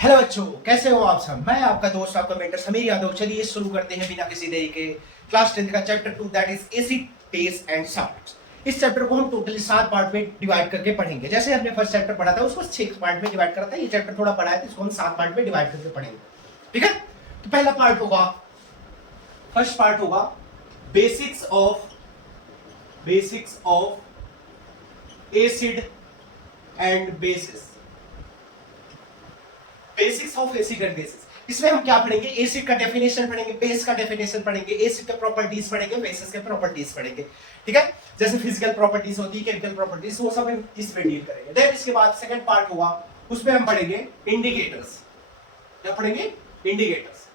Hello बच्चों, कैसे हो आप सब। मैं आपका दोस्त आपका मेंटर समीर यादव। चलिए शुरू करते हैं बिना किसी देरी के क्लास 10 का chapter 2 that is acid base and salts. इस चैप्टर को हम टोटली 7 पार्ट में डिवाइड करके पढ़ेंगे। जैसे हमने फर्स्ट चैप्टर पढ़ा था उसको 6 पार्ट में डिवाइड करा था, ये चैप्टर थोड़ा बड़ा है तो इसको हम 7 पार्ट में डिवाइड करके पढ़ेंगे। ठीक है, तो पहला पार्ट होगा, फर्स्ट पार्ट होगा basics of acid and bases. Basics of acid and bases, इसमें हम क्या पढ़ेंगे? एसिड का डेफिनेशन पढ़ेंगे, बेस का डेफिनेशन पढ़ेंगे, एसिड के प्रॉपर्टीज पढ़ेंगे, बेसिस के प्रॉपर्टीज पढ़ेंगे। ठीक है, जैसे फिजिकल प्रॉपर्टीज होती है, केमिकल प्रॉपर्टीज, वो सब हम इसमें डील करेंगे। देन इसके बाद सेकंड पार्ट होगा, उसमें हम पढ़ेंगे इंडिकेटर्स। क्या पढ़ेंगे? इंडिकेटर्स।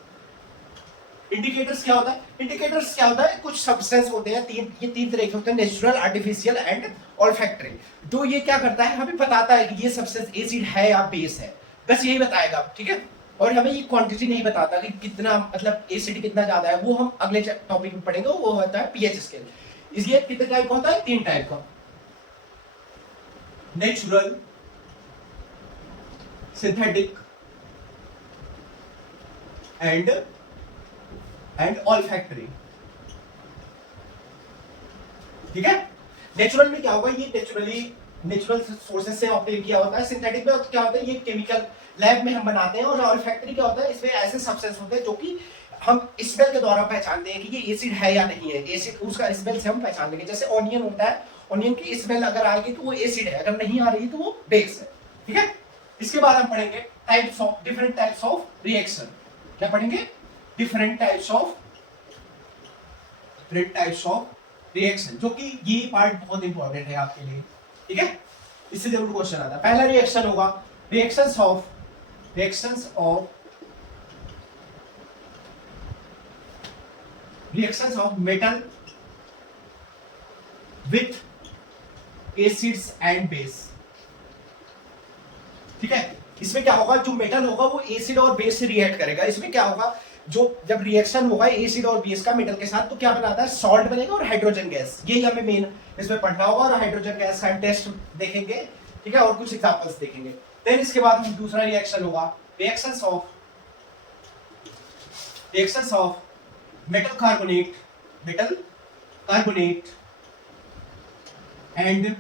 इंडिकेटर्स क्या होता है? इंडिकेटर्स क्या होता है? कुछ सब्सटेंस होते हैं, तीन तरह के होते हैं, नेचुरल, आर्टिफिशियल एंड ऑल्फैक्टरी। तो ये क्या करता है? हमें बताता है कि ये सब्सटेंस एसिड है या बेस है, बस यही बताएगा। ठीक है, और हमें ये क्वांटिटी नहीं बताता कि कितना, मतलब एसिड कितना ज्यादा है, वो हम अगले टॉपिक में पढ़ेंगे। वो होता है पीएच स्केल। इसलिए कितने टाइप का होता है? 3 टाइप का, नेचुरल, सिंथेटिक एंड ऑल्फैक्टरी। ठीक है, नेचुरल में क्या होगा? ये नेचुरल सोर्सेज से ऑब्टेन किया होता है। सिंथेटिक में क्या होता है? ये केमिकल लैब में हम बनाते हैं। और ऑल्फैक्टरी क्या होता है? इसमें ऐसे सब्सटेंस होते हैं जो कि हम स्मेल के द्वारा पहचानते हैं कि ये एसिड है या नहीं है। एसिड, उसका स्मेल से हम पहचान लेंगे। जैसे ऑनियन होता है, ऑनियन की स्मेल अगर आएगी तो वो एसिड है, अगर नहीं आ रही तो वो बेस है। ठीक है, इसके बाद हम पढ़ेंगे डिफरेंट टाइप्स ऑफ रिएक्शन। क्या पढ़ेंगे? डिफरेंट टाइप्स ऑफ रिएक्शन, जो कि ये पार्ट बहुत इंपॉर्टेंट है आपके लिए। ठीक है, इससे जरूर क्वेश्चन आता है। पहला रिएक्शन होगा reactions of metal with acids and base. ठीक है, इसमें क्या होगा? जो मेटल होगा वो एसिड और बेस से रिएक्ट करेगा। इसमें क्या होगा? जो जब रिएक्शन होगा एसिड और बेस का मेटल के साथ, तो क्या बनाता है? सॉल्ट बनेगा और हाइड्रोजन गैस। यही हमें मेन इसमें पढ़ना होगा। और हाइड्रोजन गैस का टेस्ट देखेंगे। ठीक है, और कुछ एग्जांपल्स देखेंगे। देन इसके बाद हम दूसरा रिएक्शन होगा reactions of metal carbonate and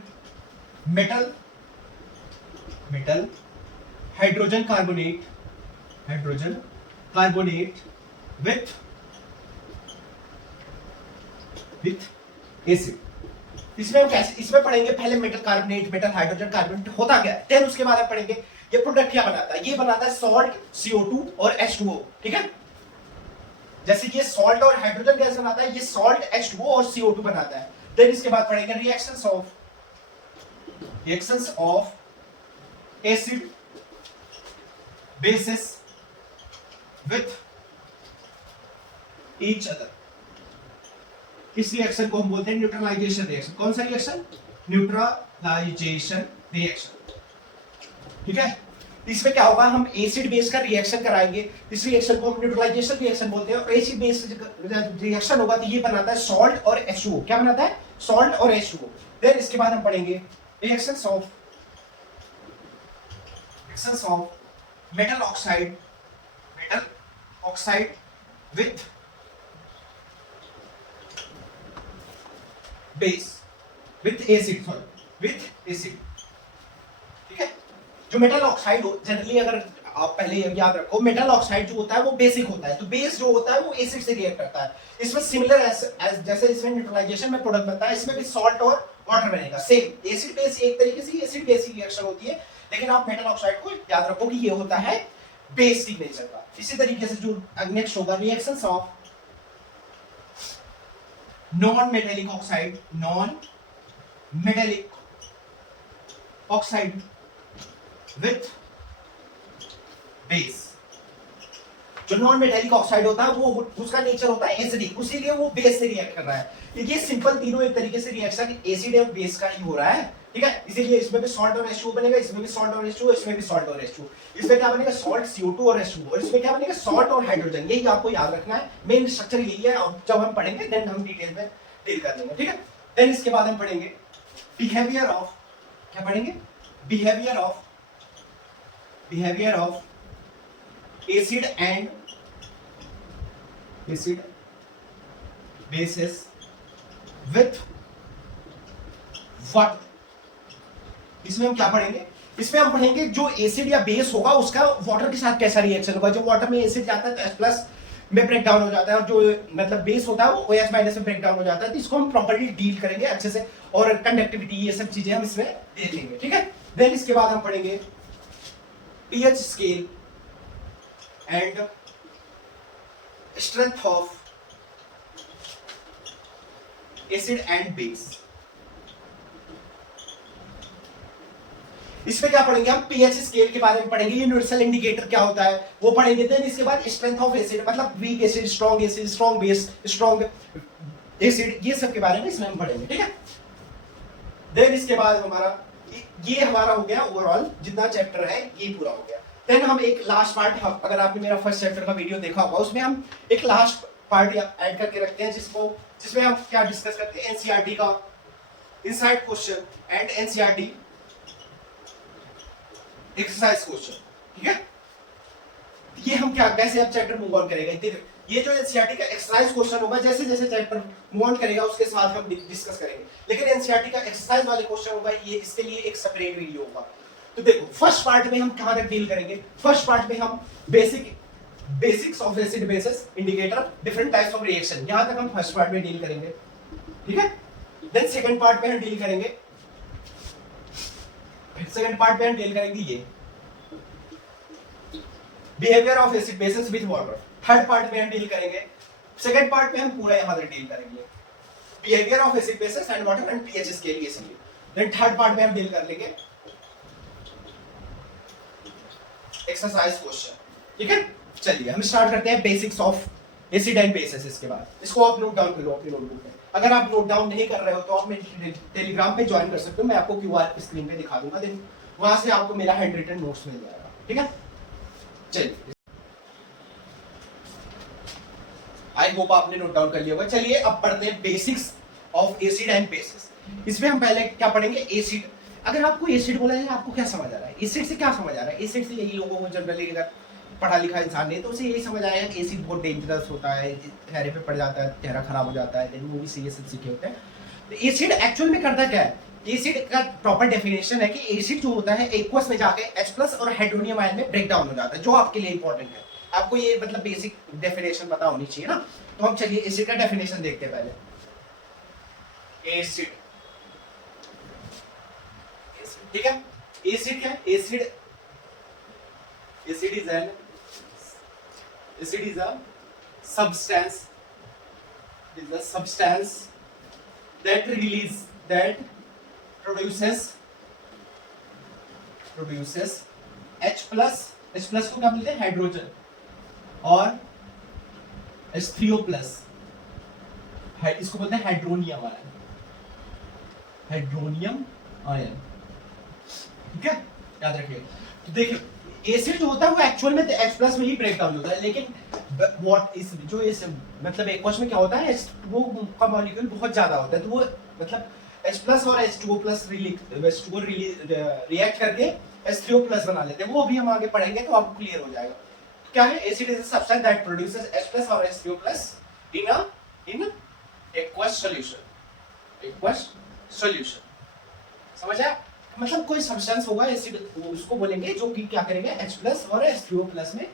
metal hydrogen carbonate with acid. इसमें हम कैसे इसमें पढ़ेंगे? पहले metal carbonate, metal hydrogen carbonate होता क्या है, देन उसके बाद हम पढ़ेंगे ये प्रोडक्ट क्या बनाता है। ये बनाता है सॉल्ट, CO2 और H2O। ठीक है, जैसे ये सॉल्ट और हाइड्रोजन गैस बनाता है, ये सॉल्ट, H2O और CO2 बनाता है। देन इसके बाद पढ़ेंगे reactions of acid basis with each other. इस रिएक्शन को हम बोलते हैं न्यूट्रलाइजेशन रिएक्शन। कौन सा रिएक्शन? Neutralisation reaction. ठीक है, इसमें क्या होगा? हम एसिड बेस का रिएक्शन कराएंगे। इस रिएक्शन को हम न्यूट्रलाइजेशन रिएक्शन बोलते हैं। और एसिड बेस रिएक्शन होगा तो ये बनाता है सॉल्ट और H2O। क्या बनाता है? सॉल्ट और H2O। देन इसके बाद हम पढ़ेंगे reactions of metal oxide with acid. ठीक है, जो मेटल ऑक्साइड हो, जनरली अगर आप पहले याद रखो, मेटल ऑक्साइड जो होता है वो बेसिक होता है। तो बेस जो होता है वो एसिड से रिएक्ट करता है। इसमें सिमिलर जैसे इसमें न्यूट्रलाइजेशन में प्रोडक्ट बनता है, इसमें भी सॉल्ट और वाटर बनेगा। सेम एसिड बेस, एक तरीके से एसिड बेसिक रिएक्शन होती है। लेकिन आप मेटल ऑक्साइड को याद रखो कि ये होता है बेसिक नेचर का। इसी तरीके से जो नेक्स्ट होगा reactions of non metallic oxide with base. जो नॉन मेटेलिक ऑक्साइड होता है वो उसका नेचर होता है एसिडिक, उसीलिए वो बेस से रिएक्ट कर रहा है। ये सिंपल तीनों एक तरीके से रिएक्शन एसिड और बेस का ही हो रहा है। ठीक है, इसीलिए इसमें भी सॉल्ट और H2O बनेगा, इसमें भी सॉल्ट और H2O, इसमें भी सॉल्ट और H2O। इसमें क्या बनेगा? सॉल्ट, CO2 और H2O। और इसमें क्या बनेगा? सॉल्ट और हाइड्रोजन। यही आपको याद रखना है, मेन स्ट्रक्चर यही है। और जब हम पढ़ेंगे देन हम डिटेल में डील कर लेंगे। ठीक है, देन इसके बाद हम पढ़ेंगे बिहेवियर ऑफ, क्या पढ़ेंगे? Behaviour of acid and acid basis with water. इसमें हम क्या पढ़ेंगे? इसमें हम पढ़ेंगे जो एसिड या बेस होगा उसका वाटर के साथ कैसा रिएक्शन होगा। जो वाटर में एसिड जाता है तो H+ में ब्रेक डाउन हो जाता है, और जो मतलब बेस होता है वो OH- में ब्रेक डाउन हो जाता है। तो इसको हम प्रॉपर्ली डील करेंगे अच्छे से, और कंडक्टिविटी ये सब चीजें हम इसमें देखेंगे, ठीक है। देन इसके बाद हम पढ़ेंगे pH scale and strength of acid and base. इसमें क्या पढ़ेंगे हम? पीएच स्केल के बारे में पढ़ेंगे, यूनिवर्सल इंडिकेटर क्या होता है वो पढ़ेंगे। देन इसके बाद स्ट्रेंथ ऑफ एसिड, मतलब weak acid, strong base, strong acid, ये सब के बारे में इसमें हम पढ़ेंगे, ठीक है। देन इसके बाद ये हमारा हो गया ओवरऑल जितना चैप्टर है ये पूरा हो गया। देन हम एक लास्ट पार्ट, अगर आपने मेरा फर्स्ट चैप्टर का वीडियो देखा होगा उसमें हम एक लास्ट पार्ट ऐड करके रखते हैं जिसमें हम क्या डिस्कस करते हैं? एनसीईआरटी का inside question and NCERT exercise question, ठीक है। ये हम क्या कैसे अब चैप्टर मूव ऑन करेंगे? ये जो एनसीईआरटी का एक्सरसाइज क्वेश्चन होगा, जैसे जैसे चैप्टर मूव ऑन करेगा उसके साथ हम डिस्कस करेंगे। लेकिन एनसीईआरटी का एक्सरसाइज वाले क्वेश्चन होगा ये, इसके लिए एक सेपरेट वीडियो होगा। तो देखो फर्स्ट पार्ट में हम कहां तक डील करेंगे? फर्स्ट पार्ट में हम basics of acid basis indicator, different types of reaction, यहां तक हम फर्स्ट पार्ट में डील करेंगे, ठीक है। देन सेकंड पार्ट में हम डील करेंगे ये behaviour of acid basis with water. Third part में हम डील करेंगे, सेकंड पार्ट में हम पूरा यहां तक डील करेंगे behaviour of acid basis and water and pH scale के लिए। देन थर्ड पार्ट में हम डील कर लेंगे एक्सरसाइज क्वेश्चन, ठीक है। चलिए हम स्टार्ट करते हैं basics of acid and bases. इसके बाद इसको आप नोट डाउन कर लो अपनी नोटबुक में। अगर आप नोट डाउन नहीं कर रहे हो तो आप मेरे टेलीग्राम पे ज्वाइन कर सकते हो, मैं आपको क्यूआर स्क्रीन पे दिखा दूंगा, देन वहां से आपको मेरा हैंड रिटन नोट्स मिल जाएगा, ठीक है। चलिए आई होप आपने नोट डाउन कर लिया होगा। चलिए अब पढ़ते हैं basics of acid and bases. इसमें हम पहले क्या पढ़ेंगे? एसिड। अगर आपको एसिड बोला जाए आपको क्या समझ आ रहा है? एसिड से क्या समझ आ रहा है? एसिड से यही लोगों को जनरली, अगर पढ़ा लिखा इंसान नहीं तो उसे यही समझ आएगा कि एसिड बहुत डेंजरस होता है, चेहरे पे पड़ जाता है, चेहरा खराब हो जाता है, वो भी सीरियस सीखे होते हैं। तो एसिड एक्चुअल में करता क्या है? एसिड का प्रॉपर डेफिनेशन है कि एसिड जो होता है एक्वस में जाके H+ और हाइड्रोनियम आयन में ब्रेक डाउन हो जाता है, जो आपके लिए इंपॉर्टेंट है। आपको ये मतलब बेसिक डेफिनेशन पता होनी चाहिए ना। तो हम चलिए एसिड का डेफिनेशन देखते हैं पहले। एसिड, ठीक है। एसिड क्या है? Acid is a substance that produces H+ को क्या बोलते हैं? हाइड्रोजन, और H3O+, इसको बोलते हैं हाइड्रोनियम आयन, ठीक है, याद रखिएगा। तो देखिए एसिड जो होता है वो एक्चुअल में H+ में ही ब्रेक डाउन होता है, लेकिन व्हाट इज जो इस मतलब एक्वस में क्या होता है, वो का मॉलिक्यूल बहुत ज्यादा होता है, तो वो मतलब H+ और H2O+ रिएक्ट करके H3O+ बना लेते हैं। वो अभी हम आगे पढ़ेंगे तो आपको क्लियर हो जाएगा। क्या है? Acid is a substance that produces H+ और H3O+ in aqueous solution। समझ आया? मतलब कोई सब्सटेंस होगा एसिड, उसको बोलेंगे जो कि क्या करेंगे H+ और H3O+ में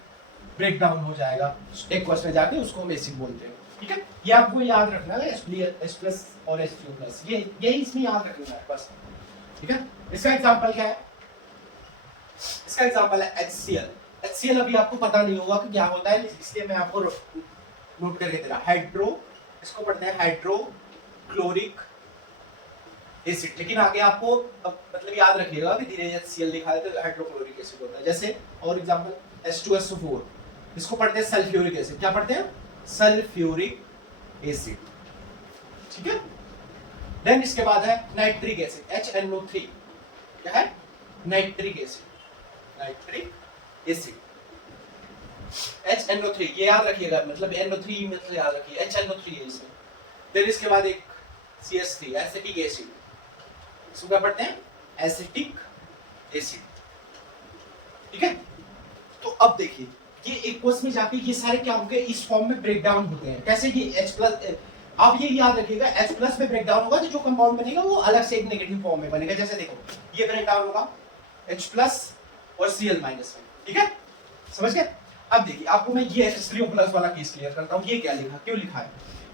ब्रेक डाउन हो जाएगा एक्वस में जाके, उसको हम एसिड बोलते हैं, ठीक है। ये आपको याद रखना है, H+ और H3O+, ये इसमें याद रखना है बस, ठीक है। इसका एग्जांपल क्या है? इसका एग्जांपल है HCl। अभी आपको पता नहीं होगा कि क्या होता है, इसलिए मैं आपको नोट करके दे रहा। इसको पढ़ते हैं हाइड्रोक्लोरिक एसिड, लेकिन आगे आपको मतलब याद रखिएगा कि धीरे HCl लिखा है तो हाइड्रोक्लोरिक एसिड होता है। जैसे और एग्जांपल H2SO4, इसको पढ़ते हैं सल्फ्यूरिक एसिड। क्या पढ़ते हैं? सल्फ्यूरिक एसिड, ठीक है। देन इसके बाद है नाइट्रिक एसिड, HNO3। क्या है? नाइट्रिक एसिड, HNO3, ये याद रखिएगा, मतलब NO3 मतलब याद रखिए, HNO3 है इसमें। देन इसके बाद एक CH3, एसिटिक एसिड, इसको क्या पढ़ते हैं? एसिटिक एसिड, ठीक है। तो अब देखिए ये एक्वस में जाके ये सारे क्या होंगे, इस फॉर्म में ब्रेक डाउन होते हैं। कैसे, ये H+, आप ये याद रखिएगा H+ में ब्रेक डाउन होगा तो जो कंपाउंड बनेगा वो अलग से एक नेगेटिव फॉर्म में बनेगा। जैसे देखो ये ब्रेक डाउन होगा H+ और Cl- में, ठीक है, समझ गए। अब देखिए आपको मैं ये H3O+ वाला केस क्लियर करता हूँ। ये क्या लिखा, क्यों लिखा है,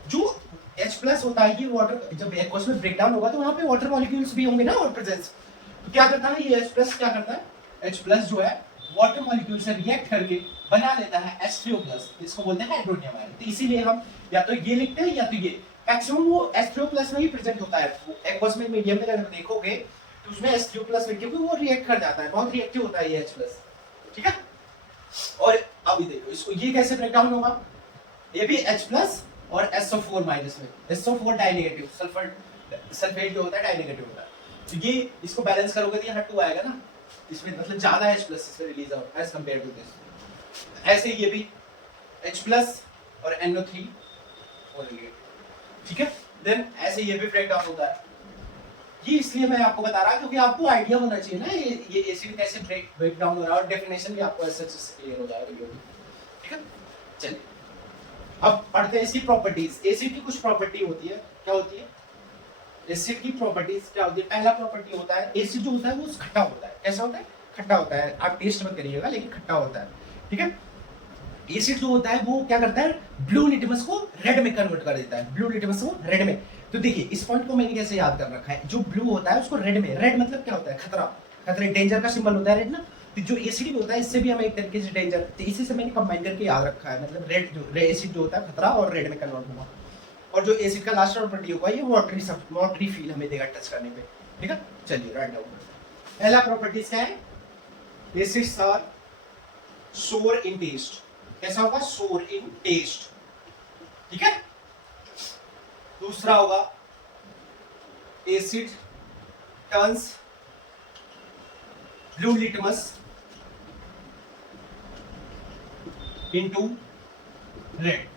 जो H+ होता है ये वाटर, जब एक्वस में ब्रेक डाउन होगा तो वहां पे वाटर मॉलिक्यूल्स भी होंगे ना और प्रेजेंस, तो क्या करता है ये H+ क्या करता है, H+ जो है वाटर मॉलिक्यूल से रिएक्ट करके बना लेता है H3O+, इसको बोलते हैं हाइड्रोनियम आयन। तो इसीलिए हम या तो ये लिखते हैं या तो ये, मैक्सिमम वो H3O+ में ही प्रेजेंट होता है। एक्वस में मीडियम में अगर देखोगे तो उसमें H3O+ में, क्योंकि वो रिएक्ट कर जाता है, बहुत रिएक्टिव होता है ये H+, ठीक है। और अभी देखो इसको, ये कैसे ब्रेक डाउन होगा, ये भी H+ और SO4- में, SO4 डाइनेगेटिव, सल्फेट जो होता है डाइनेगेटिव होता है, तो ये इसको बैलेंस करोगे तो यहाँ 2 आएगा ना, इसमें मतलब ज्यादा H+ इसमें release out as compare to this. ऐसे ये भी H+ और NO3 और ठीक है। देन ऐसे ये भी ब्रेक डाउन होता है। ये इसलिए मैं आपको बता रहा क्योंकि आपको आइडिया होना चाहिए ना ये एसिड कैसे ब्रेक डाउन हो रहा है, और डेफिनेशन भी आपको ऐसे क्लियर हो जाएगा वीडियो में, ठीक है। चलिए अब पढ़ते हैं इसकी प्रॉपर्टीज। एसिड की कुछ प्रॉपर्टी होती है, क्या होती है एसिड की प्रॉपर्टीज, क्या होती है। पहला प्रॉपर्टी होता है एसिड जो होता है वो खट्टा होता है। कैसा होता है, खट्टा होता है। आप टेस्ट मत करिएगा लेकिन खट्टा होता है, ठीक है। एसिड जो होता है वो क्या करता है, ब्लू लिटमस को रेड में कन्वर्ट कर देता है, ब्लू लिटमस को रेड में। तो देखिए इस पॉइंट को मैंने कैसे याद कर रखा है, जो ब्लू होता है उसको रेड में, रेड मतलब क्या होता है, खतरा, खतरे, डेंजर का सिंबल होता है रेड ना। तो जो एसिड होता है इससे भी हमें एक तरीके से डेंजर, तो इसी से मैंने कंबाइन करके याद रखा है, मतलब रेड जो एसिड जो होता है खतरा और रेड में कन्वर्ट होगा। और जो एसिड का लास्ट प्रॉपर्टी होगा ये वाटरी फील हमें देगा टच करने पे, ठीक है। चलिए राइट डाउन। पहला प्रॉपर्टीज क्या है, एसिड्स आर सोर इन टेस्ट। कैसा होगा, सोर इन टेस्ट, ठीक है। दूसरा होगा asset turns blue litmus into red.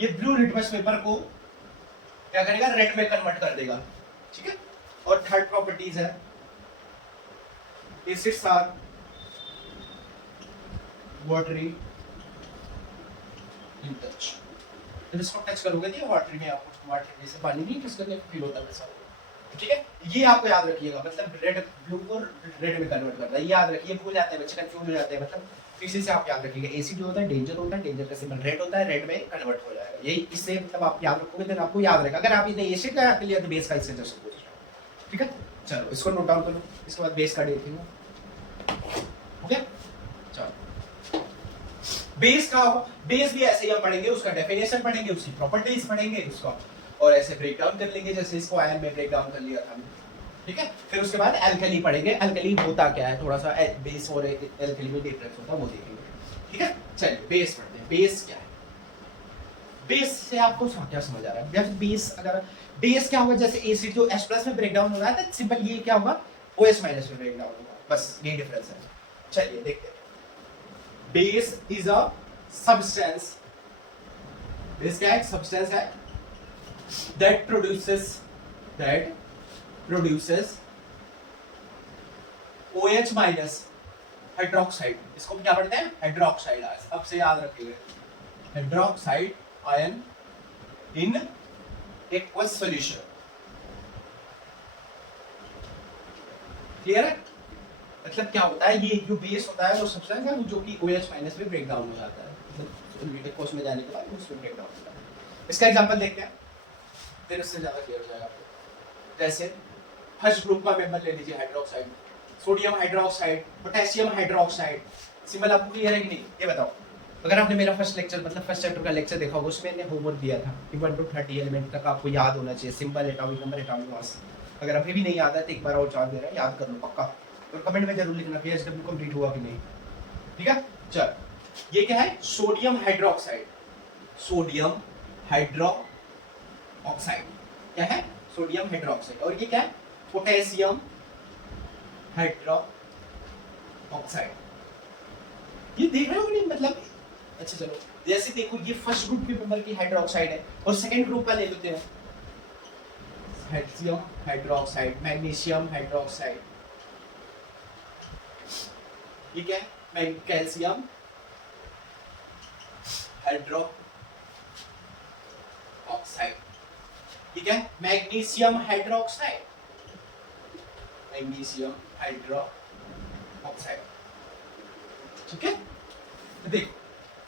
ये ब्लू लिटमस पेपर को क्या करेगा, रेड में कन्वर्ट कर देगा, ठीक है। और थर्ड प्रॉपर्टीज है acids are watery in touch. जब इसको टच करोगे तो वाटरी में, आपको वाटर जैसे पानी नहीं टच करने फील होता है वैसा, ठीक है। ये आपको याद रखिएगा, मतलब रेड ब्लू को रेड में कन्वर्ट करता है, याद रखिए। भूल जाते हैं बच्चे, कंफ्यूज हो जाते हैं, मतलब इसी से आप याद रखिएगा। एसिड जो होता है डेंजर होता है, डेंजर का सिंबल रेड होता है, रेड में कन्वर्ट हो जाएगा। यही इससे मतलब आप याद रखोगे देन आपको याद रहेगा। अगर आप इन्हें एसिड लगा के लिया तो बेस का इससे जस्ट पूछ रहा, ठीक है। चलो इसको नोट डाउन कर लो, इसके बाद बेस का देखेंगे, ओके। चलो बेस का, बेस भी ऐसे ही हम पढ़ेंगे, उसका डेफिनेशन पढ़ेंगे, उसकी प्रॉपर्टीज पढ़ेंगे, उसका और ऐसे ब्रेक डाउन कर लेंगे जैसे इसको आयन में ब्रेक डाउन कर लिया था, ठीक है। फिर उसके बाद एल्कली पढ़ेंगे, एल्कली होता क्या है, थोड़ा सा बेस और एल्कली में डिफरेंस होता है वो देखेंगे, ठीक है। चलिए बेस पढ़ते हैं। बेस क्या है, बेस से आपको क्या समझ आ रहा है, जैसे बेस, अगर बेस क्या होगा, जैसे एसिड जो H+ में ब्रेक डाउन हो रहा है तो सिंपल ये क्या होगा, OH- में ब्रेक डाउन होगा, बस ये डिफरेंस है। चलिए देखते हैं। Base is a substance, base क्या है, सब्सटेंस है that produces OH minus hydroxide. इसको क्या पढ़ते हैं, हाइड्रोक्साइड। अब से याद रखिएगा, hydroxide ion in aqueous solution, clear है। मतलब क्या होता है, ये जो बेस होता है वो सब्सटेंस है जो कि OH माइनस में ब्रेक डाउन हो जाता है, मतलब एक्वस में जाने के बाद उसमें ब्रेक डाउन होता है। इसका एग्जांपल देखते हैं, फिर उससे ज्यादा क्लियर हो जाएगा आपको। जैसे फर्स्ट ग्रुप का मेंबर ले लीजिए, hydroxide, sodium hydroxide, potassium hydroxide. Symbol आपको क्लियर है कि नहीं, ये बताओ। अगर आपने मेरा फर्स्ट लेक्चर, मतलब फर्स्ट चैप्टर का लेक्चर देखा होगा, उसमें मैंने होमवर्क दिया था कि 1 to 30 एलिमेंट तक आपको याद होना चाहिए, symbol, atomic number, atomic mass. अगर अभी भी नहीं याद है तो एक बार और चार्ज दे रहा है, याद कर लो पक्का, और कमेंट में जरूर लिखना कि एचडब्ल्यू कंप्लीट हुआ कि नहीं, ठीक है। चल ये क्या है, sodium hydroxide, sodium hydro oxide क्या है, सोडियम हाइड्रोक्साइड। और ये क्या है, पोटेशियम हाइड्रो ऑक्साइड। ये देख रहे हो नहीं, मतलब अच्छा चलो, जैसे देखो ये फर्स्ट ग्रुप के मेंबर की हाइड्रोक्साइड है, और सेकंड ग्रुप का ले लेते हैं कैल्शियम हाइड्रोक्साइड, मैग्नीशियम हाइड्रोक्साइड। ये क्या है, कैल्शियम हाइड्रो ऑक्साइड, ठीक है। Magnesium hydroxide, magnesium hydro oxide, ठीक है। तो देखो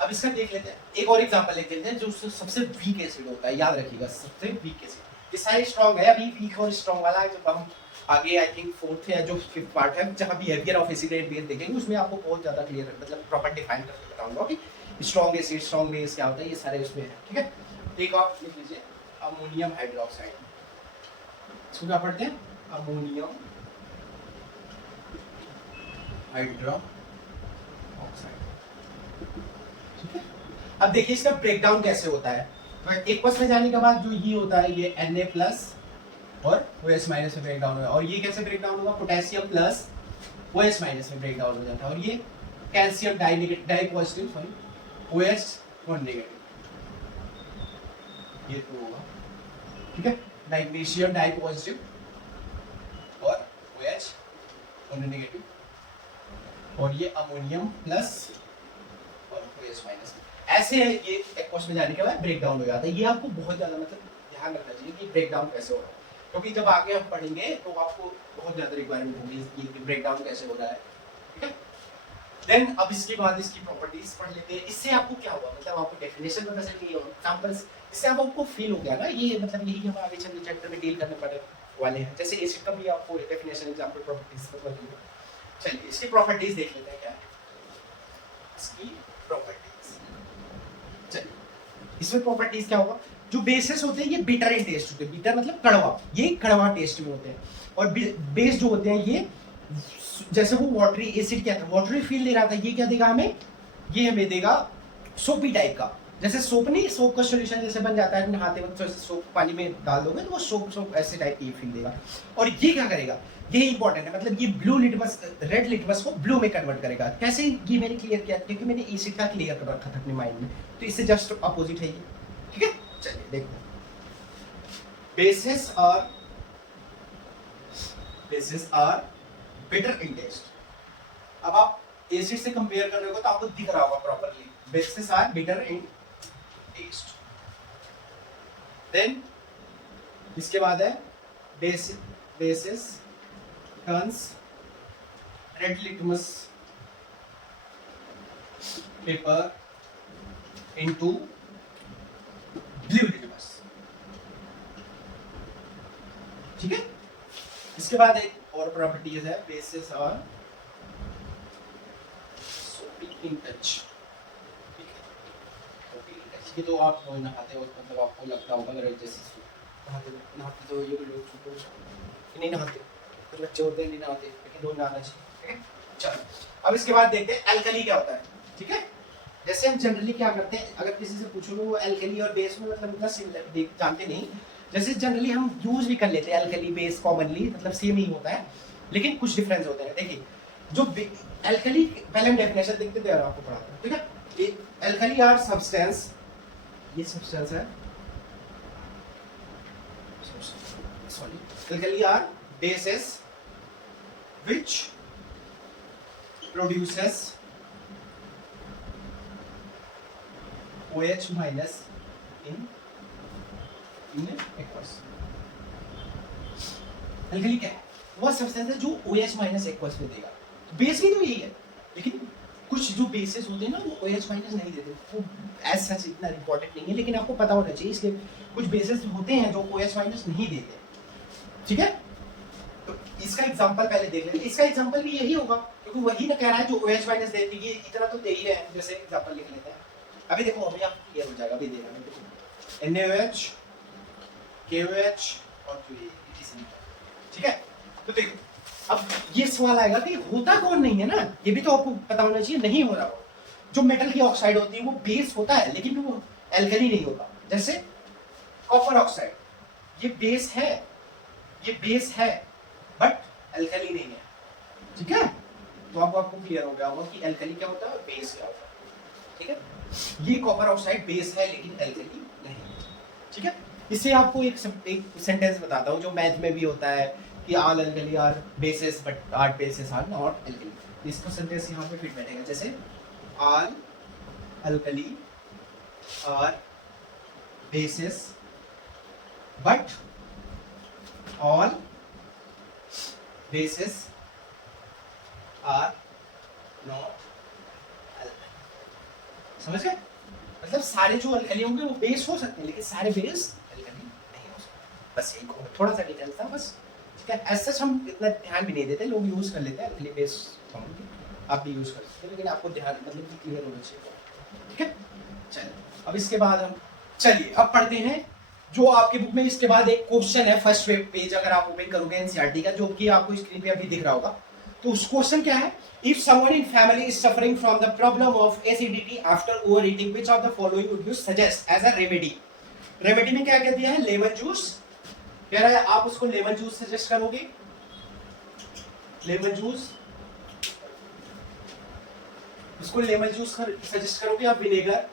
अब इसका देख लेते हैं, एक और एग्जांपल लेते हैं जो सबसे वीक एसिड होता है, याद रखिएगा सबसे वीक एसिड। ये सारे स्ट्रांग है, अभी वीक और स्ट्रांग वाला है, जब हम आगे आई थिंक फोर्थ या जो फिफ्थ पार्ट है जहां behaviour of acid and base देखेंगे उसमें आपको बहुत ज्यादा क्लियर मतलब प्रॉपर डिफाइन करके बताऊंगा कि स्ट्रांग एसिड स्ट्रांग बेस क्या होता है, ये सारे उसमें है, ठीक है। एक आप लिख लीजिए अमोनियम हाइड्रोक्साइड, इसको क्या पढ़ते हैं, अमोनियम हाइड्रो ऑक्साइड, ठीक है। अब देखिए इसका ब्रेकडाउन कैसे होता है, तो एक्वस में जाने के बाद जो ये होता है ये Na+ और OH- में ब्रेकडाउन होगा, और ये कैसे ब्रेकडाउन होगा, पोटेशियम प्लस OH- में ब्रेकडाउन हो जाता है, और ये calcium di positive sorry OH और नेगेटिव, ये तो होगा, ठीक है। मैग्नीशियम डाई पॉजिटिव और OH और नेगेटिव, और ये अमोनियम प्लस और OH-, ऐसे ये एक्वस में जाने के बाद ब्रेकडाउन हो जाता है। ये आपको बहुत ज्यादा मतलब ध्यान रखना चाहिए कि ब्रेकडाउन कैसे हो रहा है, क्योंकि जब आगे हम पढ़ेंगे तो आपको बहुत ज्यादा रिक्वायरमेंट होगी कि ब्रेकडाउन कैसे हो रहा है, ठीक है। देन अब इसके बाद इसकी प्रॉपर्टीज पढ़ लेते हैं। इससे आपको क्या होगा, मतलब आपको डेफिनेशन पता चल गई, एग्जांपल्स इससे आपको फील हो गया ना, ये मतलब यही हम आगे चलते चैप्टर में डील करने पड़े वाले हैं, जैसे एसिड का भी आपको डेफिनेशन एग्जांपल प्रॉपर्टीज पता चलेगा। चलिए इसकी प्रॉपर्टीज देख लेते हैं क्या है इसकी प्रॉपर्टीज। चलिए इसमें प्रॉपर्टीज क्या होगा, जो बेसेस होते हैं ये बिटर इन टेस्ट होते हैं, बिटर मतलब कड़वा, ये कड़वा टेस्ट में होते हैं, और बेस जो होते हैं ये जैसे वो वाटरी एसिड क्या था, वाटरी फील दे रहा था, ये क्या देगा हमें, ये हमें देगा सोपी टाइप का, जैसे सोप नहीं, सोप का सॉल्यूशन जैसे बन जाता है नहाते वक्त, तो सोप पानी में डाल दोगे तो वो सोप ऐसे टाइप की फील देगा। और ये क्या करेगा, ये इंपॉर्टेंट है, मतलब ये ब्लू लिटमस रेड लिटमस को ब्लू में कन्वर्ट करेगा। कैसे ये मैंने क्लियर किया, क्योंकि मैंने एसिड का क्लियर कर रखा था अपने माइंड में, तो इससे जस्ट अपोजिट है ये, ठीक है। चलिए देखो bases are bitter in taste. अब आप एसिड से कंपेयर कर रहे हो तो आपको दिख रहा होगा properly, bases are bitter in taste. Then इसके बाद है bases turns red litmus paper into blue litmus, ठीक है। इसके बाद एक और प्रॉपर्टीज है, बेसिस और सोपी इन टच, ठीक है। सोपी इन टच की तो आप नहाते हो, मतलब आपको लगता होगा मेरे जैसे नहाते तो ये लोग छोटे नहीं नहाते, तो बच्चे होते हैं नहीं नहाते, लेकिन रोज नहाना चाहिए, ठीक है। चलो अब इसके बाद देखते हैं एल्कली क्या होता है, ठीक है। जैसे हम जनरली क्या करते हैं, अगर किसी से पूछोगे वो एल्कली और बेस में मतलब इतना सिमिलर जानते नहीं, जैसे जनरली हम यूज भी कर लेते हैं एल्कली बेस कॉमनली, मतलब सेम ही होता है, लेकिन कुछ डिफरेंस होते हैं। देखिए जो एल्कली, पहले हम डेफिनेशन देखते थे और आपको पढ़ाते हैं, ठीक है। एल्कली आर सब्सटेंस, ये सब्सटेंस है, sorry, alkali are bases which produces OH- in aqueous। एल्कली क्या है, वो सब्सटेंस है जो OH- एक्वस में देगा। बेस भी तो यही है, लेकिन कुछ जो बेसिस होते हैं ना वो OH- नहीं देते, वो एज सच इतना इंपॉर्टेंट नहीं है, लेकिन आपको पता होना चाहिए, इसलिए कुछ बेसिस होते हैं जो OH- नहीं देते, ठीक है। तो इसका एग्जांपल पहले देख लेते हैं, इसका एग्जांपल भी यही होगा, क्योंकि वही ना कह रहा है जो OH- देती है, इतना तो दे ही है, जैसे एग्जांपल लिख लेते हैं। अभी देखो अभी आप क्लियर हो जाएगा, अभी देखना देखो NaOH KOH और QE, ठीक है। तो देखो अब ये सवाल आएगा कि होता कौन नहीं है ना, ये भी तो आपको पता होना चाहिए, नहीं हो रहा हो। जो मेटल की ऑक्साइड होती है वो बेस होता है, लेकिन वो एल्कली नहीं होता, जैसे कॉपर ऑक्साइड, ये बेस है, ये बेस है बट एल्कली नहीं है, ठीक है। तो आपको क्लियर हो गया होगा कि एल्कली क्या होता है, बेस क्या होता है, ठीक है। ये कॉपर ऑक्साइड बेस है लेकिन एल्कली नहीं, ठीक है। इससे आपको एक सेंटेंस बताता हूँ जो मैथ में भी होता है कि all alkali are bases but are bases are not alkali. इसका सेंटेंस यहाँ पे फिट बैठेगा, जैसे all alkali are bases but all bases are not alkaline। समझ गए? मतलब सारे जो अल्कली होंगे वो बेस हो सकते हैं लेकिन सारे बेस अल्कली नहीं हो सकते। बस यही थोड़ा सा डिटेल था बस। ठीक है, ऐसा हम इतना ध्यान भी नहीं देते, लोग यूज कर लेते हैं अल्कली बेस फॉर्मूले, आप भी यूज कर सकते हैं लेकिन आपको ध्यान मतलब क्लियर होना चाहिए। ठीक है, चलिए अब इसके बाद हम चलिए अब पढ़ते हैं जो आपके बुक में इसके बाद एक क्वेश्चन है फर्स्ट पेज अगर आप ओपन करोगे एनसीईआरटी का, जो कि आपको स्क्रीन पे अभी दिख रहा होगा। तो उस क्वेश्चन क्या है, if someone in family is suffering from the problem of acidity after overeating which of the following would you suggest as a remedy. Remedy में क्या कहती है, लेमन जूस कह रहा है, आप उसको लेमन जूस सजेस्ट करोगे, लेमन जूस, उसको लेमन जूस सजेस्ट करोगे या विनेगर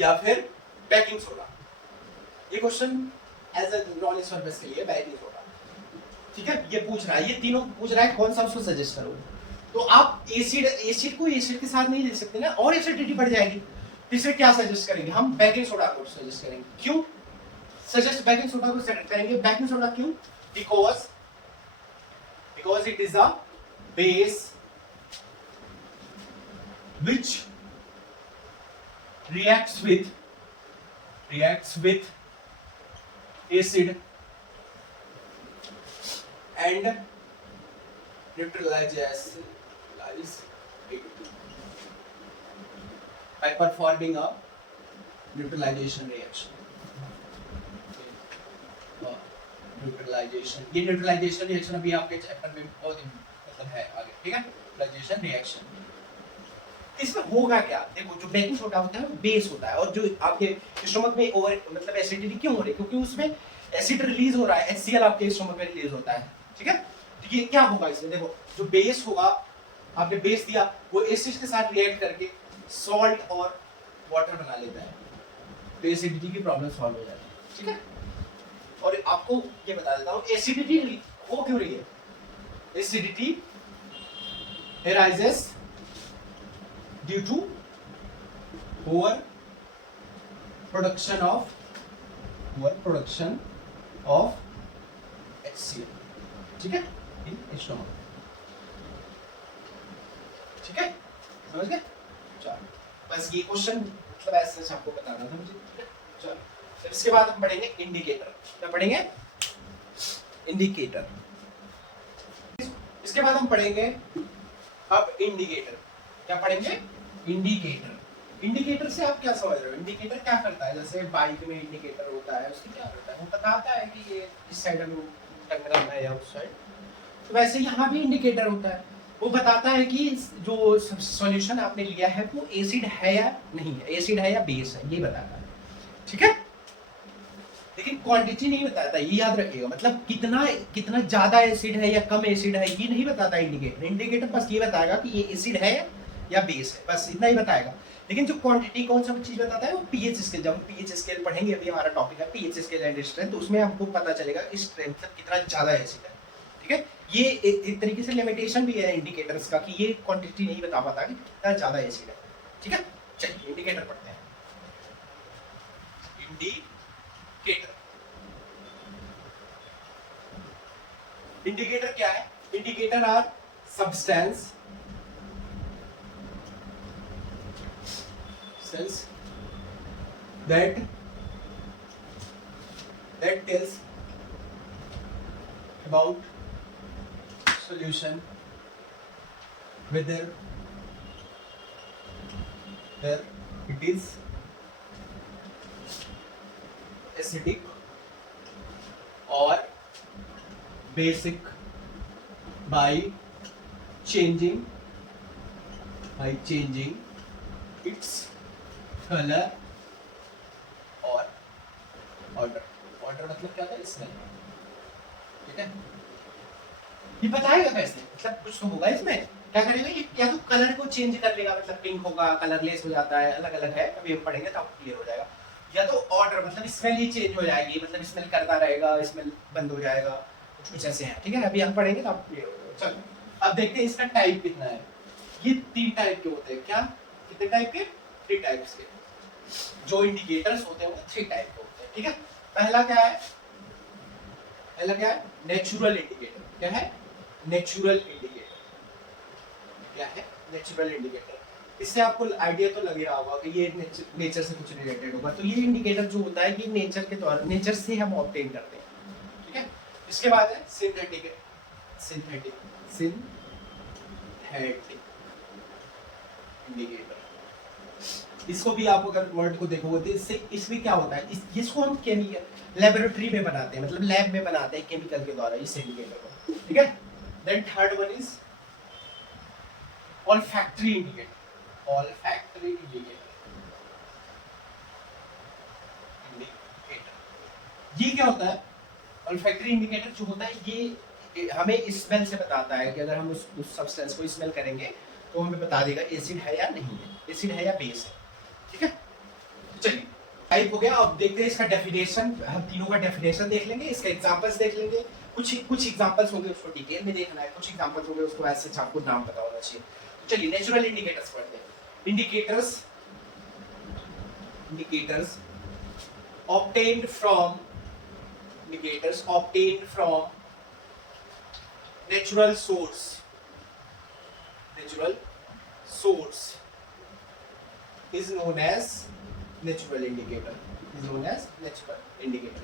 या फिर बेकिंग सोडा। ये question as a knowledge purpose के लिए बेकिंग सोडा। ठीक है, ये पूछ रहा है, ये तीनों पूछ रहा है कौन सा उसको सजेस्ट करोगे। तो आप एसिड को एसिड के साथ नहीं दे सकते ना, और एसिडिटी बढ़ जाएगी। तो इसे क्या सजेस्ट करेंगे हम, बेकिंग सोडा को सजेस्ट करेंगे। क्यों सजेस्ट बेकिंग सोडा को सजेस्ट करेंगे, बेकिंग सोडा क्यों, because it is a base which reacts with acid and neutralizes it by performing a neutralization reaction। Neutralization, ये न्यूट्रलाइजेशन रिएक्शन अभी आपके चैप्टर में बहुत मतलब है आगे। ठीक है, न्यूट्रलाइजेशन रिएक्शन इसमें होगा क्या, देखो जो बेकिंग सोडा होता है वो बेस होता है, और जो आपके स्टमक में ओवर मतलब एसिडिटी क्यों हो रही है, क्योंकि उसमें एसिड रिलीज हो रहा है, HCl आपके स्टमक में रिलीज होता है। ठीक है, तो ये क्या होगा इसमें, देखो जो बेस होगा, आपने बेस दिया, वो एसिड के साथ रिएक्ट करके सॉल्ट और वाटर बना लेता है, तो एसिडिटी की प्रॉब्लम सॉल्व हो जाती है। ठीक है, और आपको ये बता देता हूँ एसिडिटी हो क्यों रही है, acidity arises due to over production of HCl। ठीक है, इन स्टमक। ठीक है, समझ गए? चलो बस ये क्वेश्चन मतलब ऐसे आपको बताना था मुझे। चलो फिर इसके बाद हम पढ़ेंगे इंडिकेटर। क्या पढ़ेंगे, इंडिकेटर। इसके बाद हम पढ़ेंगे अब इंडिकेटर। क्या पढ़ेंगे, इंडिकेटर। इंडिकेटर से आप क्या समझ रहे हो, इंडिकेटर क्या करता है, जैसे बाइक में इंडिकेटर होता है, उससे क्या करता है, वो बताता है कि ये इस साइड में टंगना है या उस साइड। तो वैसे यहाँ भी इंडिकेटर होता है, वो बताता है कि जो सॉल्यूशन आपने लिया है वो एसिड है या नहीं है, एसिड है या बेस है, ये बताता है। ठीक है, लेकिन क्वांटिटी नहीं बताता, ये याद रखिएगा, मतलब कितना ज्यादा एसिड है या कम एसिड है ये नहीं बताता इंडिकेटर। इंडिकेटर बस ये बताएगा कि ये एसिड है या बेस है, बस इतना ही बताएगा। लेकिन जो क्वांटिटी कौन सा चीज बताता है वो पीएच स्केल। जब पीएच स्केल पढ़ेंगे, अभी हमारा टॉपिक है पीएच स्केल एंड स्ट्रेंथ, तो उसमें हमको पता चलेगा इस स्ट्रेंथ मतलब कितना ज्यादा एसिड है। ठीक है, ये एक तरीके से लिमिटेशन भी है इंडिकेटर्स का कि ये क्वांटिटी नहीं बता पाता कि कितना ज्यादा एसिड है। ठीक है, चलिए इंडिकेटर पढ़ते हैं। इंडिकेटर, इंडिकेटर क्या है, indicator are substance that tells about solution whether it is acidic or basic by changing its color और ऑर्डर। ऑर्डर मतलब क्या होता है, स्मेल। ठीक है, ये बताएगा कैसे, मतलब कुछ तो होगा इसमें। क्या करेगा ये, या तो कलर को चेंज कर लेगा, मतलब पिंक होगा, कलरलेस हो जाता है, अलग अलग है, अभी हम पढ़ेंगे तब क्लियर हो जाएगा। या तो ऑर्डर मतलब स्मेल ही चेंज हो जाएगी, मतलब स्मेल करता रहेगा, स्मेल बंद हो जाएगा, कुछ ऐसे हैं। ठीक है, अभी हम पढ़ेंगे तब क्लियर हो जाएगा। चलो अब देखते हैं इसका टाइप कितना है। ये 3 टाइप के होते हैं। क्या, कितने टाइप के, 3 टाइप्स के। जो इंडिकेटर्स होते हैं वो 3 टाइप के होते हैं, ठीक है। पहला क्या है, नेचुरल इंडिकेटर। क्या है? Natural indicator. क्या है? Natural indicator. इससे आपको आइडिया तो लग रहा होगा कि ये नेचर से कुछ रिलेटेड होगा। तो ये इंडिकेटर जो होता है ये नेचर के द्वारा, नेचर से हम ऑब्टेन करते हैं, ठीक है। इसके बाद है सिंथेटिक इंडिकेटर। इसको भी आप अगर वर्ड को देखोगे तो इससे इसमें क्या होता है, इसको हम केमिकल लेबोरेटरी में बनाते हैं, मतलब लैब में बनाते हैं केमिकल के द्वारा इस इंडिकेटर को, ठीक है। Then third one is olfactory indicator। ये क्या होता है? olfactory इंडिकेटर जो होता है ये हमें स्मेल से बताता है कि अगर हम उस सब्सटेंस को स्मेल करेंगे तो हमें बता देगा एसिड है या नहीं है, एसिड है या बेस है, ठीक है। चलिए टाइप हो गया। अब देखते हैं इसका डेफिनेशन, हम तीनों का डेफिनेशन देख लेंगे, इसके एग्जांपल्स देख लेंगे। कुछ एग्जांपल्स होंगे उसको डिटेल में देखना है, कुछ एग्जांपल्स होंगे उसको ऐसे आपको नाम पता होना चाहिए। चलिए नेचुरल इंडिकेटर्स पढ़ते हैं। Indicators obtained from natural source is known as natural indicator।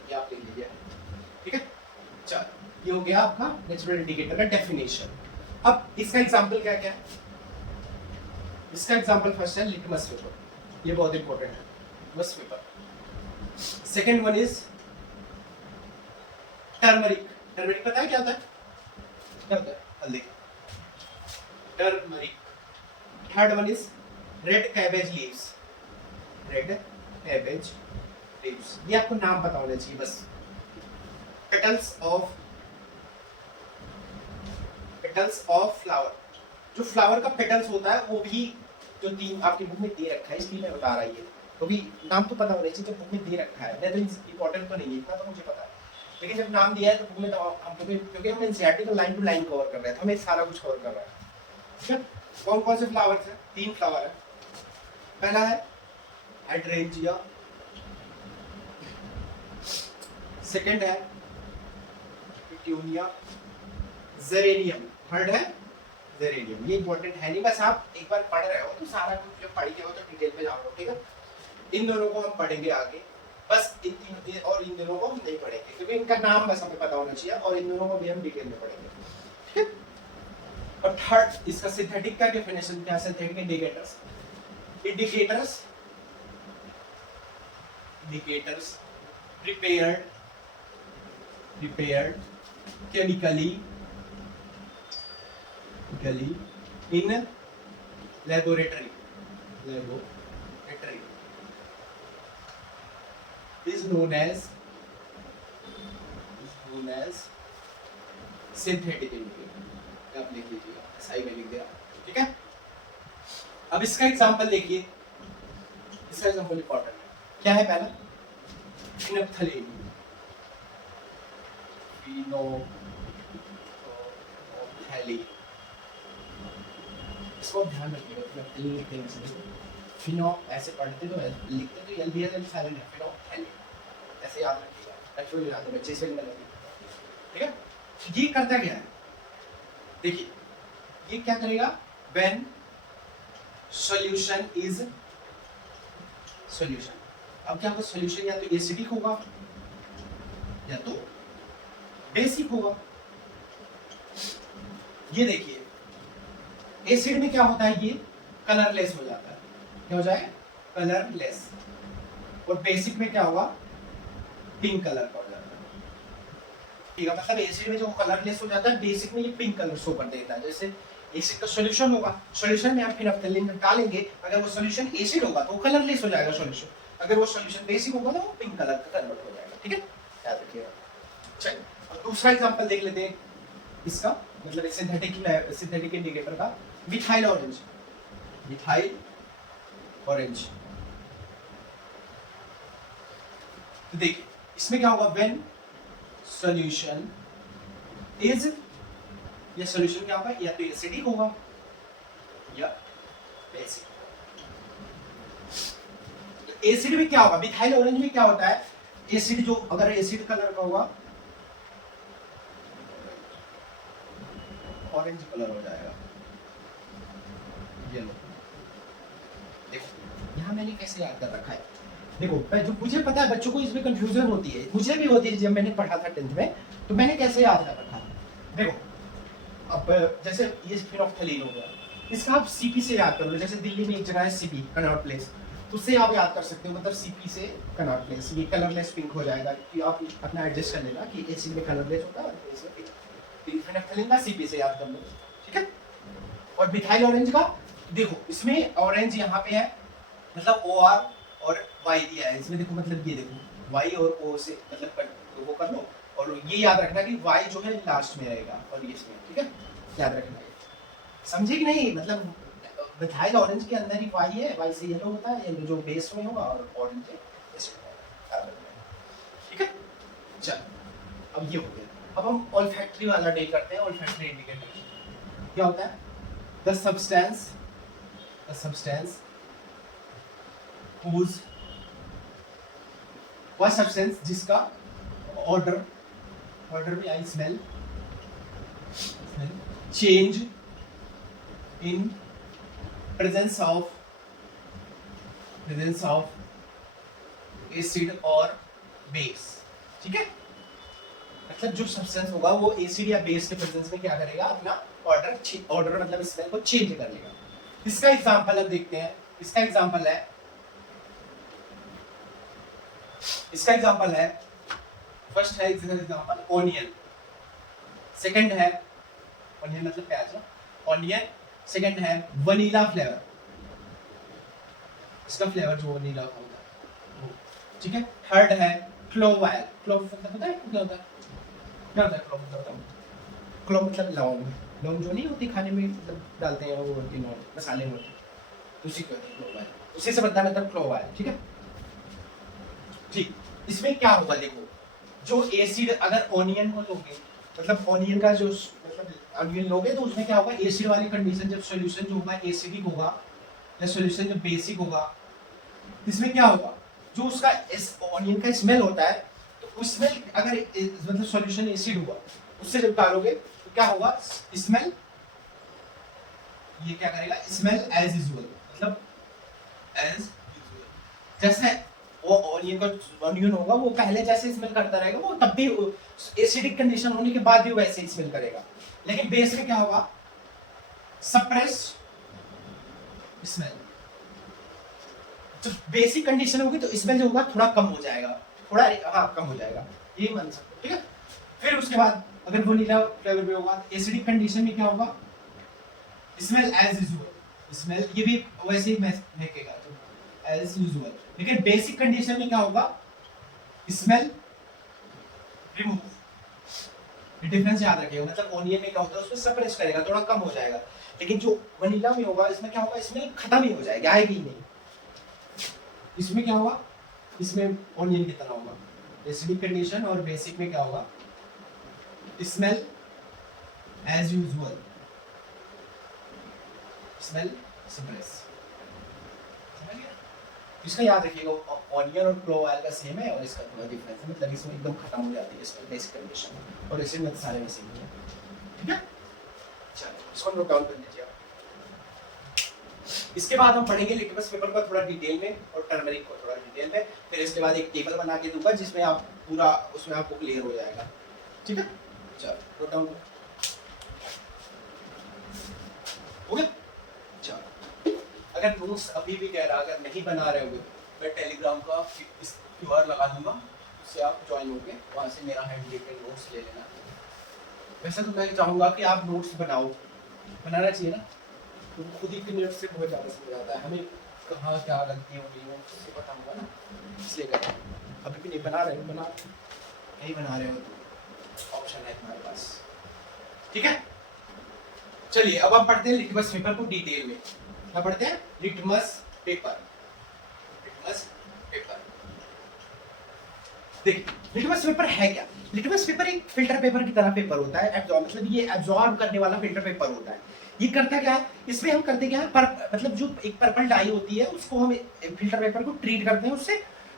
ये आप लिख लीजिए, ठीक है। चलो ये हो गया आपका नेचुरल इंडिकेटर का डेफिनेशन। अब इसका एग्जांपल क्या क्या है? इसका एग्जांपल फर्स्ट है लिटमस पेपर, ये बहुत इंपॉर्टेंट है, litmus paper. Second one is turmeric. Turmeric पता है क्या होता है? हल्दी, turmeric. Third one is red cabbage leaves. ये आपको नाम पता होना चाहिए बस। Petals of flower. जो फ्लावर का पेटल्स होता है वो भी जो तीन आपकी बुक में दे रखा है, इसलिए मैं बता रहा है, तो भी नाम तो पता होना चाहिए, जो बुक में दे रखा है। मैं तो इंपॉर्टेंट तो नहीं है, इतना तो मुझे पता है, लेकिन जब नाम दिया है तो बुक में तो हम क्योंकि हम एनसीईआरटी को लाइन टू लाइन कवर कर रहे हैं, तो हमें सारा कुछ कवर कर रहा है, ठीक है। कौन कौन से फ्लावर्स हैं? 3 फ्लावर है। पहला है हाइड्रेंजिया, सेकंड है पिट्यूनिया, जेरेनियम, थर्ड है जेरेनियम। ये इंपॉर्टेंट है नहीं, बस आप एक बार पढ़ रहे हो तो सारा कुछ जब पढ़ के हो तो डिटेल में जाओगे, ठीक है। इन दोनों को हम पढ़ेंगे आगे, बस इन तीनों और इन दोनों को हम नहीं पढ़ेंगे क्योंकि इनका नाम बस हमें पता होना चाहिए, और इन दोनों को भी हम डिटेल में पढ़ेंगे, ठीक है। और थर्ड इसका सिंथेटिक का डेफिनेशन क्या है? Synthetic indicators prepared chemically in laboratory is known as synthetic indicator। आप लिख लीजिएगा, सही में लिख दिया, ठीक है। अब इसका एग्जांपल देखिए, इसका एग्जांपल इंपॉर्टेंट है। क्या है? पहला फिनोप्थलीन, इसको ध्यान रखिएगा। फिनोप्थलीन लिखते हैं, फिनो ऐसे पढ़ते तो लिखते तो एल भी है, साइलेंट है, फिनोप्थलीन ऐसे याद रखिएगा, एक्चुअली याद है बच्चे से नहीं लगेगा, ठीक है। ये करता क्या है? देखिए ये क्या करेगा? When solution is solution. अब क्या होगा? सॉल्यूशन या तो एसिडिक होगा या तो बेसिक होगा। ये देखिए एसिड में क्या होता है? ये कलरलेस हो जाता है। क्या हो जाए? कलरलेस। और बेसिक में क्या होगा? पिंक कलर का हो जाता है, ठीक है। मतलब एसिड में जो कलरलेस हो जाता है, बेसिक में ये पिंक कलर शो कर देता है। जैसे एसिड का सॉल्यूशन होगा, सॉल्यूशन में आप फिनोप्थलीन डालेंगे, अगर वो सॉल्यूशन एसिड होगा तो वो कलरलेस हो जाएगा सॉल्यूशन, अगर वो सॉल्यूशन बेसिक होगा तो वो पिंक कलर का कन्वर्ट हो जाएगा, ठीक है। याद रखिएगा। चलिए अब दूसरा एग्जांपल देख लेते हैं इसका, मतलब सिंथेटिक इंडिकेटर का। Methyl orange. तो देखिए इसमें क्या होगा? व्हेन सॉल्यूशन इज, ये सॉल्यूशन क्या होगा? या तो एसिडिक होगा या बेसिक। एसिड में क्या होगा, मिथाइल ऑरेंज में क्या होता है, एसिड जो अगर एसिड कलर का होगा ऑरेंज कलर हो जाएगा, येलो। देखो यहाँ मैंने कैसे याद कर रखा है, देखो मैं जो मुझे पता है बच्चों को इसमें कंफ्यूजन होती है, मुझे भी होती है जब मैंने पढ़ा था 10th में, तो मैंने कैसे याद कर रखा। देखो अब जैसे ये फिनोल्फथलीन हो गया, इसका आप सीपी से याद कर लो, जैसे दिल्ली में एक जगह है सीपी कनॉट प्लेस, उससे आप याद कर सकते हो, मतलब सीपी से कनॉट प्लेस, ये कलरलेस पिंक हो जाएगा कि आप अपना एडजस्ट कर लेना कि एसिड में कलरलेस होता है और इसमें पिंक। फिनोल्फथलीन का सीपी से याद कर लो, ठीक है। और मिथाइल ऑरेंज का देखो, इसमें ऑरेंज यहाँ पे है, मतलब ओ आर और वाई दिया है इसमें, देखो मतलब ये देखो वाई और ओ से मतलब तो वो कर लो, और ये याद रखना कि वाई जो है लास्ट में रहेगा और ये इसमें, ठीक है, याद रखना है, समझे कि नहीं, मतलब मिथाइल ऑरेंज के अंदर ही वाई है, वाई से येलो होता है, येलो जो बेस में होगा और ऑरेंज है ऐसे, ठीक है। चल अब ये हो गया, अब हम ऑल्फैक्टरी वाला डील करते हैं। ऑल्फैक्टरी इंडिकेटर क्या होता है, द सब्सटेंस whose वह सब्सटेंस जिसका ऑर्डर में I smell change in presence of acid और बेस, ठीक है, मतलब जो सब्सटेंस होगा वो एसिड या बेस के प्रेजेंस में क्या करेगा, अपना ऑर्डर मतलब स्मेल को चेंज कर लेगा। इसका एग्जांपल अब देखते हैं, इसका एग्जांपल है फर्स्ट है एग्जांपल ऑनियन, सेकंड है ऑनियन मतलब प्याज, ऑनियन, सेकंड है वनीला फ्लेवर, इसका फ्लेवर जो वनीला होगा वो, ठीक है। थर्ड है क्लोव ऑयल, क्लोव मतलब पता है क्या होता है, क्लोव मतलब, क्लोव मतलब लौंग जो नहीं होती खाने में मतलब डालते हैं वो होती है मसाले में, उसी को क्लोव ऑयल, उसी से बनता है मतलब क्लोव ऑयल, ठीक है। ठीक, इसमें क्या होगा देखो, जो एसिड अगर ऑनियन को लोगे, मतलब ऑनियन का जो मतलब ऑनियन लोगे तो उसमें क्या होगा, एसिड वाली कंडीशन, जब सॉल्यूशन जो होगा एसिडिक होगा या सॉल्यूशन जब बेसिक होगा, इसमें क्या होगा, जो उसका ऑनियन का स्मेल होता है, तो उसमें अगर मतलब सॉल्यूशन एसिड हुआ, उससे जब डालोगे तो क्या होगा, स्मेल, ये क्या करेगा, स्मेल एज यूजुअल, मतलब एज यूजुअल, जैसे वो ऑनियन होगा वो पहले जैसे स्मेल करता रहेगा, वो तब भी एसिडिक कंडीशन होने के बाद भी वैसे ही स्मेल करेगा। लेकिन बेस में क्या होगा, सप्रेस्ड स्मेल, जब बेसिक कंडीशन होगी तो स्मेल जो होगा थोड़ा कम हो जाएगा, थोड़ा कम हो जाएगा, ये मान सकते हो, ठीक है। फिर उसके बाद अगर वनीला फ्लेवर में होगा, एसिडिक कंडीशन में क्या होगा, स्मेल एज यूजुअल, स्मेल ये भी वैसे ही महकेगा एज यूजुअल। लेकिन बेसिक कंडीशन में क्या होगा, स्मेल रिमूव, डिफरेंस याद रखिएगा, मतलब ऑनियन में क्या होता है उसमें सप्रेस करेगा, थोड़ा कम हो जाएगा, लेकिन जो वनीला में होगा इसमें क्या होगा, स्मेल खत्म ही हो जाएगी, आएगी ही नहीं। इसमें क्या होगा, इसमें ऑनियन की तरह होगा, एसिडिक कंडीशन और बेसिक में क्या होगा, smell as usual, smell suppress, इसका याद रखिएगा, ऑनियन और क्लोव ऑयल का सेम है और इसका थोड़ा डिफरेंस है, मतलब इसमें एकदम खत्म हो जाती है इसका बेसिक कंडीशन और इसमें मत सारे वैसे ही है, ठीक है। चलो इसको नोट डाउन कर लीजिए आप। इसके बाद हम पढ़ेंगे लिटमस पेपर को थोड़ा डिटेल में और टर्मरिक को थोड़ा डिटेल में, फिर इसके बाद एक टेबल बना के दूंगा जिसमें आप पूरा उसमें आपको क्लियर हो जाएगा, ठीक है। चलो नोट डाउन हो गया। चलो अगर नोट्स अभी भी कह रहा अगर नहीं बना रहे होगे, मैं टेलीग्राम का QR लगा दूंगा, उससे आप ज्वाइन होगे, वहाँ से मेरा हैंड लेकर नोट्स ले लेना। वैसे तो मैं चाहूँगा कि आप नोट्स बनाओ, बनाना चाहिए ना, तो खुद ही मिनट से बहुत ज़्यादा समझ आता है, हमें कहाँ क्या गलती हो रही है उससे पता होगा ना, इसलिए कहते हैं। अभी भी नहीं बना रहे हो, नहीं बना रहे हो तो ऑप्शन है तुम्हारे पास, ठीक है। चलिए अब हम पढ़ते हैं लिटमस पेपर को डिटेल में। क्या पढ़ते हैं, लिटमस पेपर। देखिए लिटमस पेपर है क्या, लिटमस पेपर एक फिल्टर पेपर की तरह पेपर होता है, मतलब ये एब्जॉर्ब करने वाला फिल्टर पेपर होता है। ये करता क्या है, इसमें हम करते क्या है, मतलब जो एक पर्पल डाई होती है उसको हम फिल्टर पेपर को ट्रीट करते हैं उससे,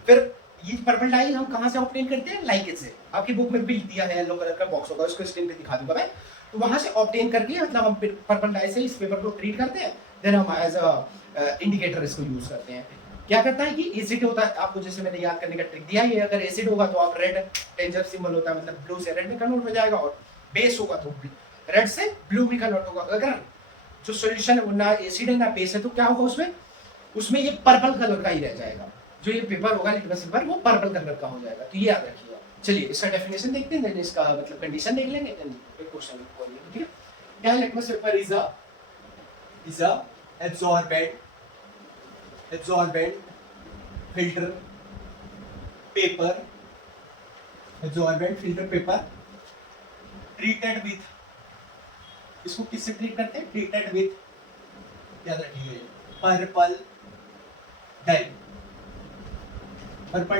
फिर ये पर्पल डाई हम कहाँ से ऑब्टेन करते हैं, लाइकेन से। आपकी बुक में भी दिया है, येलो कलर का बॉक्स होगा, उसको स्क्रीन पे दिखा दूंगा मैं। तो वहां से ऑब्टेन करके मतलब हम पर्पल डाई से इस पेपर को ट्रीट करते हैं, देन हम एज अ इंडिकेटर इसको यूज करते हैं। क्या करता है कि एसिड होता है, आपको जैसे मैंने याद करने का ट्रिक दिया है, अगर एसिड होगा तो आप रेड डेंजर सिंबल होता है, मतलब ब्लू से रेड में कन्वर्ट हो जाएगा, और बेस होगा तो रेड से ब्लू में कन्वर्ट होगा। अगर जो सॉल्यूशन है वो ना एसिड है ना बेस है तो क्या होगा उसमें, उसमें ये पर्पल कलर का ही रह जाएगा। जो ये पेपर होगा लिटमस पेपर वो पर्पल कलर का हो जाएगा, तो ये याद रखिएगा। चलिए इसका डेफिनेशन देखते हैं, देन इसका मतलब कंडीशन देख लेंगे, देन क्वेश्चन करेंगे। ठीक है, क्या litmus paper is a absorbent filter paper, treated with, इसको किससे ट्रीट करते हैं, treated with, याद रखिए, purple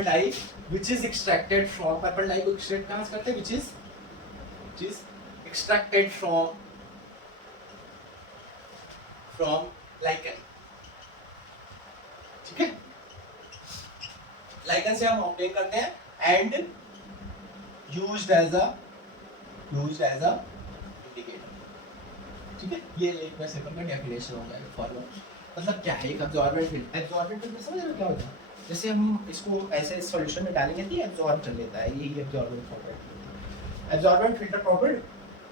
dye which is extracted from, purple dye को एक्सट्रैक्ट कहाँ से करते हैं, which is extracted from lichen। ठीक है, लाइकन से हम ऑब्टेन करते हैं and used as a indicator. ठीक है, ये लिटमस पेपर का डेफिनेशन हो गया फॉर्मूला। मतलब क्या है, एक एब्जॉर्बेंट फिल्टर समझ रहे हो क्या होता है, जैसे हम इसको ऐसे सॉल्यूशन में डालेंगे तो ये एब्जॉर्ब कर लेता है, यही absorbent property. Absorbent filter property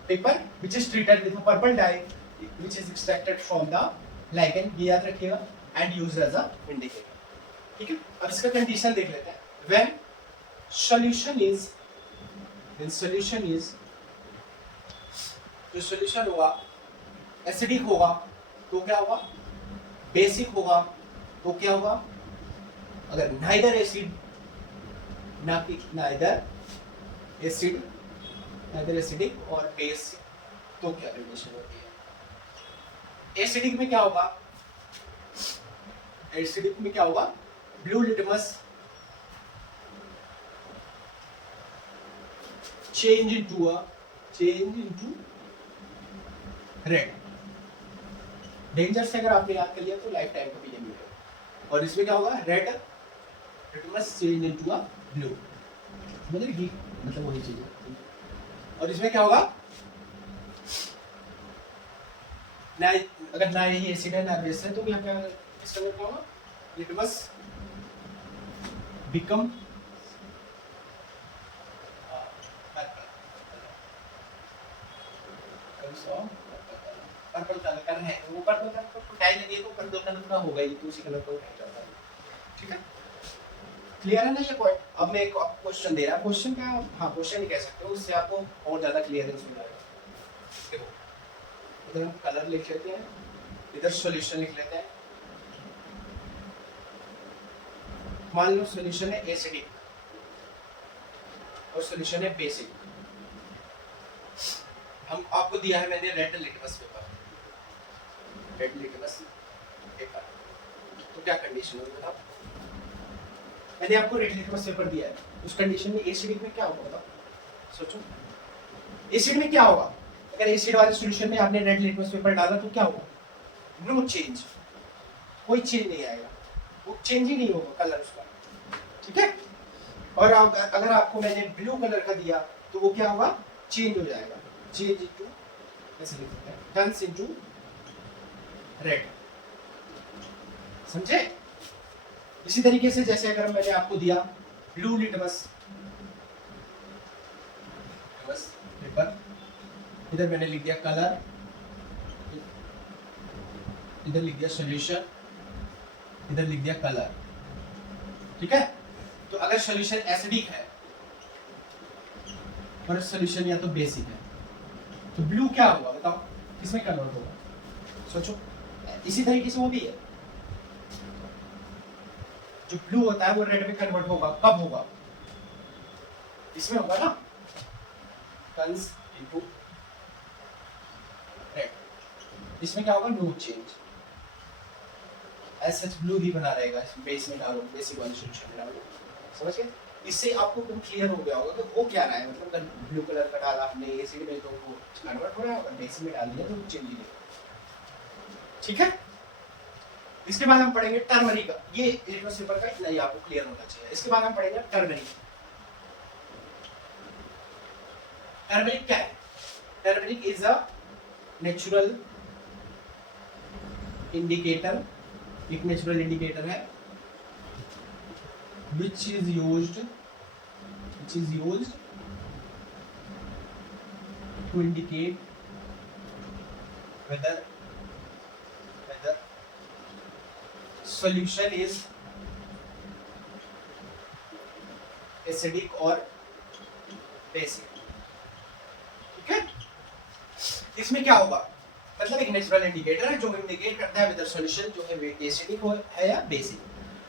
paper which is treated with purple dye which is extracted from the lichen, ये याद रखिएगा, and used as a indicator. ठीक है, अब इसका कंडीशन देख लेते हैं। व्हेन सॉल्यूशन इज जो सॉल्यूशन होगा एसिडिक होगा तो क्या होगा, बेसिक होगा तो क्या होगा, अगर नाइदर एसिडिक और बेस तो क्या कंडीशन होती है। एसिडिक में क्या होगा, blue litmus change into red. Danger से अगर आपने याद कर लिया तो लाइफ टाइम का भी नहीं है। और इसमें क्या होगा, red litmus change into a blue, मतलब वही चीज है। और इसमें क्या होगा, ना अगर ना ये एसिड है ना बेस है तो यहाँ क्या इसका क्या होगा, लिटमस बिकम पर्पल कलर है, वो पर्पल कलर को डाई लगी तो पर्पल कलर का होगा ही, तो उसी कलर को रह जाता है। ठीक है, क्लियर है ना ये पॉइंट। अब मैं एक क्वेश्चन दे रहा हूं, क्वेश्चन क्या, हाँ क्वेश्चन ही कह सकते हो, उससे आपको और ज्यादा क्लियरेंस मिल जाएगा। देखो इधर हम कलर लिख लेते हैं, इधर सॉल्यूशन लिख लेते हैं। मान लो सॉल्यूशन है एसिडिक और सॉल्यूशन है बेसिक। हम आपको दिया है मैंने रेड लिटमस पेपर, तो क्या कंडीशन होगी बताओ। मैंने आपको रेड लिटमस पेपर दिया है, उस कंडीशन में एसिडिक में क्या होगा बताओ, सोचो। एसिड में क्या होगा, अगर एसिड वाले सॉल्यूशन में आपने रेड लिटमस पेपर डाला तो क्या होगा, नो चेंज, कोई चेंज नहीं आएगा, वो चेंज ही नहीं होगा कलर उसका। ठीक है, और अगर आपको मैंने ब्लू कलर का दिया तो वो क्या होगा, चेंज हो जाएगा, चेंज इनटू, ऐसे लिख सकते हैं, टर्न्स इनटू रेड। समझे। इसी तरीके से जैसे अगर मैंने आपको दिया ब्लू लिटमस पेपर, इधर मैंने लिख दिया कलर, इधर लिख दिया सॉल्यूशन, इधर लिख दिया कलर। ठीक है, तो अगर सॉल्यूशन एसिडिक है और सॉल्यूशन या तो बेसिक है तो ब्लू क्या होगा बताओ, किसमें कन्वर्ट होगा, सोचो। इसी तरीके से वो भी है, जो ब्लू होता है वो रेड में कन्वर्ट होगा, कब होगा, इसमें होगा ना, टर्न्स इनटू रेड। इसमें क्या होगा, नो चेंज, ऐसा ब्लू ही बना रहेगा, बेस में डालो, बेसिक वाली सॉल्यूशन में डालो। समझ गए। इससे आपको एकदम क्लियर हो गया होगा कि वो क्या रहा है, मतलब अगर ब्लू कलर का डाला आपने एसिड में तो वो कन्वर्ट हो रहा है, अगर बेसिक में डाल दिया तो वो चेंज ही नहीं। ठीक है। इसके बाद हम पढ़ेंगे टर्मरी का, ये लिटमस पेपर का इतना ही आपको क्लियर होना चाहिए। इसके बाद हम पढ़ेंगे टर्मरी। टर्मरिक क्या है? Turmeric is a natural indicator, एक नेचुरल इंडिकेटर है which is used to indicate whether solution is acidic or basic। ठीक है, इसमें क्या होगा, मतलब एक नेचुरल इंडिकेटर है जो इंडिकेट करता है वेदर सॉल्यूशन जो है एसिडिक है या बेसिक।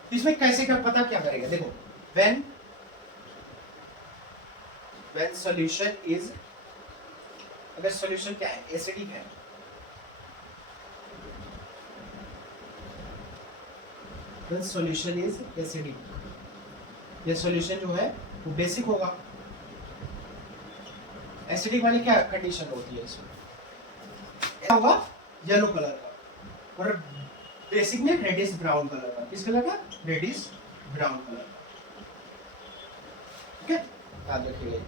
तो इसमें कैसे कर पता क्या करेगा, देखो when solution is, अगर सॉल्यूशन क्या है एसिडिक है, when solution is acidic, ये सॉल्यूशन जो है वो बेसिक होगा। एसिडिक वाली क्या कंडीशन होती है इसमें, क्या होगा येलो कलर का, और बेसिक में रेडिश ब्राउन कलर का। किस कलर का? रेडिश ब्राउन कलर का। ठीक है, याद रखिए।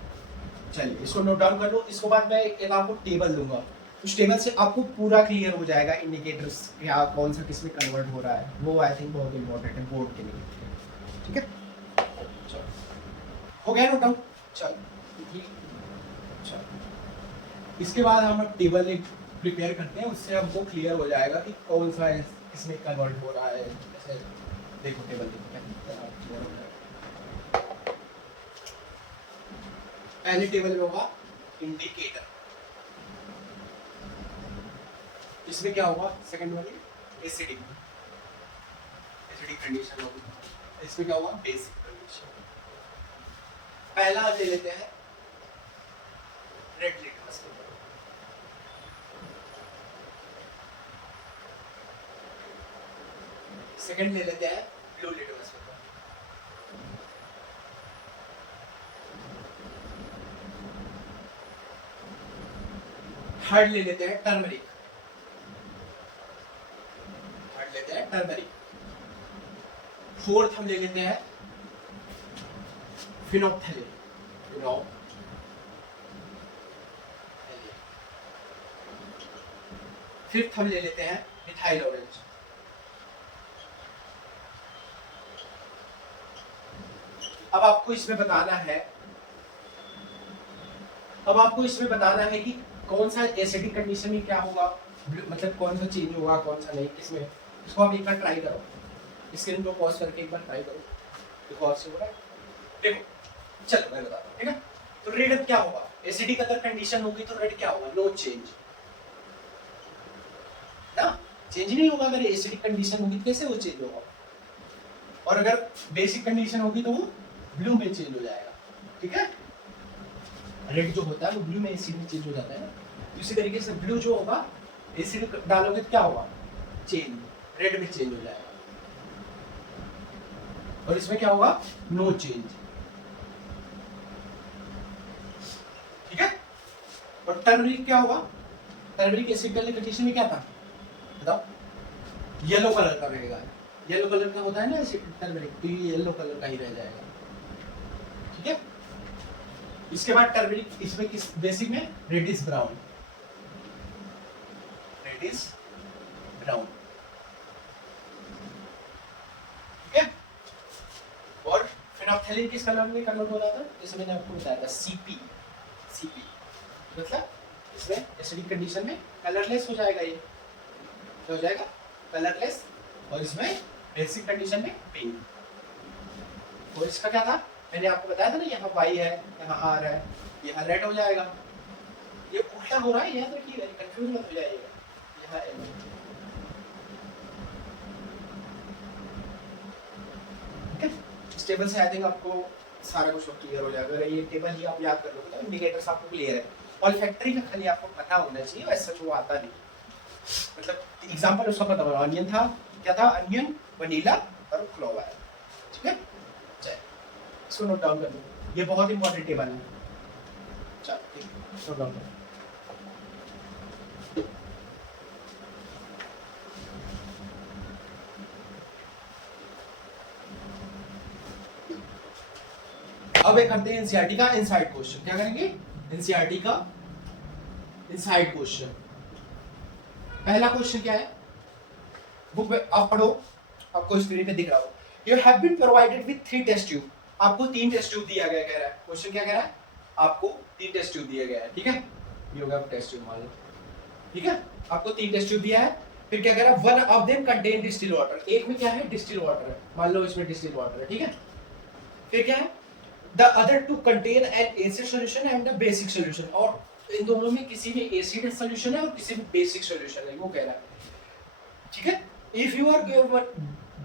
चलिए इसको नोट डाउन कर लो। इसके बाद मैं एक आपको टेबल दूंगा, उस टेबल से आपको पूरा क्लियर हो जाएगा इंडिकेटर्स क्या कौन सा किस में कन्वर्ट हो रहा है। वो आई थिंक बहुत इंपॉर्टेंट है बोर्ड के लिए। ठीक है, चलो हो गया नोट डाउन। चलो इसके बाद हम टेबल एक प्रिपेयर करते हैं, उससे हमको क्लियर हो जाएगा कि कौन सा इसमें कन्वर्ट हो रहा है। जैसे देखो टेबल पहले टेबल में होगा इंडिकेटर, इसमें क्या होगा सेकंड वाली एसिडिक कंडीशन होगी, इसमें क्या होगा बेसिक कंडीशन। पहला ले लेते हैं रेड लिटमस पेपर, सेकंड ले लेते हैं ब्लू लिटमस पेपर, थर्ड ले लेते हैं टर्मरिक, फोर्थ हम ले लेते हैं फिनोप्थेलिन, फिफ्थ हम ले लेते हैं मिथाइल ऑरेंज, अब आपको इसमें बताना है कि कौन सा एसिडिक कंडीशन में क्या होगा, मतलब कौन सा चेंज होगा कौन सा नहीं, किसमें। इसको आप एक बार ट्राई करो, स्क्रीन को पॉज करके एक बार ट्राई करो, देखो आपसे हो रहा है। देखो चलो मैं बताता हूँ, ठीक है। तो रेड क्या होगा, एसिडिक अगर कंडीशन होगी तो रेड क्या होगा, नो चेंज ना, चेंज नहीं होगा। अगर एसिडिक कंडीशन होगी तो कैसे वो चेंज होगा, और अगर बेसिक कंडीशन होगी तो वो ब्लू में चेंज हो जाएगा। ठीक है, रेड जो होता है वो ब्लू में एसिड में चेंज हो जाता है। इसी तरीके से ब्लू जो होगा एसिड डालोगे तो क्या होगा, चेंज, रेड में चेंज हो जाएगा। और इसमें क्या होगा, नो चेंज। ठीक है, और टर्मरिक क्या होगा, टर्मरिक एसिड कंडीशन में क्या था बताओ, येलो कलर का रहेगा। येलो कलर का होता है ना एसिड टर्मरिक, तो ये येलो कलर का ही रह जाएगा। ठीक है, इसके बाद टर्मरिक इसमें किस बेसिक में रेडिश ब्राउन, ठीक है। और फिनोप्थेलिन किस कलर में कन्वर्ट हो रहा था, जैसे मैंने आपको बताया था सीपी, मतलब इसमें एसिडिक कंडीशन में कलरलेस हो जाएगा, ये हो जाएगा कलरलेस, और इसमें बेसिक कंडीशन में पिंक। और इसका क्या था, मैंने आपको बताया था ना, यहाँ वाई है, यहाँ आर है, यहाँ रेड हो जाएगा। ये उल्टा हो रहा है, याद रखिएगा, कंफ्यूज मत हो जाइएगा। यहाँ इस टेबल से आई थिंक आपको सारा कुछ क्लियर हो जाएगा। अगर ये टेबल ही आप याद कर लोगे तो इंडिकेटर्स आपको क्लियर है। और फैक्ट्री का खाली आपको पता होना चाहिए, वैसे वो आता नहीं, मतलब एग्जांपल उसका पता होगा। अनियन था, क्या था, अनियन, वनीला और क्लोवर। ठीक है, चलिए इसको नोट डाउन कर लो, ये बहुत इंपॉर्टेंट टेबल है। चलो ठीक है, नोट डाउन करो। अब एक करते हैं एनसीईआरटी का इनसाइड क्वेश्चन। क्या करेंगे? एनसीईआरटी का इनसाइड क्वेश्चन। पहला क्वेश्चन क्या है? बुक में आप पढ़ो, आपको स्क्रीन पे दिख रहा हो। You have been provided with 3 test tube. आपको 3 टेस्ट ट्यूब दिया गया, कह रहा है क्वेश्चन क्या कह रहा है? आपको 3 टेस्ट ट्यूब दिया गया है, ठीक है? ये होगा टेस्ट ट्यूब मान लो, ठीक है? आपको 3 टेस्ट ट्यूब दिया है। फिर क्या कह रहा है? One of them contain distil water. एक में क्या है? डिस्टिल वाटर है, मान लो इसमें डिस्टिल वाटर है, ठीक है? फिर क्या है? The other two contain an acid solution and the basic solution. और इन दोनों में किसी में एसिड सॉल्यूशन है और किसी में बेसिक सॉल्यूशन है, वो कह रहा है, ठीक है? If you are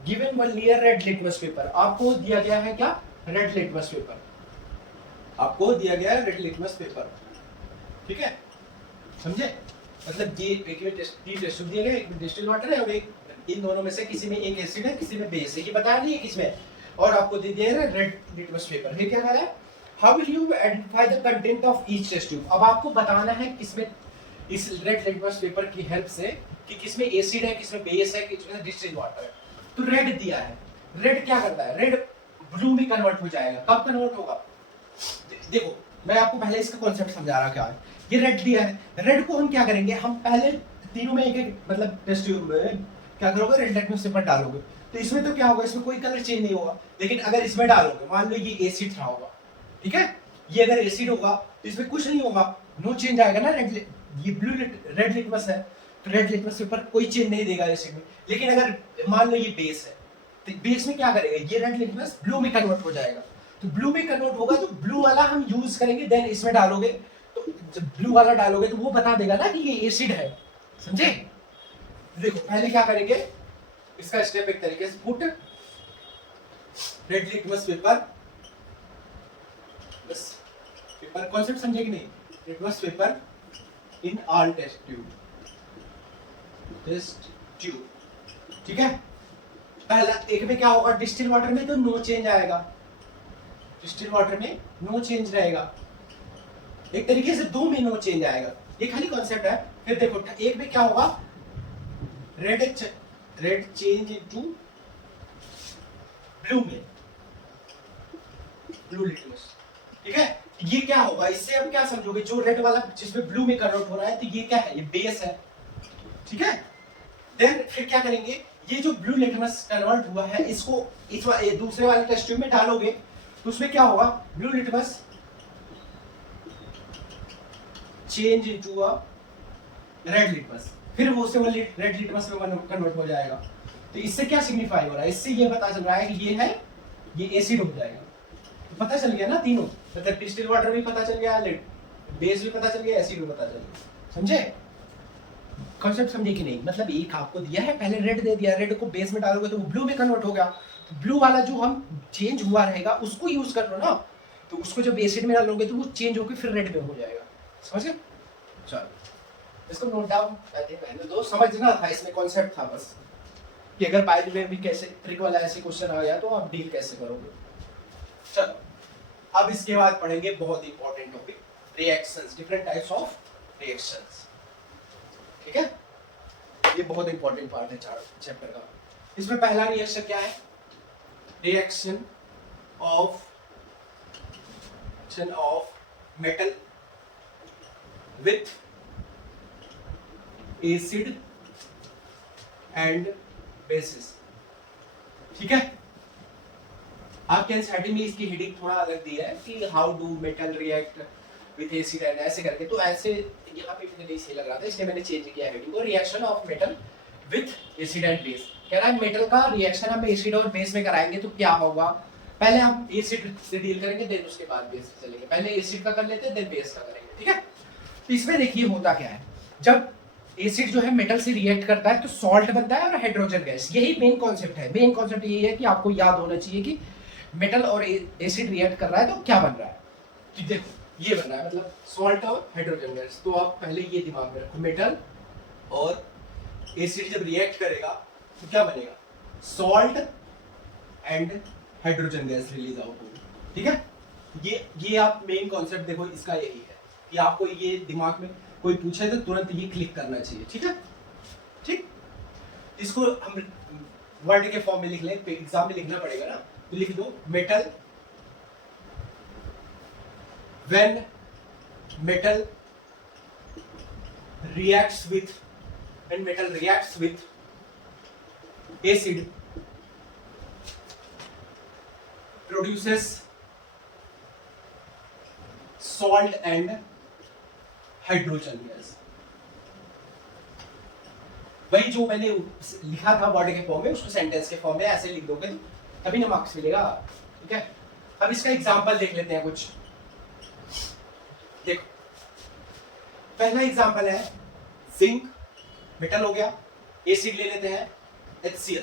given one layer red litmus paper, आपको दिया गया है क्या? Red litmus paper. आपको दिया गया है रेड लिटमस पेपर, ठीक है? समझे? मतलब ये एक में टेस्ट दिया गया, एक में डिस्टिल वाटर है और एक इन दोनों में से किसी में एक एसिड है, किसी में बेस है, ये बताया नहीं है किसमें। और आपको दे दिया है रेड लिटमस पेपर। फिर क्या कह रहा है? How will you identify the content of each test tube. अब आपको बताना है किसमें, इस रेड लिटमस पेपर की हेल्प से, कि किसमें एसिड है, किसमें बेस है, किसमें डिस्टिल वाटर है। तो रेड दिया है, रेड क्या करता है? रेड ब्लू में कन्वर्ट हो जाएगा। कब कन्वर्ट होगा? देखो मैं आपको पहले इसका कॉन्सेप्ट समझा रहा क्या है। ये रेड दिया है, रेड को हम क्या करेंगे? हम पहले तीनों में एक एक मतलब टेस्ट ट्यूब में क्या करोगे? रेड लिटमस पेपर डालोगे, तो इसमें तो क्या होगा? इसमें कोई कलर चेंज नहीं होगा। लेकिन अगर इसमें डालोगे, मान लो ये एसिड था होगा, ठीक है? ये अगर एसिड होगा तो इसमें कुछ नहीं होगा, नो चेंज आएगा ना। ये ब्लू रेड लिटमस है, तो रेड लिटमस पेपर कोई चेंज नहीं देगा एसिड में। लेकिन अगर मान लो ये बेस है, तो बेस में क्या करेगा? ये रेड लिटमस ब्लू में कन्वर्ट हो जाएगा। तो ब्लू में कन्वर्ट होगा तो ब्लू वाला हम यूज करेंगे, देन इसमें डालोगे तो जब ब्लू वाला डालोगे तो वो बता देगा ना कि ये एसिड है। समझे? देखो पहले क्या करेंगे, इसका स्टेप एक तरीके से, पुट रेड लिटमस पेपर, बस पेपर कॉन्सेप्ट समझे कि नहीं? Litmus paper in all test tube, ठीक है? पहला एक में क्या होगा? डिस्टिल वाटर में तो नो चेंज आएगा, डिस्टिल वाटर में नो चेंज रहेगा। एक तरीके से दो में नो चेंज आएगा, ये खाली कॉन्सेप्ट है। फिर देखो एक में क्या होगा? रेड चेंज इनटू ब्लू में, ब्लू लिटमस, ठीक है? ये क्या होगा? इससे अब क्या समझोगे? जो रेड वाला जिसमें ब्लू में कन्वर्ट हो रहा है, तो ये क्या है? ये बेस है, ठीक है? देन फिर क्या करेंगे? ये जो ब्लू लिटमस कन्वर्ट हुआ है, इसको इस दूसरे वाले टेस्ट ट्यूब में डालोगे तो उसमें क्या होगा? Blue litmus change into a red litmus, फिर वो से वो रेड लिटमस में कन्वर्ट हो जाएगा। तो इससे क्या सिग्निफाई हो रहा है? इससे ये पता चल रहा है कि ये है, ये एसिड हो जाएगा। तो पता चल गया ना तीनों, मतलब डिस्टिल वाटर भी पता चल गया, बेस भी पता चल गया, एसिड भी पता चल गया। समझे? कॉन्सेप्ट समझे कि नहीं? मतलब एक आपको दिया है, पहले रेड दे दिया, रेड को बेस में डालोगे तो वो ब्लू में कन्वर्ट हो गया। तो ब्लू वाला जो हम चेंज हुआ रहेगा उसको यूज कर लो ना, तो उसको जब एसिड में डालोगे तो वो चेंज होकर फिर रेड में हो जाएगा। समझ गए? चलो इसको नोट डाउन करते हैं। पहले दो समझना था, इसमें कॉन्सेप्ट था बस कि अगर बाय द वे भी कैसे ट्रिक वाला ऐसे क्वेश्चन आ गया तो आप डील कैसे करोगे। चलो अब इसके बाद पढ़ेंगे बहुत important topic, reactions, different types of reactions, ठीक है? ये बहुत इंपॉर्टेंट पार्ट है चैप्टर का। इसमें पहला रिएक्शन क्या है? Reaction of metal with acid and bases, ठीक है? आपके एनसीईआरटी में इसकी हेडिंग थोड़ा अलग दी है कि how do metal react with acid and ऐसे करके, तो ऐसे यहाँ पे मुझे नहीं सही लग रहा था इसलिए मैंने चेंज किया हेडिंग को। Reaction of metal with acid and base, कह रहा है मेटल का रिएक्शन हम एसिड और बेस में कराएंगे तो क्या होगा? पहले हम एसिड से डील करेंगे, देन उसके बाद बेस से चलेंगे। पहले एसिड का कर लेते हैं, देन बेस का करेंगे, ठीक है? तो इसमें देखिए होता क्या है, जब एसिड जो है मेटल से रिएक्ट करता है तो सॉल्ट बनता है और हाइड्रोजन गैस। यही मेन कॉन्सेप्ट है। मेन कॉन्सेप्ट यही है कि आपको याद होना चाहिए कि मेटल और एसिड रिएक्ट कर रहा है तो क्या बन रहा है। तो देखो ये बन रहा है मतलब सॉल्ट और हाइड्रोजन गैस। तो आप पहले ये दिमाग में रखो, मेटल और एसिड जब रिएक्ट करेगा तो क्या बनेगा? Salt and hydrogen gas release out होगी, ठीक है? ये आप मेन कॉन्सेप्ट देखो, इसका यही है कि आपको ये दिमाग में कोई पूछे तो तुरंत ये क्लिक करना चाहिए, ठीक है? ठीक, इसको हम वर्ड के फॉर्म में लिख लें, एग्जाम में लिखना पड़ेगा ना, तो लिख दो metal when metal reacts with acid produces salt and hydrogen gas। वही जो मैंने लिखा था वर्ड के फॉर्म में उसको सेंटेंस के फॉर्म में ऐसे लिख दोगे तभी ना मार्क्स मिलेगा। ठीक है, अब इसका एग्जांपल देख लेते हैं कुछ। देखो पहला एग्जांपल है जिंक, मेटल हो गया, एसिड ले लेते हैं HCl,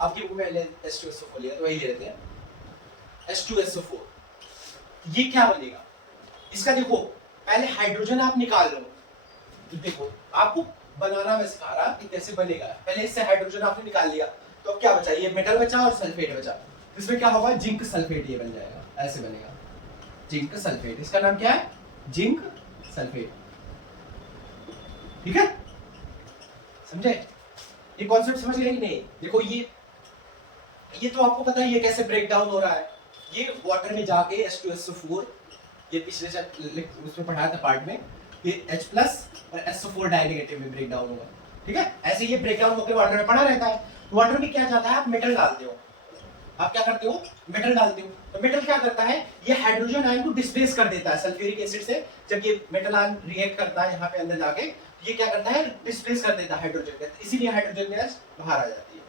आपकी बुक में H2SO4 लिया तो वही ले लेते हैं H2SO4। ये क्या बनेगा इसका, देखो पहले हाइड्रोजन आप निकाल लो, तो देखो आपको बनाना मैं सिखा रहा कि कैसे बनेगा। पहले इससे हाइड्रोजन आपने निकाल लिया तो अब क्या बचा, ये मेटल बचा और सल्फेट बचा। इसमें क्या होगा, जिंक सल्फेट ये बन जाएगा, ऐसे बनेगा जिंक सल्फेट। इसका नाम क्या है, जिंक सल्फेट। ठीक है, समझे? ये कॉन्सेप्ट समझ गए कि नहीं? देखो ये तो आपको पता है ये कैसे ब्रेक डाउन हो रहा है। ये वाटर में जाके H2SO4, ये पिछले उसमें पढ़ाया था पार्ट में, ये H+ और SO4 डाइनेगेटिव में ब्रेक डाउन होगा। ठीक है, ऐसे ये ब्रेक डाउन होकर वाटर में पड़ा रहता है। वाटर में क्या जाता है, आप मेटल डालते हो, आप क्या करते हो, मेटल डालते हो। तो मेटल क्या करता है, ये हाइड्रोजन आयन को डिस्प्लेस कर देता है सल्फ्यूरिक एसिड से। जब ये मेटल आयन रिएक्ट करता है यहाँ पे अंदर जाके, ये क्या करता है, डिस्प्लेस कर देता है हाइड्रोजन गैस, इसीलिए हाइड्रोजन गैस बाहर आ जाती है।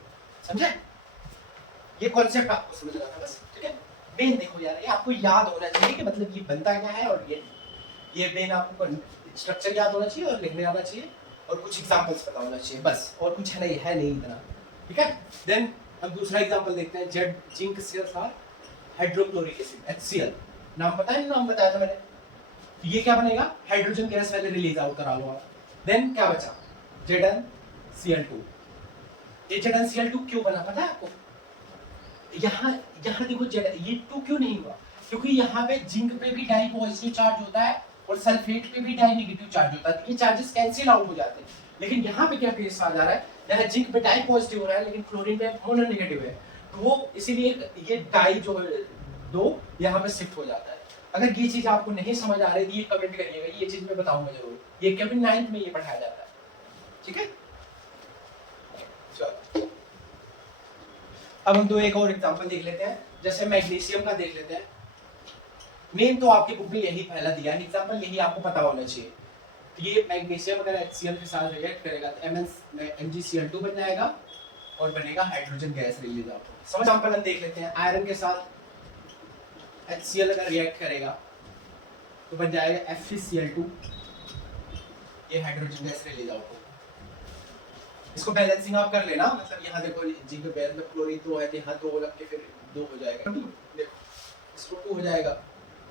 समझे? ये कॉन्सेप्ट आपको समझना था बस। ठीक है, मेन देखो यार, ये आपको याद होना चाहिए कि मतलब ये बनता क्या है, और ये मेन आपको स्ट्रक्चर याद होना चाहिए और लिखने आना चाहिए और कुछ एग्जांपल्स पता होना चाहिए बस, और कुछ है नहीं इतना। ठीक है, देन अब दूसरा एग्जांपल देखते हैं। जेड जिंक से था हाइड्रोक्लोरिक एसिड HCl, नाम पता है, नाम बताया था मैंने। तो ये क्या बनेगा, हाइड्रोजन गैस पहले रिलीज आउट करा लो आप। देन क्या बचा, ZnCl2। ये ZnCl2 क्यों बना पता है आपको? यहाँ देखो ये 2 क्यों नहीं हुआ, क्योंकि यहाँ पे जिंक पे भी डाई पॉजिटिव चार्ज होता है और सल्फेट पे भी डाई नेगेटिव चार्ज होता है। ये चार्जेस कैंसिल आउट हो जाते हैं। लेकिन यहाँ पे क्या केस आ जा रहा है, यहाँ जिंक पे डाई पॉजिटिव हो रहा है लेकिन क्लोरीन पे मोनो नेगेटिव है, तो वो इसीलिए ये डाई जो दो यहाँ पे शिफ्ट हो जाता है। अगर ये चीज आपको नहीं समझ आ रही है ये कमेंट करिएगा, ये चीज मैं बताऊंगा जरूर। ये केवल 9th में ये पढ़ाया जाता है। ठीक है, चलो अब हम एक और एग्जांपल देख लेते हैं। जैसे मैग्नीशियम का देख लेते हैं। मेन तो आपकी बुक में यही पहला दिया है एग्जांपल, यही आपको पता होना चाहिए। तो ये मैग्नीशियम अगर HCl के साथ रिएक्ट करेगा तो MgCl2 बन जाएगा और बनेगा हाइड्रोजन गैस रिलीज आउट। समझ एग्जांपल हम देख लेते हैं। आयरन के साथ HCl अगर रिएक्ट करेगा तो बन जाएगा FeCl2, ये हाइड्रोजन गैस रिलीज आउट। इसको बैलेंसिंग आप कर लेना, मतलब यहाँ देखो जिंक बैलेंस में क्लोरीन 2 है तो यहाँ 2 लग के फिर 2 हो जाएगा। देखो इसको 2 हो जाएगा,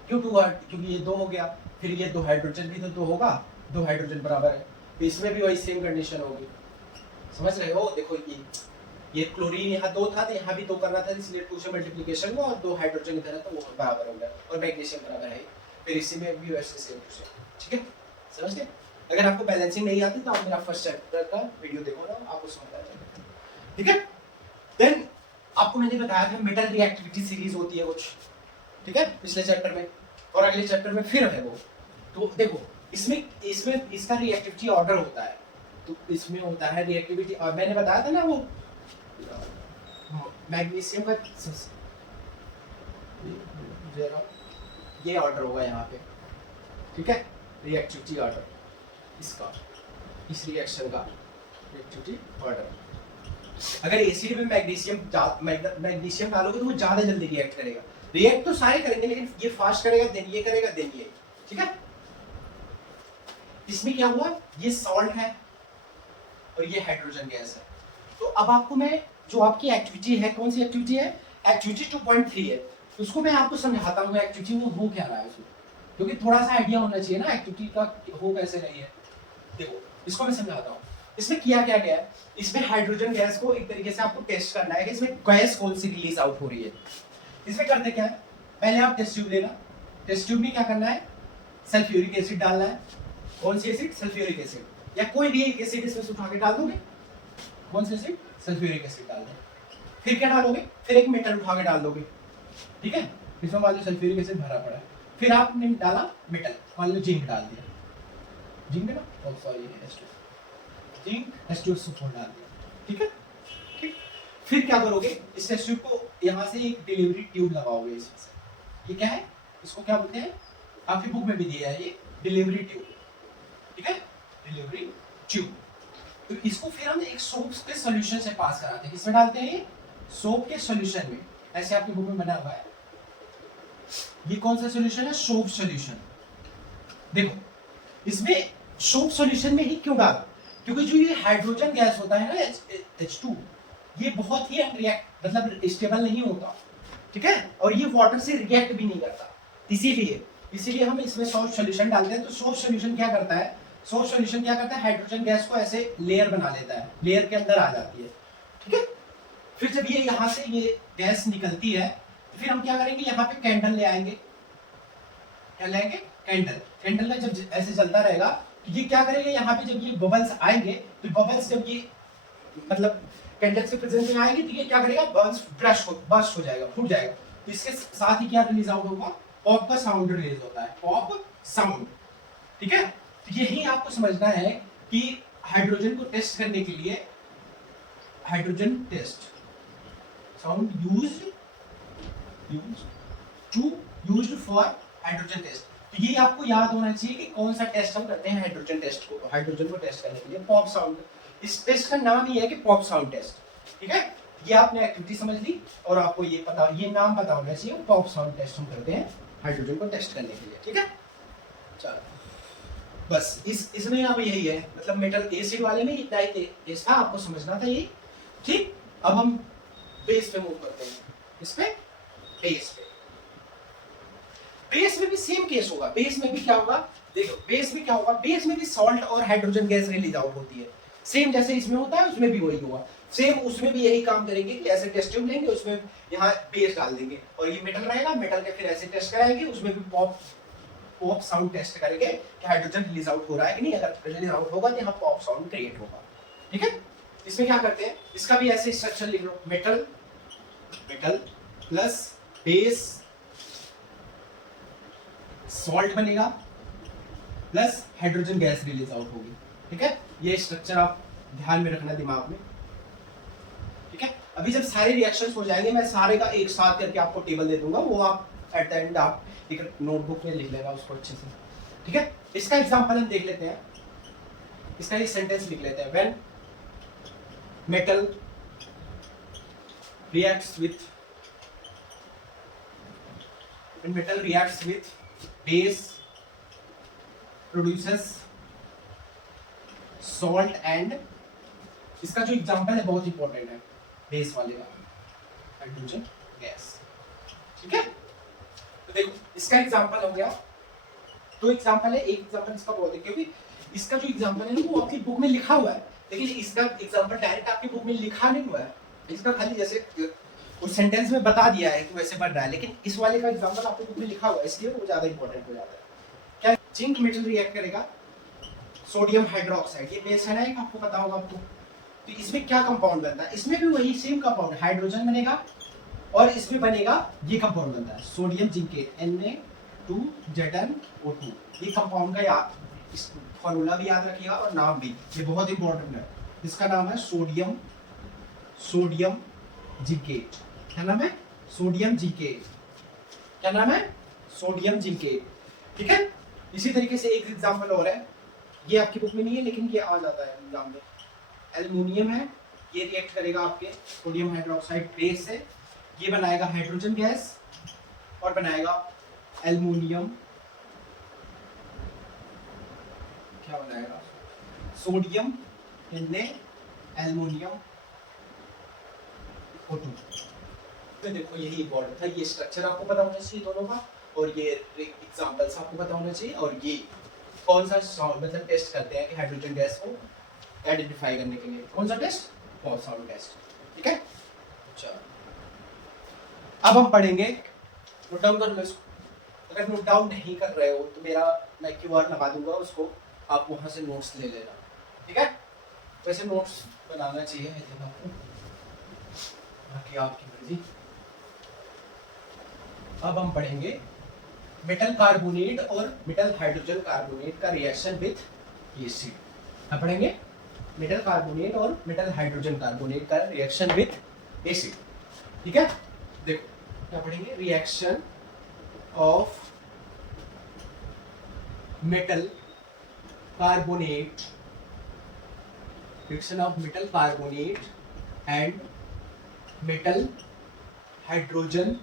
क्यों 2 क्योंकि ये 2 हो गया, फिर ये 2 हाइड्रोजन भी तो 2 होगा, 2 हाइड्रोजन बराबर है, तो इसमें भी वही सेम कंडीशन होगी। समझ रहे हो? देखो ये क्लोरीन यहाँ 2 था तो यहाँ भी 2 करना था, इसलिए 2 से मल्टीप्लिकेशन हुआ और 2 हाइड्रोजन इधर है तो वो बराबर हो गया, और मैग्नीशियम बराबर है, फिर इसी में भी वैसे सेम टू सेम। ठीक है, समझ गए? अगर आपको बैलेंसिंग नहीं आती तो आप मेरा फर्स्ट चैप्टर का वीडियो देखो ना, आपको समझ आ जाएगा। ठीक है, देन आपको मैंने बताया था मेटल रिएक्टिविटी सीरीज होती है कुछ, ठीक है, पिछले चैप्टर में, और अगले चैप्टर में फिर है वो। तो देखो इसमें इसका रिएक्टिविटी ऑर्डर होता है, तो इसमें होता है रिएक्टिविटी, और मैंने बताया था ना वो मैग्नीशियम का ये ऑर्डर होगा यहाँ पे। ठीक है, रिएक्टिविटी ऑर्डर इसका, इस रिएक्शन का रिएक्टिविटी ऑर्डर। अगर एसिड में मैग्नीशियम डालोगे तो वो ज्यादा जल्दी रिएक्ट करेगा। रिएक्ट तो सारे करेंगे लेकिन ये फास्ट करेगा, देन ये करेगा, देन ये। ठीक है, इसमें क्या हुआ, ये सॉल्ट है और ये हाइड्रोजन गैस है। तो अब आपको मैं जो आपकी एक्टिविटी है, कौन सी एक्टिविटी है, एक्टिविटी 2.3 है, तो उसको मैं आपको समझाता हूँ एक्टिविटी वो हो क्या रहा है उसमें, क्योंकि थोड़ा सा आइडिया होना चाहिए ना एक्टिविटी का हो कैसे रही है। देखो इसको मैं समझाता हूँ। इसमें किया क्या गया है, इसमें हाइड्रोजन गैस को एक तरीके से आपको टेस्ट करना है कि इसमें गैस कौन सी रिलीज आउट हो रही है। इसमें करते क्या है, पहले आप टेस्ट ट्यूब लेना, टेस्ट ट्यूब में क्या करना है, सल्फ्यूरिक एसिड डालना है। कौन सी एसिड, सल्फ्यूरिक एसिड, या कोई भी एक एसिड इसमें उठा के डाल दोगे। कौन सी एसिड, सल्फ्यूरिक एसिड डाल दो। फिर क्या डालोगे, फिर एक मेटल उठा के डाल दोगे। ठीक है, इसमें मान लो सल्फ्यूरिक एसिड भरा पड़ा है, फिर आपने डाला मेटल, मान लो जिंक डाल दिया, जिंक ना, ओ सॉरी जिंक H2SO4 डाल दिया, ठीक है, ठीक। फिर क्या करोगे, इस टेस्ट ट्यूब को यहाँ से एक डिलीवरी ट्यूब लगाओगे इसमें से, ये क्या है, इसको क्या बोलते हैं, आपकी बुक में भी दिया है ये डिलीवरी ट्यूब, ठीक है, डिलीवरी ट्यूब। तो इसको फिर हम एक सोप के सॉल्यूशन से पास कराते हैं, किसमें डालते हैं, ये सोप के सॉल्यूशन में, ऐसे आपकी बुक में बना हुआ है, ये कौन सा सॉल्यूशन है, सोप सॉल्यूशन। देखो इसमें सोप सॉल्यूशन में ही क्यों डाल, क्योंकि जो ये हाइड्रोजन गैस होता है ना H2, ये बहुत ही अनरिएक्ट मतलब स्टेबल नहीं होता, ठीक है, और ये वाटर से रिएक्ट भी नहीं करता, इसीलिए हम इसमें सोप सॉल्यूशन डालते हैं। तो सोप सॉल्यूशन क्या करता है, सोप सॉल्यूशन क्या करता है, हाइड्रोजन गैस को ऐसे लेयर बना लेता है, लेयर के अंदर आ जाती है, ठीक है। फिर जब ये यहाँ से ये गैस निकलती है तो फिर हम क्या करेंगे, यहाँ पे कैंडल ले आएंगे, क्या लाएंगे, कैंडल, कैंडल में जब ऐसे चलता रहेगा तो ये क्या करेंगे, यहाँ पे जब ये बबल्स आएंगे तो बबल्स जब ये मतलब कैंडल के प्रेजेंस में आएंगे तो ये क्या करेगा, बर्स्ट हो जाएगा, फूट जाएगा। तो इसके साथ ही क्या रिलीज आउट होगा, पॉप का साउंड रिलीज होता है, पॉप साउंड, ठीक है। तो यही आपको समझना है कि हाइड्रोजन को टेस्ट करने के लिए, hydrogen test sound used for hydrogen test. तो ये आपको याद होना चाहिए कि कौन सा टेस्ट हम करते हैं हाइड्रोजन टेस्ट को, हाइड्रोजन को टेस्ट करने के लिए पॉप साउंड, इस टेस्ट का नाम ही है कि पॉप साउंड टेस्ट, ठीक है। ये आपने एक्टिविटी समझ ली और आपको ये पता, ये नाम पता होना चाहिए, पॉप साउंड टेस्ट हम करते हैं हाइड्रोजन को टेस्ट करने के लिए, ठीक है। चलो बस इसमें अब यही है, मतलब मेटल एसिड वाले में इतना ही इसका आपको समझना था ये, ठीक। अब हम बेस पे मूव करते हैं, इस पे बेस में भी सेम केस होगा, बेस में भी क्या होगा, देखो बेस में क्या होगा, बेस में भी सॉल्ट और हाइड्रोजन गैस रिलीज आउट होती है, सेम जैसे इसमें होता है उसमें भी वही होगा, सेम उसमें भी यही काम करेंगे कि ऐसे टेस्ट ट्यूब लेंगे, उसमें यहाँ बेस डाल देंगे और ये मेटल रहेगा, मेटल के फिर ऐसे टेस्ट कराएंगे, उसमें भी पॉप साउंड टेस्ट करेंगे कि हाइड्रोजन रिलीज आउट हो रहा है कि नहीं, अगर रिलीज आउट होगा तो यहाँ पॉप साउंड क्रिएट होगा, ठीक है। इसमें क्या करते हैं, इसका भी ऐसे स्ट्रक्चर लिख लो, मेटल प्लस बेस सॉल्ट बनेगा plus hydrogen gas release out होगी, ठीक है। ये स्ट्रक्चर आप ध्यान में रखना दिमाग में, ठीक है। अभी जब सारे रिएक्शंस हो जाएंगे मैं सारे का एक साथ करके आपको टेबल दे दूंगा, वो आप एट द एंड आप एक नोटबुक में लिख लेना उसको अच्छे से, ठीक है। इसका एग्जांपल हम देख लेते हैं, इसका ये सेंटेंस लिख लेते हैं, when metal reacts with base produces salt and, इसका जो एग्जांपल है बहुत इंपॉर्टेंट है, बेस वाले का हाइड्रोजन गैस, ठीक है। तो देखो इसका एग्जांपल हो गया, दो एग्जांपल है, एक एग्जांपल इसका बहुत है क्योंकि इसका जो एग्जांपल है ना वो आपकी बुक में लिखा हुआ है, लेकिन इसका एग्जांपल डायरेक्ट आपकी बुक में लिखा नहीं हुआ है, इसका खाली जैसे उस सेंटेंस में बता दिया है कि वैसे पढ़ रहा है, लेकिन इस वाले का एग्जांपल आपकी बुक में लिखा हुआ है, इसलिए वो ज्यादा इंपॉर्टेंट हो जाता है। क्या जिंक मेटल रिएक्ट करेगा सोडियम हाइड्रोक्साइड, ये बेस है ना एक, आपको पता होगा आपको। तो इसमें क्या कंपाउंड बनता है, इसमें भी वही सेम कंपाउंड हाइड्रोजन बनेगा और इसमें बनेगा ये कंपाउंड बनता है सोडियम जिंकेट Na2ZnO2, ये कंपाउंड का याद, इस फॉर्मूला भी याद रखिएगा और नाम भी, ये बहुत इंपॉर्टेंट है। इसका नाम है सोडियम जिंकेट, क्या नाम है, सोडियम जिंकेट, क्या नाम है, सोडियम जिंकेट, ठीक है। इसी तरीके से एक एग्जांपल और है, ये आपकी बुक में नहीं है लेकिन ये आ जाता है एग्जाम में, एल्युमिनियम है, ये रिएक्ट करेगा आपके सोडियम हाइड्रोक्साइड बेस से, ये बनाएगा हाइड्रोजन गैस और बनाएगा एल्युमिनियम, क्या बनाएगा, सोडियम एल्युमिनियम O2। तो देखो यही इंपॉर्टेंट था, ये स्ट्रक्चर आपको पता होना चाहिए दोनों का, और ये एग्जांपल्स आपको पता होना चाहिए, और ये कौन सा साउंड मतलब टेस्ट करते हैं कि हाइड्रोजन गैस को आइडेंटिफाई करने के लिए, कौन सा टेस्ट, पॉप साउंड टेस्ट, ठीक है। चलो अब हम पढ़ेंगे, नोट डाउन कर लो इसको, अगर नोट डाउन नहीं कर रहे हो तो मैं QR लगा दूंगा, उसको आप वहां से नोट्स ले लेना, ठीक है। वैसे नोट्स बनाना चाहिए आपको, बाकी आपकी मर्जी। अब हम पढ़ेंगे मेटल कार्बोनेट और मेटल हाइड्रोजन कार्बोनेट का रिएक्शन विथ एसिड। क्या पढ़ेंगे? मेटल कार्बोनेट और मेटल हाइड्रोजन कार्बोनेट का रिएक्शन विथ एसिड। ठीक है, देखो क्या पढ़ेंगे? Reaction of metal carbonate, reaction of metal carbonate and metal hydrogen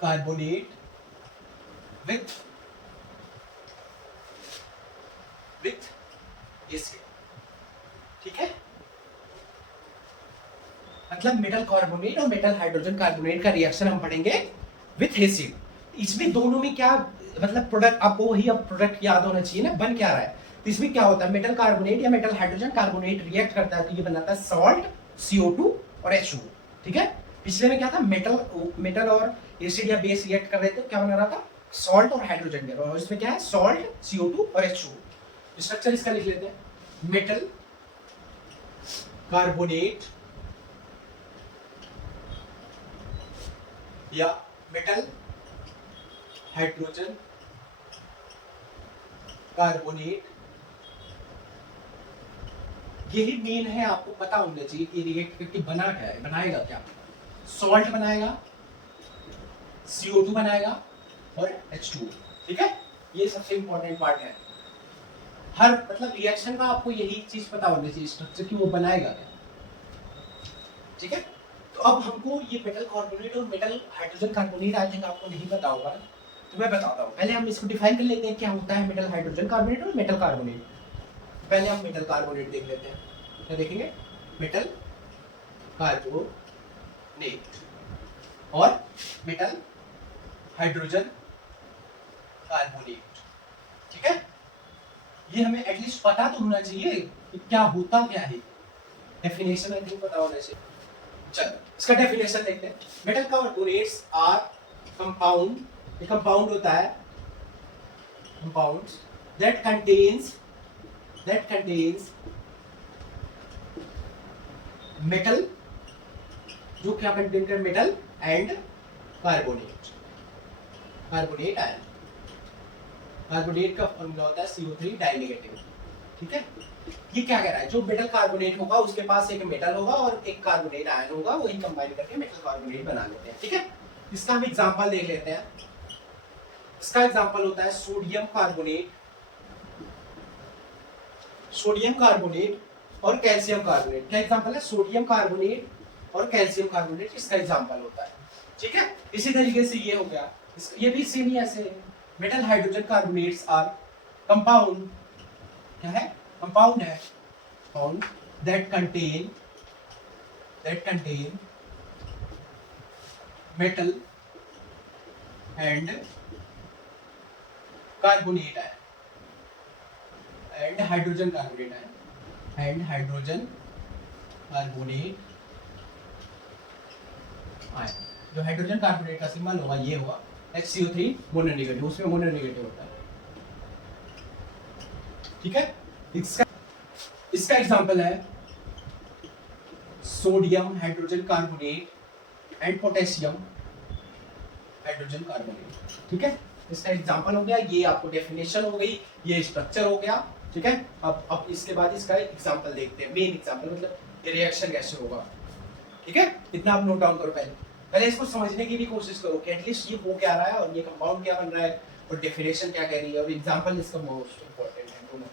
carbonate with acid. ठीक है, मतलब मेटल कार्बोनेट और मेटल हाइड्रोजन कार्बोनेट का रिएक्शन हम पढ़ेंगे विथ एसिड। इसमें दोनों में क्या मतलब प्रोडक्ट, आपको वही अब प्रोडक्ट याद होना चाहिए ना, बन क्या रहा है। तो इसमें क्या होता है, मेटल कार्बोनेट या मेटल हाइड्रोजन कार्बोनेट रिएक्ट करता है तो ये बनाता है सॉल्ट, CO2 और H2। ठीक है, पिछले में क्या था, मेटल और एसिड या बेस रिएक्ट कर रहे थे, क्या बना रहा था, सॉल्ट और हाइड्रोजन। और इसमें क्या है, सॉल्ट, CO2 और H2। स्ट्रक्चर इसका लिख लेते हैं, मेटल कार्बोनेट या मेटल हाइड्रोजन कार्बोनेट। यही मेन है, आपको पता होना चाहिए कि रिएक्ट करके बना क्या है, बनाएगा क्या, सॉल्ट बनाएगा, CO2 बनाएगा और H2। ठीक है, ये सबसे इंपॉर्टेंट पार्ट है हर मतलब रिएक्शन का, आपको यही चीज पता होनी चाहिए स्ट्रक्चर की वो बनाएगा क्या। ठीक है, तो अब हमको ये मेटल कार्बोनेट और metal hydrogen carbonate I think आपको नहीं पता होगा, तो मैं बताता हूँ। पहले हम इसको डिफाइन कर लेते हैं क्या होता है मेटल हाइड्रोजन कार्बोनेट और मेटल कार्बोनेट। पहले हम मेटल कार्बोनेट देख लेते हैं, क्या देखेंगे, मेटल कार्बोनेट और मेटल हाइड्रोजन कार्बोनेट। ठीक है, ये हमें एटलीस्ट पता तो होना चाहिए कि क्या होता क्या है, डेफिनेशन आई थिंक पता होना चाहिए। चलो इसका डेफिनेशन देखते हैं। मेटल कार्बोनेट्स आर कंपाउंड, ये कंपाउंड होता है, कंपाउंड्स दैट कंटेन्स मेटल, जो क्या कंटेन कर, metal and carbonate ion. Carbonate का फॉर्मूला होता है CO3 डाइनेगेटिव। ठीक है, ये क्या कह रहा है, जो मेटल कार्बोनेट होगा उसके पास एक मेटल होगा और एक कार्बोनेट आयन होगा, वही कंबाइन करके मेटल कार्बोनेट बना लेते हैं। ठीक है, इसका हम एग्जांपल देख लेते हैं। इसका एग्जांपल होता है सोडियम कार्बोनेट और कैल्शियम कार्बोनेट। क्या एग्जांपल है, सोडियम कार्बोनेट और कैल्शियम कार्बोनेट, इसका एग्जांपल होता है। ठीक है, इसी तरीके से ये हो गया, ये भी सेम ही ऐसे। Metal hydrogen carbonates are compound, क्या है, कंपाउंड है, compound that contain metal and carbonate ion and hydrogen carbonate ion जो हाइड्रोजन कार्बोनेट का सिंबल होगा ये होगा HCO3 मोनो नेगेटिव, उसमें मोनो नेगेटिव होता है। ठीक है, इसका एग्जांपल है sodium hydrogen carbonate and potassium hydrogen carbonate. ठीक है, इसका एग्जांपल हो गया, ये आपको डेफिनेशन हो गई, ये स्ट्रक्चर हो गया। ठीक है, अब इसके बाद इसका एग्जांपल देखते हैं, मेन एग्जांपल मतलब ये रिएक्शन कैसे होगा। ठीक है, इतना आप नोट डाउन करो, पहले इसको समझने की भी कोशिश करो कि एटलीस्ट ये हो क्या रहा है और ये कंपाउंड क्या बन रहा है और डेफिनेशन क्या कह रही है और एग्जांपल इसका मोस्ट इंपॉर्टेंट है। दोनों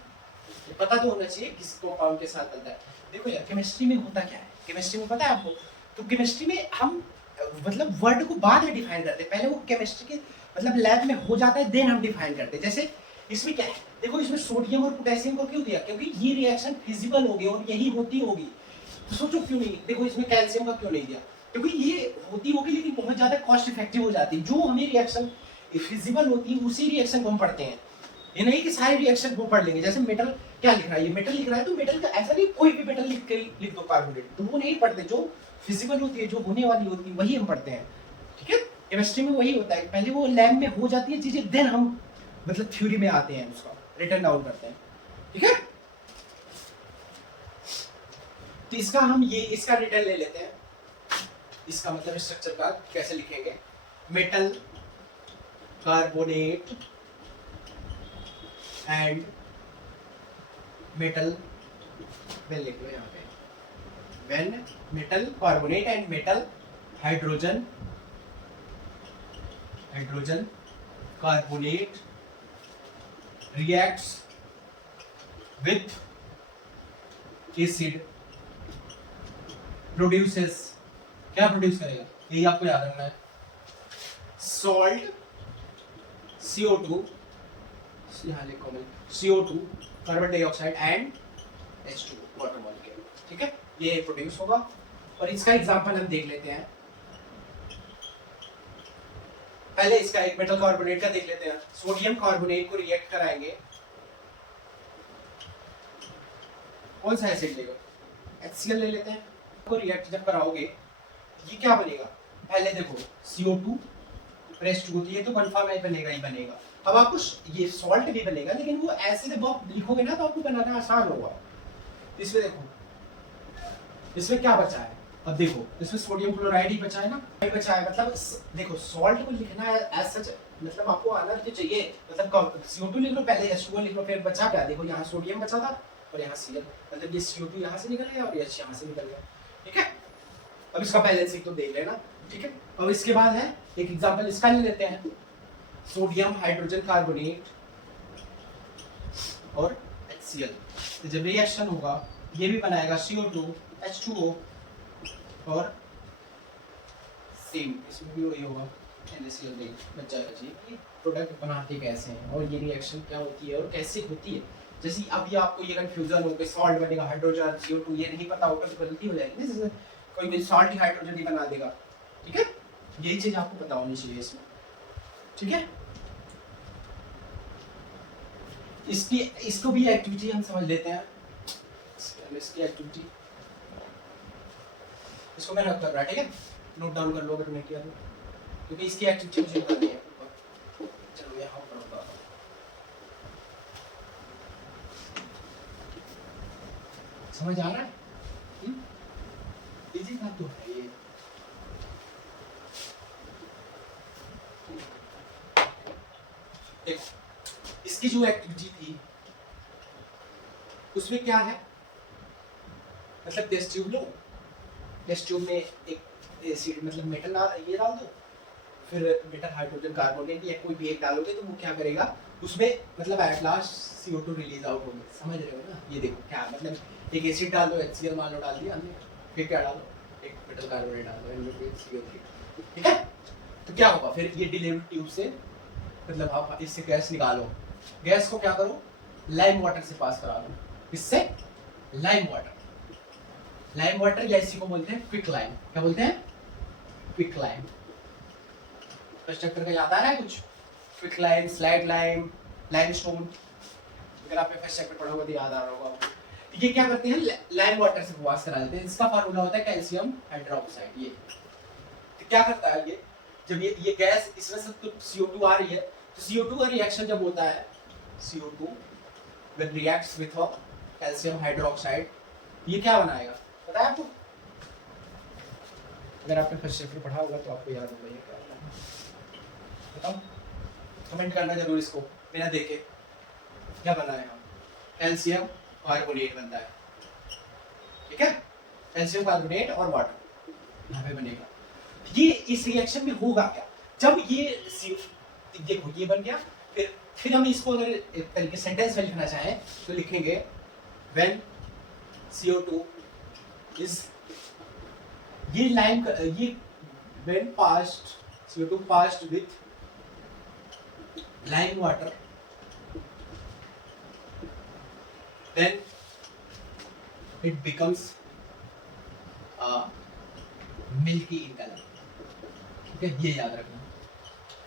ये पता तो होना चाहिए किस कंपाउंड के साथ बनता है। देखो यार, केमिस्ट्री में होता क्या है, केमिस्ट्री में पता है आपको, तो केमिस्ट्री में हम मतलब वर्ड को बाद में डिफाइन करते हैं, पहले वो केमिस्ट्री के मतलब लैब में हो जाता है, देन हम डिफाइन करते हैं। जैसे इसमें क्या है, देखो इसमें सोडियम और पोटेशियम को क्यों दिया, क्योंकि ये रिएक्शन फिजिबल होगी और यही होती होगी। तो सोचो क्यों नहीं, देखो इसमें कैल्शियम का क्यों नहीं दिया, क्योंकि ये होती होगी लेकिन बहुत ज्यादा कॉस्ट इफेक्टिव हो जाती है। जो हमें रिएक्शन फिजिबल होती है उसी रिएक्शन को हम पढ़ते हैं, ये नहीं कि सारे रिएक्शन को पढ़ लेंगे। जैसे मेटल क्या लिख रहा है, ये मेटल लिख रहा है तो मेटल का ऐसा नहीं कोई भी मेटल लिख दो कार्बोनेट, तो वो नहीं पढ़ते। जो फिजिबल होती है, जो होने वाली होती है, वही हम पढ़ते हैं। ठीक है, केमिस्ट्री में वही होता है, पहले वो लैब में हो जाती है चीजें, देन हम मतलब थ्योरी में आते हैं, उसका रिटर्न डाउन करते हैं। ठीक है, तो इसका हम ये इसका रिटर्न ले लेते हैं, इसका मतलब स्ट्रक्चर का कैसे लिखेंगे। मेटल कार्बोनेट एंड मेटल, मैं लिख लो यहाँ पे, when metal carbonate and metal hydrogen carbonate reacts with acid produces, क्या प्रोड्यूस करेगा, यही आपको याद रखना है, सॉल्ट CO2, यहाँ लिखो मैं CO2 carbon dioxide and H2 water molecule, ठीक है, ये प्रोड्यूस होगा। और इसका एग्जांपल हम देख लेते हैं, पहले इसका एक मेटल कार्बोनेट का देख लेते हैं। सोडियम कार्बोनेट को रिएक्ट कराएंगे, कौन सा एसिड लेगा, HCl ले लेते हैं, को रिएक्ट जब कराओगे ये क्या बनेगा, पहले देखो CO2 और H2, तो ये तो कन्फर्म है बनेगा ही बनेगा। अब आपको ये सॉल्ट भी बनेगा, लेकिन वो ऐसे जब आप लिखोगे ना तो आपको बनाना आसान होगा। इसमें देखो, इसमें क्या बचा है, अब देखो इसमें सोडियम क्लोराइड ही बचा है ना, नहीं बचा है, मतलब देखो सॉल्ट को लिखना है एज सच, मतलब आपको आना तो चाहिए, मतलब CO2 लिख लो पहले, H2O लिख लो, फिर बचा क्या, देखो यहाँ सोडियम बचा था और यहाँ Cl, मतलब ये CO2 यहाँ से निकल गया और H यहाँ से निकल गया, ठीक है। अब इसका बैलेंसिंग तो देख लेना, ठीक है। अब इसके बाद है एक एग्जांपल इसका ले लेते हैं, सोडियम हाइड्रोजन कार्बोनेट और HCl, तो जब रिएक्शन होगा ये भी बनाएगा CO2 H2O और सेम इसमें भी वही होगा NaCl बच जाएगा जी। ये प्रोडक्ट बनाते कैसे हैं और ये रिएक्शन क्या होती है और कैसे होती है, जैसे अभी आपको ये कंफ्यूजन हो कि सॉल्ट बनेगा हाइड्रोजन CO2 ये नहीं पता होगा तो गलती हो जाएगी ना, जैसे कोई सॉल्ट ही हाइड्रोजन ही बना देगा, ठीक है, यही चीज आपको पता होनी चाहिए इसमें, ठीक है। इसको भी एक्टिविटी हम समझ लेते हैं, इसकी एक्टिविटी इसको मैं नोट कर रहा है, ठीक है, नोट डाउन कर लो अगर नहीं किया तो, क्योंकि इसकी एक्टिविटी मुझे करनी है। चलो यहाँ पर बताता हूँ, समझ आ रहा है, इजी बात तो है ये। देखो इसकी जो एक्टिविटी थी उसमें क्या है, मतलब टेस्ट ट्यूब लो, टेस्ट ट्यूब में एक एसिड मतलब मेटल ये डाल दो, फिर मेटल हाइड्रोजन कार्बोनेट या कोई भी एक डालोगे तो वो क्या करेगा, उसमें मतलब at last CO2 release out होगी, समझ रहे हो ना। ये देखो क्या मतलब एक एसिड डाल दो, HCl मान लो डाल दिया हमने, फिर क्या डालो एक मेटल कार्बोनेट डाल दो, इनमें कोई CO3, ठीक है। तो क्या होगा फिर, ये डिलीवरी ट्यूब से मतलब आप इससे गैस निकालो, गैस को क्या करो लाइम वाटर से पास करा दो, इससे लाइम वाटर या इसी को बोलते हैं क्विक लाइम, क्या बोलते हैं क्विक लाइम। कंस्ट्रक्टर का याद आ रहा है कुछ, quick lime, slide lime, limestone, अगर आपने फर्स्ट चैप्टर पढ़ा होगा तो याद आ रहा होगा आपको। ये क्या करते हैं लाइम वाटर से पास करा देते हैं, इसका फार्मूला होता है कैल्शियम हाइड्रोक्साइड। ये तो क्या करता है, ये जब ये गैस इसमें से तो CO2 आ रही है, तो CO2 का रिएक्शन जब होता है, CO2 when reacts with calcium hydroxide, ये क्या बनाएगा पता है आपको, अगर आपने फर्स्ट चैप्टर पढ़ा होगा तो आपको याद होगा ये क्या है, बताओ, कमेंट करना जरूर इसको बिना देखे। क्या बना है, कैल्शियम कार्बोनेट बनता है, ठीक है, कैल्शियम कार्बोनेट और वाटर यहाँ पे बनेगा। ये इस रिएक्शन में होगा क्या, जब ये देखो ये बन गया, फिर हम इसको अगर एक तरीके सेंटेंस में लिखना चाहें तो लिखेंगे when CO2 is ये लाइन ये when passed CO2 passed with lime water then it becomes milky in color, ठीक है, ये याद रखना।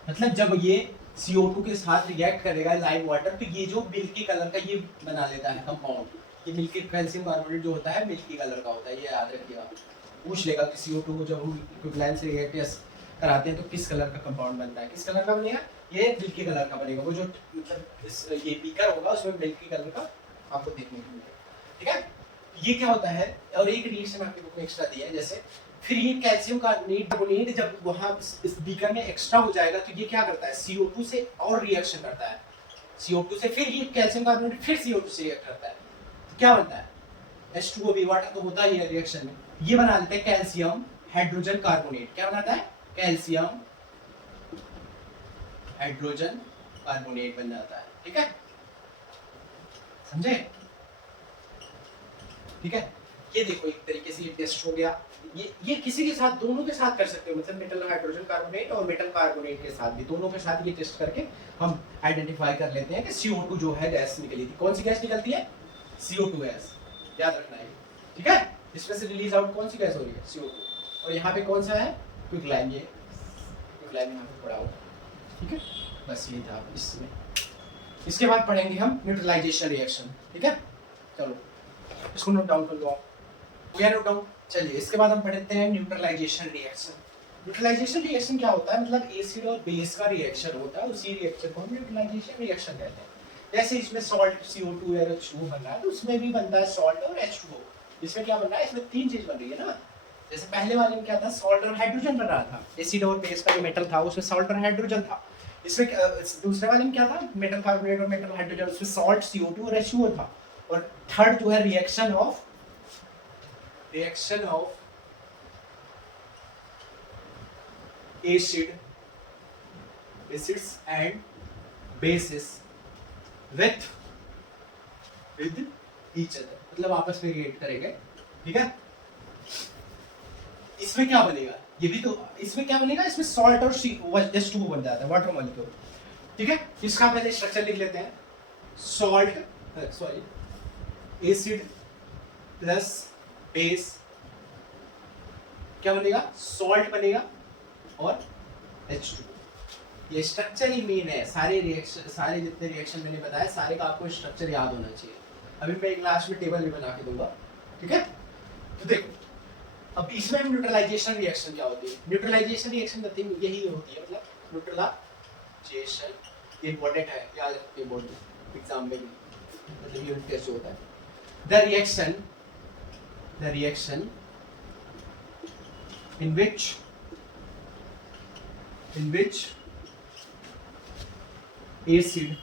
मतलब जब ये CO2 के साथ रिएक्ट करेगा लाइम वाटर, तो ये जो मिल्की कलर का ये बना लेता है कंपाउंड, ये मिल्की कैल्शियम कार्बोनेट जो होता है मिल्की कलर का होता है, ये याद रखिएगा। पूछ लेगा कि CO2 को जब हम इक्विवेलेंट से रिएक्ट कराते हैं तो किस कलर का कंपाउंड बनता है, किस कलर का बनेगा, ये मिल्की कलर का बनेगा। वो जो मतलब ये बीकर होगा उसमें मिल्की कलर का आपको देखने को मिलेगा, ठीक है। ये क्या होता है, और एक रिएक्शन आपकी बुक में एक्स्ट्रा दिया है, जैसे फिर ये कैल्शियम कार्बोनेट जब वहां इस बीकर में एक्स्ट्रा हो जाएगा तो ये क्या करता है, CO2 से और रिएक्शन करता है, CO2 से फिर ये कैल्शियम कार्बोनेट फिर CO2 से रिएक्ट करता है, तो क्या बनता है, H2O वाटर तो होता ही है रिएक्शन में, ये बना लेते हैं कैल्शियम हाइड्रोजन कार्बोनेट। क्या बनाता है, कैल्शियम हाइड्रोजन कार्बोनेट बन जाता है। ठीक है, समझे? ठीक है, ये देखो एक तरीके से ये टेस्ट हो गया। ये किसी के साथ, दोनों के साथ कर सकते हो, मतलब मेटल हाइड्रोजन कार्बोनेट और मेटल कार्बोनेट के साथ भी, दोनों के साथ ये टेस्ट करके हम आइडेंटिफाई कर लेते हैं कि CO2 जो है गैस निकली थी। कौन सी गैस निकलती है, CO2 गैस, याद रखना है। ठीक है, इसमें से रिलीज आउट कौन सी गैस हो रही है, CO2। और यहाँ पे कौन सा है, क्विकलाइम, ये क्विकलाइम यहाँ पे पड़ा हुआ। ठीक है, बस ये था इसमें। इसके बाद पढ़ेंगे हम न्यूट्रलाइजेशन रिएक्शन। ठीक है, चलो इसको नोट डाउन कर लो आप, हो गया नोट डाउन। चलिए इसके बाद हम पढ़ते हैं न्यूट्रलाइजेशन रिएक्शन। न्यूट्रलाइजेशन रिएक्शन क्या होता है, मतलब एसिड और बेस का रिएक्शन होता है, उसी रिएक्शन को हम न्यूट्रलाइजेशन रिएक्शन कहते हैं। जैसे इसमें सॉल्ट CO2 और H2O बन रहा है, तो उसमें भी बनता है सॉल्ट और H2O। इसमें क्या बन रहा है, इसमें तीन चीज बन रही है ना। जैसे पहले वाले में क्या था, सॉल्ट और हाइड्रोजन बन रहा था, एसिड और बेस का जो मेटल था उसमें सॉल्ट और हाइड्रोजन था। इसमें दूसरे वाले में क्या था, मेटल कार्बोनेट और मेटल हाइड्रोजन, उसमें सॉल्ट CO2 और H2O था। और थर्ड जो है reaction of acids and bases with each other, मतलब आपस में रिएक्ट करेंगे। ठीक है, इसमें क्या बनेगा, ये भी तो, इसमें क्या बनेगा, इसमें सॉल्ट और H2O बन जाता है, वाटर मॉलिक्यूल। ठीक है, इसका पहले स्ट्रक्चर लिख लेते हैं। एसिड प्लस बेस क्या बनेगा, सॉल्ट बनेगा और H2O। ये स्ट्रक्चर ही मेन है, सारे रिएक्शन, सारे जितने रिएक्शन मैंने बताया सारे का आपको स्ट्रक्चर याद होना चाहिए। अभी मैं एक लास्ट में टेबल भी बना के दूंगा। ठीक है, तो देखो अब इसमें हम न्यूट्रलाइजेशन रिएक्शन क्या होती है, न्यूट्रलाइजेशन रिएक्शन नथिंग यही होती है, मतलब न्यूट्रलाइजेशन इंपॉर्टेंट है, याद रखिए बोर्ड में एग्जाम में भी, मतलब यूनिट कैसे होता है। The reaction in which acid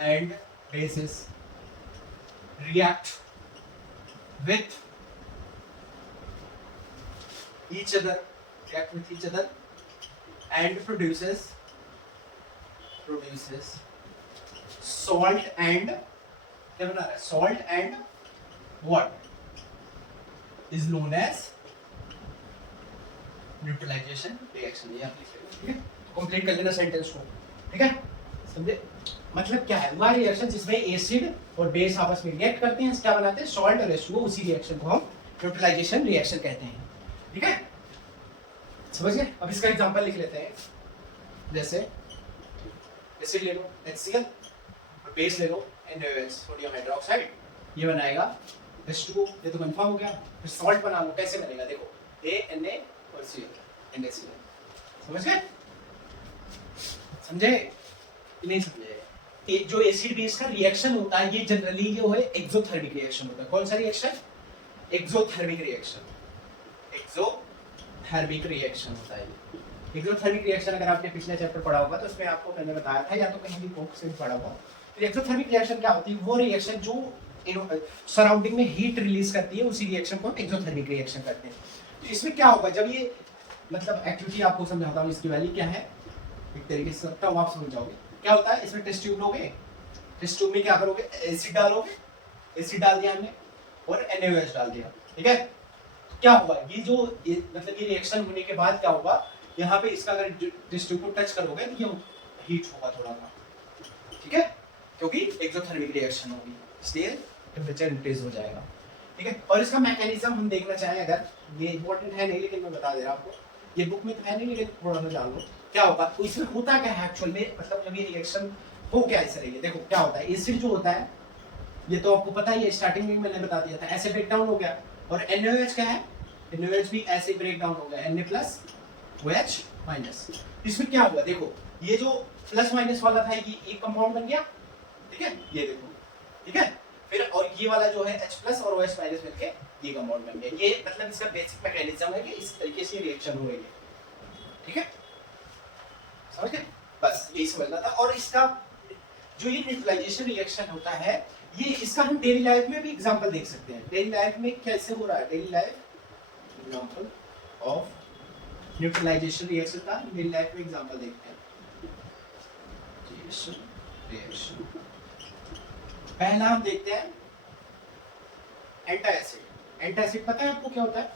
and bases react with each other and produces salt and क्या बना रहा है, salt and what is known as neutralization reaction. ये आप लिख लेना। ठीक है, कंप्लीट कर लेना सेंटेंस को। ठीक है, समझे, मतलब क्या है, वह रिएक्शन जिसमें एसिड और बेस आपस में रिएक्ट करते हैं, क्या बनाते हैं, सॉल्ट और H2O, उसी रिएक्शन को हम न्यूट्रलाइजेशन रिएक्शन कहते हैं। ठीक है, समझ गए। अब इसका एग्जांपल लिख लेते हैं। जैसे एसिड ले लो HCl और बेस ले लो NaOH, सोडियम हाइड्रोक्साइड, ये बनाएगा H2O, ये तो कंफर्म हो गया। फिर सॉल्ट बना लो, कैसे बनेगा, देखो Na और Cl, NaCl। समझ गए, समझे नहीं समझे? ये जो एसिड बेस का रिएक्शन होता है, ये जनरली ये है एक्सोथर्मिक रिएक्शन होता है। कौन सा reaction, exothermic reaction, exothermic reaction होता है। एक्सोथर्मिक रिएक्शन अगर आपने पिछले चैप्टर पढ़ा होगा तो उसमें आपको मैंने बताया था, या तो कहीं भी बुक से पढ़ा होगा। तो एक्सोथर्मिक रिएक्शन क्या होती है, वो रिएक्शन जो सराउंडिंग में हीट रिलीज करती है, उसी रिएक्शन को हम एक्सोथर्मिक रिएक्शन करते हैं। तो इसमें क्या होगा, जब ये मतलब एक्टिविटी आपको समझाता हूँ, इसकी वैल्यू क्या है एक तरीके से सकता हूँ, आप समझ जाओगे। क्या होता है, इसमें टेस्ट ट्यूब लोगे, टेस्ट ट्यूब में क्या करोगे, एसिड डालोगे, एसिड डाल दिया हमने और NaOH डाल दिया। ठीक है, क्या होगा, ये जो मतलब ये रिएक्शन होने के बाद क्या होगा, यहाँ पे इसका अगर टेस्ट ट्यूब को टच करोगे तो ये हीट होगा थोड़ा सा। ठीक है, क्योंकि एक्सोथर्मिक रिएक्शन होगी, इसलिए टेम्परेचर इंक्रीज हो जाएगा। ठीक है, और इसका मैकेनिज्म हम देखना चाहें, अगर ये इंपॉर्टेंट है नहीं लेकिन मैं बता दे रहा हूँ आपको, ये बुक में तो है नहीं लेकिन थोड़ा सा जान लो क्या होगा। तो इसमें होता क्या है एक्चुअल में, मतलब जब ये रिएक्शन हो क्या ऐसे रही है, देखो क्या होता है, एसिड जो होता है ये तो आपको पता ही है, स्टार्टिंग में मैंने बता दिया था, ऐसे ब्रेक डाउन हो गया। और NaOH क्या है, NaOH भी ऐसे ब्रेक डाउन हो गया, Na+OH-। इसमें क्या हुआ, देखो ये जो प्लस माइनस वाला था ये एक कंपाउंड बन गया। ठीक है, ये देखो, ठीक है, फिर और ये वाला जो है H प्लस और OH माइनस मिलके ये कंपाउंड बन गया। ये मतलब इसका बेसिक मैकेनिज्म है कि इस तरीके से रिएक्शन हो रही है, ठीक है, समझ गए? बस यही समझना था। और इसका जो ये न्यूट्रलाइजेशन रिएक्शन होता है, ये इसका हम डेली लाइफ में भी एग्जांपल देख सकते हैं। डेली लाइफ में कैसे हो रहा है, daily life example of neutralization reaction का डेली लाइफ में एग्जांपल देखते हैं। रिएक्शन पहला हम देखते हैं एंटासिड। एंटासिड पता है आपको क्या होता है,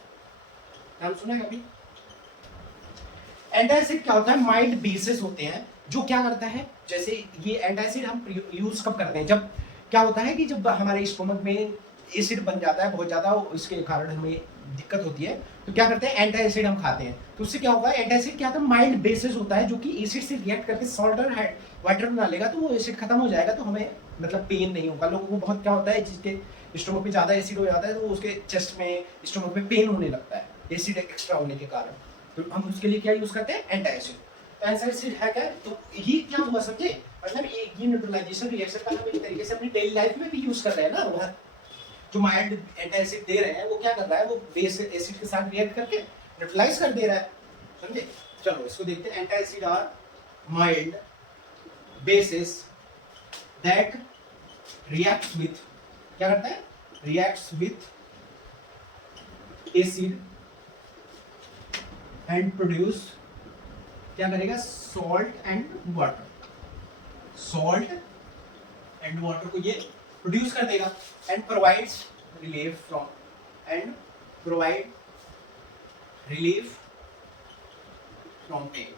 नाम सुना है कभी? एंटासिड क्या होता है, माइल्ड बेसिस होते हैं जो क्या करता है, जैसे ये एंटासिड हम यूज कब करते हैं, जब क्या होता है कि जब हमारे स्टोमक में एसिड बन जाता है बहुत ज्यादा, उसके कारण हमें दिक्कत होती है, तो क्या करते हैं एंटासिड हम खाते हैं। तो उससे क्या होगा, एंटासिड क्या होता है, माइल्ड बेसिस होता है जो कि एसिड से रिएक्ट करके सॉल्ट और वाटर बना लेगा, तो वो एसिड खत्म हो जाएगा, तो हमें मतलब पेन नहीं होगा। लोगों को बहुत क्या होता है, जिसके स्टोमक में ज्यादा एसिड हो जाता है तो उसके चेस्ट में, स्टोमक में पेन होने लगता है एसिड एक्स्ट्रा होने के कारण। तो हम उसके लिए क्या यूज करते हैं, एंटासिड। तो एंटासिड है क्या, तो ये क्या हुआ समझे, मतलब ये न्यूट्रलाइजेशन रिएक्शन का हम एक तरीके से अपनी डेली लाइफ में भी यूज कर रहे हैं ना। वह जो माइल्ड एंटासिड दे रहे हैं वो क्या कर रहा है, वो बेस एसिड के साथ रिएक्ट करके न्यूट्रलाइज कर दे रहा है, समझे? चलो इसको देखते हैं। Antacid are mild bases that reacts with, क्या करता है, reacts with acid and produce, क्या करेगा, salt and water. Salt and water को ये प्रोड्यूस कर देगा and provides relief from, and provide relief from pain,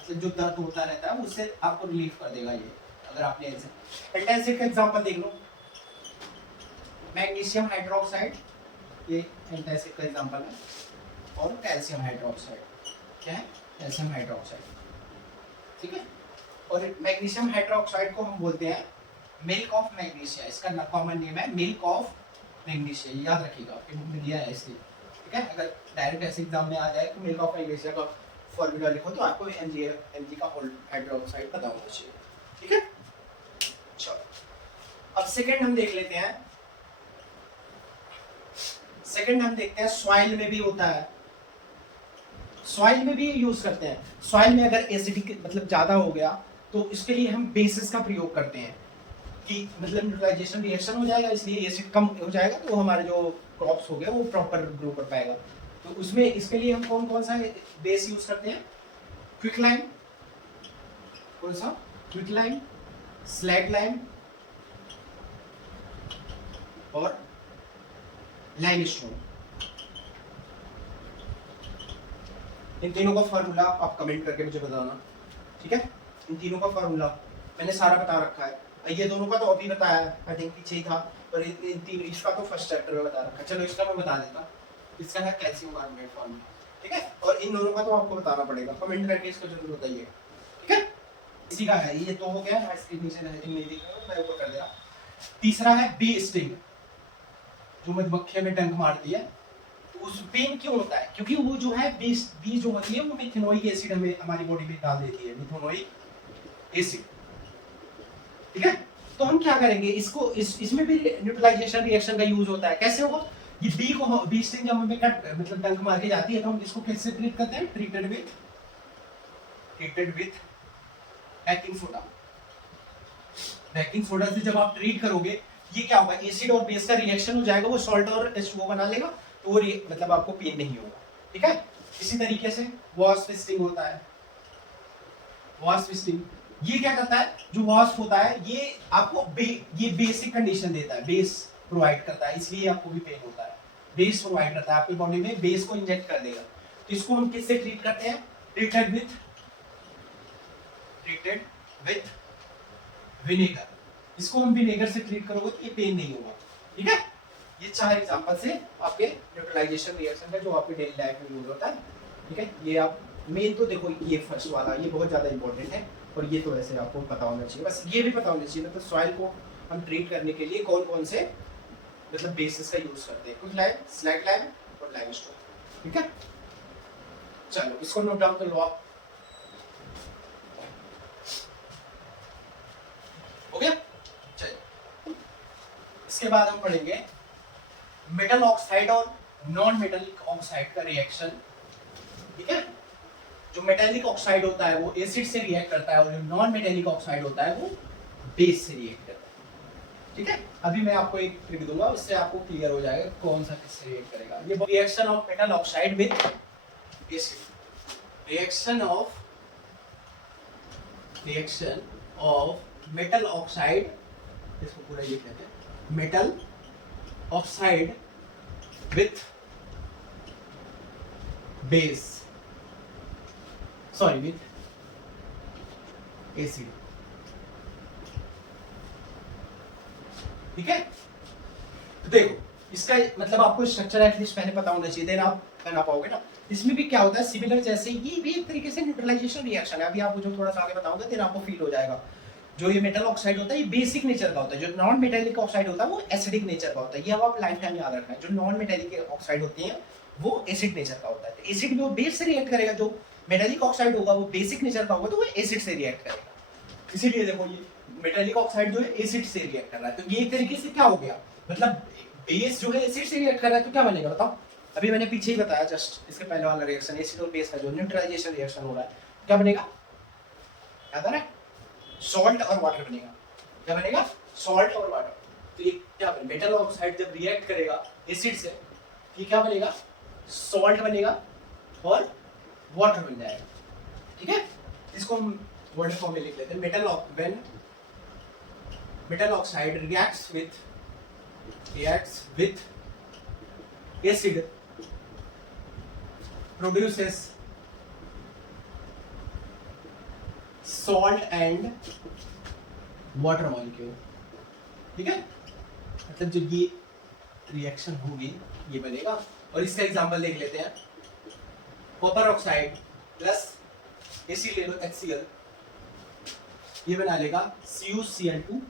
मतलब जो दर्द होता रहता है उससे आपको रिलीफ कर देगा ये, अगर आपने ऐसे। एंटासिड का एग्जांपल देख लो, मैग्नीशियम हाइड्रोक्साइड, ये एंटासिड का एग्जांपल है, और कैल्शियम हाइड्रोक्साइड, क्या है, कैल्शियम हाइड्रोक्साइड, ठीक है। और मैग्नीशियम हाइड्रोक्साइड को हम बोलते हैं मिल्क ऑफ मैग्नीशिया, इसका कॉमन नेम है मिल्क ऑफ मैग्नीशिया, याद रखिएगा, आपके बुक में दिया है इसलिए, ठीक है। अगर डायरेक्ट ऐसे एग्जाम में आ जाए तो मिल्क ऑफ मैग्नीशिया का फॉर्मूला लिखो तो आपको Mg का हाइड्रोक्साइड पता होना चाहिए, ठीक है। चलो अब सेकंड हम देख लेते हैं। सेकंड हम देखते हैं सॉइल में भी होता है, सॉइल में भी यूज करते हैं। सॉइल में अगर एसिडिक मतलब ज्यादा हो गया तो इसके लिए हम बेसिस का प्रयोग करते हैं कि मतलब न्यूट्रलाइजेशन रिएक्शन हो जाएगा, इसलिए एसिड कम हो जाएगा, तो हमारे जो क्रॉप्स हो गए वो प्रॉपर ग्रो कर पाएगा। तो उसमें इसके लिए हम कौन कौन सा बेस यूज करते हैं, क्विक लाइम, कौन सा, क्विक लाइम, स्लैग लाइम और लाइमस्टोन। इन तीनों का फार्मूला आप कमेंट करके मुझे बताना, ठीक है। इन तीनों का फार्मूला मैंने सारा बता रखा है, ये दोनों का तो अभी बताया, आई थिंक पीछे ही था, और इन तीन इसका तो फर्स्ट चैप्टर में बता रखा है। चलो इसका मैं बता देता, इसका है कैल्शियम कार्बोनेट फार्मूला, ठीक है। और इन दोनों का तो आपको बताना पड़ेगा, कमेंट करके इसको जरूर बताइए, ठीक है। इसी का है, ये तो हो गया, मैं इसके नीचे नहीं दिख रहा, मैं ऊपर कर दिया। तीसरा है बी स्टिंग, जो मधुमक्खियों ने डंक मार दिया, उस पेन क्यों होता है, क्योंकि वो जो है बी जो होती है वो मिथेनोइक एसिड हमें हमारी बॉडी में डाल देती है, मिथेनोइक एसिड, ठीक है। तो हम क्या करेंगे, इसको इसमें भी न्यूट्रलाइजेशन रिएक्शन का यूज होता है। कैसे होगा, ये बी स्टिंग जब हमें मतलब डंक मार के जाती है तो हम इसको कैसे ट्रीट करते हैं, treated with baking soda. Baking soda से जब आप ट्रीट करोगे, ये क्या होगा, एसिड और बेस का रिएक्शन हो जाएगा, वो सॉल्ट और H2O बना लेगा, तो वो मतलब आपको पेन नहीं होगा, ठीक है। इसी तरीके से वॉश फिस्टिंग होता है, वॉश फिस्टिंग ये क्या करता है, जो वॉश होता है ये आपको ये बेसिक कंडीशन देता है, बेस प्रोवाइड करता है, इसलिए आपको भी पेन होता है। बेस प्रोवाइड करता है आपकी बॉडी में, बेस को इंजेक्ट कर देगा। तो इसको हम किससे ट्रीट करते हैं, ट्रीटेड विथ विनेगर। इसको हम विनेगर से ट्रीट करोगे तो ये पेन नहीं होगा, ठीक है। ये 4 एग्जांपल से आपके न्यूट्रलाइजेशन रिएक्शन का जो आपके डेली लाइफ में यूज होता है, ठीक है। ये आप मेन तो देखो, ये फर्स्ट वाला ये बहुत ज्यादा इंपॉर्टेंट है, और ये तो ऐसे आपको पता होना चाहिए, बस ये भी पता होना चाहिए। मतलब सॉइल को हम ट्रीट करने के लिए कौन कौन से मतलब बेसिस का यूज करते हैं, क्विक लाइम, स्लैग लाइम और लाइमस्टोन, ठीक है। चलो इसको नोट डाउन कर लो आप, हो गया। चलिए इसके बाद हम पढ़ेंगे मेटल ऑक्साइड और नॉन मेटेलिक ऑक्साइड का रिएक्शन। ठीक है, जो मेटेलिक ऑक्साइड होता है वो एसिड से रिएक्ट करता है और जो नॉन मेटेलिक ऑक्साइड होता है वो बेस से रिएक्ट करता है। ठीक है, अभी मैं आपको एक ट्रिक दूंगा, उससे आपको क्लियर हो जाएगा कौन सा किससे रिएक्ट करेगा। ये reaction of metal oxide with acid, reaction of metal oxide, इसको पूरा ये कहते हैं metal oxide with base, sorry with acid. ठीक है, तो देखो इसका मतलब आपको स्ट्रक्चर एटलीस्ट पहले पता होना चाहिए, देन आप बना पाओगे ना। इसमें भी क्या होता है सिमिलर, जैसे ये भी एक तरीके से न्यूट्रलाइजेशन रिएक्शन है, अभी आपको जो थोड़ा सा आगे बताऊंगा देन आपको फील हो जाएगा। जो ये मेटल ऑक्साइड होता है ये बेसिक नेचर का होता है, जो नॉन मेटेलिक ऑक्साइड होता है वो एसिडिक नेचर का होता है। ये अब आप लाइफ टाइम याद रखना है, जो नॉन मेटेलिक ऑक्साइड होती हैं वो एसिड नेचर का होता है। तो एसिड में वो बेस से रिएक्ट करेगा, जो मेटेलिक ऑक्साइड होगा वो बेसिक नेचर का होगा तो वो एसिड से रिएक्ट करेगा। इसीलिए देखो ये मेटेलिक ऑक्साइड जो है एसिड से रिएक्ट कर रहा है, तो ये एक तरीके से क्या हो गया, मतलब बेस जो है एसिड से रिएक्ट कर रहा है तो क्या बनेगा बताओ। अभी मैंने पीछे ही बताया जस्ट इसके पहले वाला रिएक्शन, एसिड और बेस का जो न्यूट्रलाइजेशन रिएक्शन हो रहा है क्या बनेगा, याद आ रहा है, सॉल्ट और वाटर बनेगा। क्या बनेगा, सॉल्ट और वाटर। तो ये क्या बनेगा, मेटल ऑक्साइड जब रिएक्ट करेगा एसिड से ये क्या बनेगा, सॉल्ट बनेगा और वाटर बन जाएगा। ठीक है, इसको हम वर्ड फॉर्म में लिख लेते हैं, metal oxide reacts with acid produces salt and water molecule। ठीक है, मतलब जब ये रिएक्शन होगी ये बनेगा। और इसका एग्जांपल देख लेते हैं, कॉपर ऑक्साइड प्लस एसिड ले लो HCl, ये बना लेगा CuCl2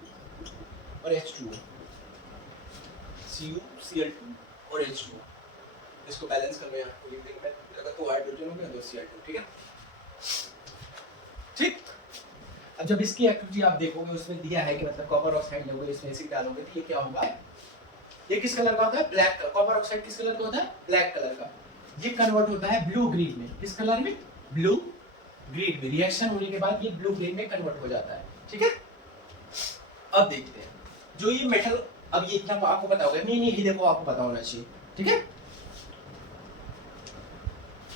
और H2O, CuCl2 और H2O। इसको बैलेंस करना है आपको लिख देंगे, अगर तो हाइड्रोजन हो गया तो Cl2। ठीक है, ठीक। अब जब इसकी एक्टिविटी आप देखोगे उसमें दिया है कि मतलब कॉपर ऑक्साइड लोगे इसमें एसिड डालोगे तो ये क्या होगा, ये किस कलर का होता है, ब्लैक। कॉपर ऑक्साइड किस कलर का होता है, ब्लैक कलर का। ये कन्वर्ट होता है ब्लू ग्रीन में, किस कलर में, ब्लू ग्रीन में। रिएक्शन होने के बाद ये ब्लू ग्रीन में कन्वर्ट हो जाता है। ठीक है, अब देखते हैं जो ये मेटल, अब ये इतना आपको पता होगा, नहीं ये देखो आपको पता होना चाहिए। ठीक है,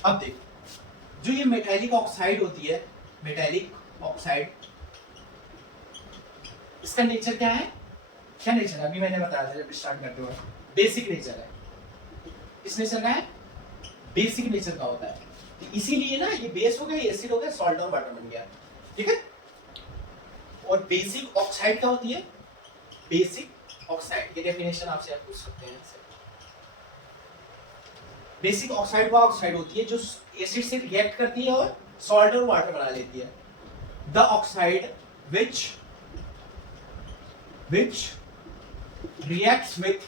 अब देखो जो ये मेटालिक ऑक्साइड होती है, मेटालिक ऑक्साइड, इसका नेचर क्या है, क्या नेचर है, अभी मैंने बताया था जब स्टार्ट करते हुए, बेसिक नेचर है। इस नेचर का है, बेसिक नेचर का होता है। तो इसीलिए ना ये बेस हो गया, एसिड हो गया, सॉल्ट और वाटर बन गया। ठीक है, और बेसिक ऑक्साइड क्या होती है, बेसिक ऑक्साइड, ये डेफिनेशन आपसे आप पूछ सकते हैं। बेसिक ऑक्साइड वो ऑक्साइड होती है जो एसिड से रिएक्ट करती है और सॉल्ट और वाटर बना लेती है। The oxide which reacts with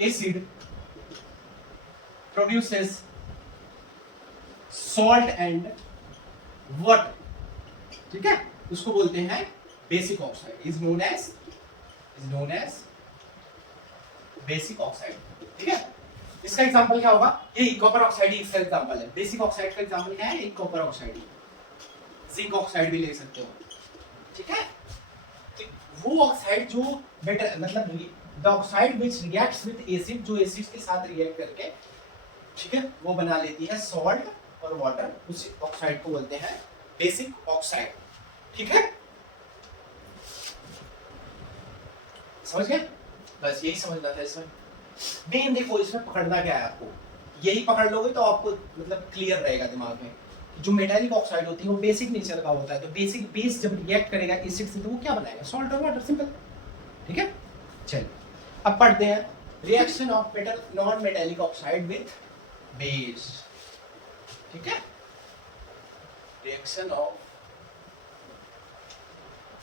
acid produces salt and water। ठीक है, उसको बोलते हैं basic oxide, is known as basic oxide. ठीक है, इसका एग्जांपल क्या होगा, ये कॉपर ऑक्साइड ही इसका एग्जांपल है। बेसिक ऑक्साइड का एग्जांपल क्या है, एक कॉपर ऑक्साइड, जिंक ऑक्साइड भी ले सकते हो। ठीक है, वो ऑक्साइड जो बेटर मतलब the oxide which reacts with acid, जो एसिड के साथ रिएक्ट करके, ठीक है, वो बना लेती है सॉल्ट और वाटर, उस ऑक्साइड को बोलते हैं बेसिक ऑक्साइड। ठीक है, समझ गए, बस यही समझना था इसमें। मेन देखो इसमें पकड़ना क्या है, आपको यही पकड़ लोगे तो आपको मतलब क्लियर रहेगा दिमाग में। जो मेटालिक ऑक्साइड होती है वो बेसिक नेचर का होता है, तो बेसिक बेस जब रिएक्ट करेगा एसिड से तो वो क्या बनाएगा, सॉल्ट और वाटर, सिंपल। ठीक है, चलिए अब पढ़ते हैं reaction of metal non metallic oxide with base. ठीक है, रिएक्शन ऑफ,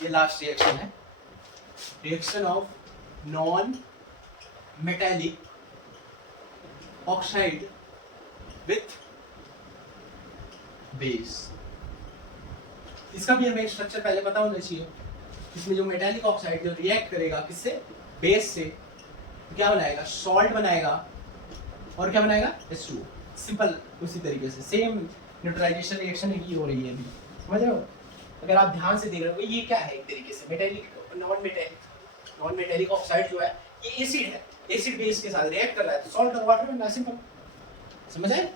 ये लास्ट रिएक्शन है, reaction of non metallic oxide with base. इसका भी हमें स्ट्रक्चर पहले पता होना चाहिए। इसमें जो मेटालिक ऑक्साइड जो रिएक्ट करेगा किससे, बेस से, तो क्या बनाएगा, सॉल्ट बनाएगा और क्या बनाएगा, H2O। सिंपल उसी तरीके से सेम न्यूट्रलाइजेशन रिएक्शन ही हो रही है अभी, समझ रहे हो। अगर आप ध्यान से देख रहे हो ये क्या है, एक तरीके से मेटालिक नॉन मेटालिक ऑक्साइड जो है ये एसिड है, एसिड बेस के साथ रिएक्ट कर रहा है, तो सॉल्ट और वाटर में सिंपल, समझ आए।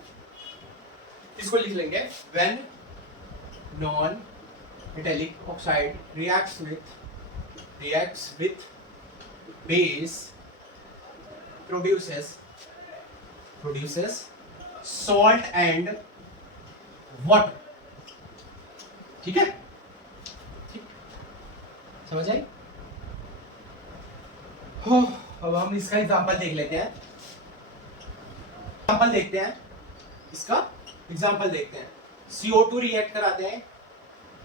इसको लिख लेंगे when non metallic oxide reacts with base produces salt and water, ठीक है, ठीक, समझ आई। हो, अब हम इसका एग्जांपल देख लेते हैं, एग्जांपल देखते हैं, इसका एग्जांपल देखते हैं। CO2 रिएक्ट कराते हैं,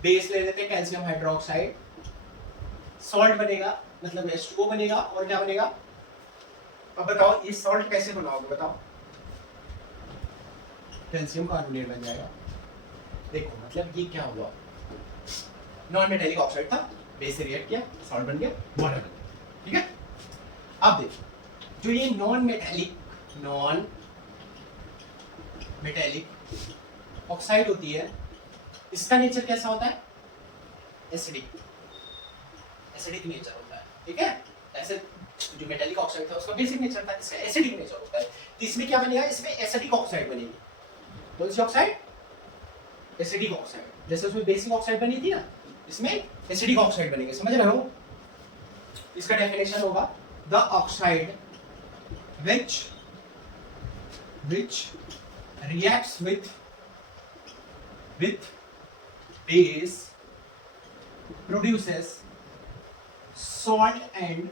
बेस ले लेते हैं कैल्शियम हाइड्रोक्साइड, सॉल्ट बनेगा मतलब H2O बनेगा, और क्या बनेगा, अब बताओ ये सॉल्ट कैसे बनाओगे, बताओ, कैल्शियम कार्बोनेट बन जाएगा। देखो मतलब ये क्या हुआ, नॉन मेटालिक ऑक्साइड था, बेस से रिएक्ट किया, सॉल्ट बन गया, वाटर बन गया, ठीक है। अब देखो जो ये नॉन मेटालिक ऑक्साइड होती है, इसका नेचर कैसा होता है, एसिडिक नेचर होता है, ठीक है। ऐसे जो मेटालिक ऑक्साइड था उसका बेसिक नेचर था, इसका एसिडिक नेचर होता है, तो इसमें क्या बनेगा, इसमें एसिडिक ऑक्साइड बनेगी, कौन सी ऑक्साइड, एसिडिक ऑक्साइड। जैसे उसमें बेसिक ऑक्साइड बनी थी ना, इसमें एसिडिक ऑक्साइड बनेगी, समझ रहे हो। इसका डेफिनेशन होगा the oxide which reacts with base produces salt and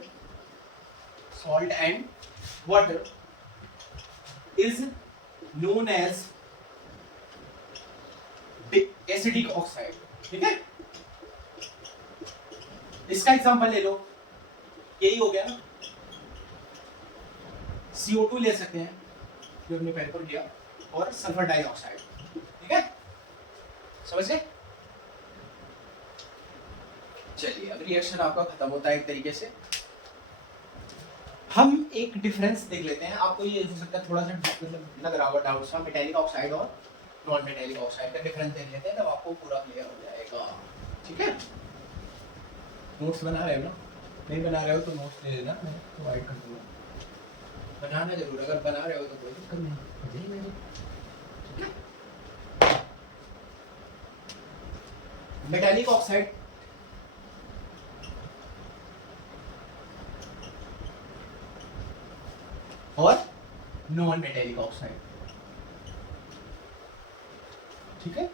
water is known as acidic oxide, ठीक है। इसका एग्जांपल ले लो, यही हो गया ना, CO2 ले सकते हैं जो हमने पहले पर लिया, और सल्फर डाइऑक्साइड, ठीक है, समझ गए। चलिए अब रिएक्शन आपका खत्म होता है एक तरीके से। हम एक डिफरेंस देख लेते हैं, आपको ये हो सकता है थोड़ा सा मतलब लग रहा होगा डाउट सा, मेटालिक ऑक्साइड और नॉन मेटालिक ऑक्साइड का डिफरेंस देख लेते हैं, तब आपको पूरा क्लियर हो जाएगा, ठीक है। नोट्स बना रहे हो ना, नहीं बना रहे हो तो नोट्स ले लेना, मैं प्रोवाइड कर दूंगा, बनाना जरूर, अगर बना रहे हो तो कोई दिक्कत नहीं, ठीक है। मेटालिक ऑक्साइड और नॉन मेटालिक ऑक्साइड, ठीक है।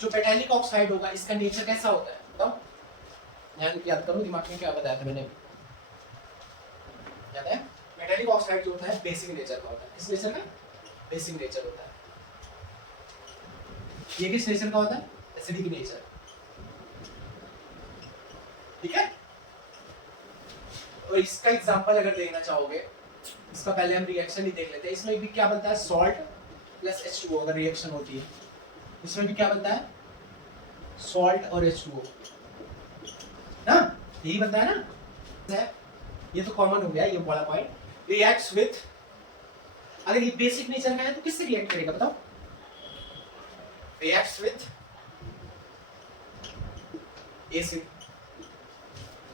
जो मेटालिक ऑक्साइड होगा इसका नेचर कैसा होता है, बताओ, याद करो, दिमाग में क्या बताया था मैंने, याद है। मेटालिक ऑक्साइड जो होता है बेसिक नेचर का होता है, किस नेचर का, बेसिक नेचर होता है। ये किस नेचर का होता है, एसिडिक नेचर, ठीक है। और इसका एग्जांपल अगर देखना चाहोगे, इसका पहले हम रिएक्शन ही देख लेते हैं। इसमें भी क्या बनता है, सॉल्ट प्लस H2O अगर रिएक्शन होती है, इसमें भी क्या बनता है, सॉल्ट और H2O ना, यही बनता है ना, ये तो कॉमन हो गया ये वाला पॉइंट। रिएक्ट्स विथ, अगर ये बेसिक नेचर का है तो किससे रिएक्ट करेगा, बताओ, रिएक्ट्स विथ एसिड,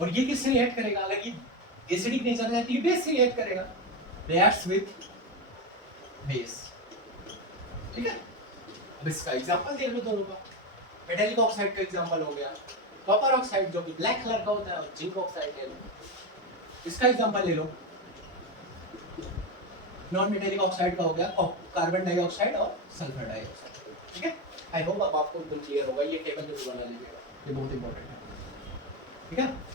और ये किससे रिएक्ट करेगा, अगर ये एसिडिक नेचर है तो ये बेस से रिएक्ट करेगा, रिएक्ट्स विथ बेस, ठीक है। अब इसका एग्जांपल देख लो दोनों का, मेटालिक ऑक्साइड का एग्जांपल हो गया, कॉपर ऑक्साइड जो कि ब्लैक कलर का होता है, और जिंक ऑक्साइड ले लो, इसका एग्जांपल ले लो, नॉन मेटालिक ऑक्साइड का हो गया कार्बन डाइऑक्साइड और सल्फर डाइऑक्साइड, ठीक है। आई होप अब आपको एकदम क्लियर होगा, ये टेबल जरूर बना लीजिएगा, ये बहुत इंपॉर्टेंट है, ठीक है।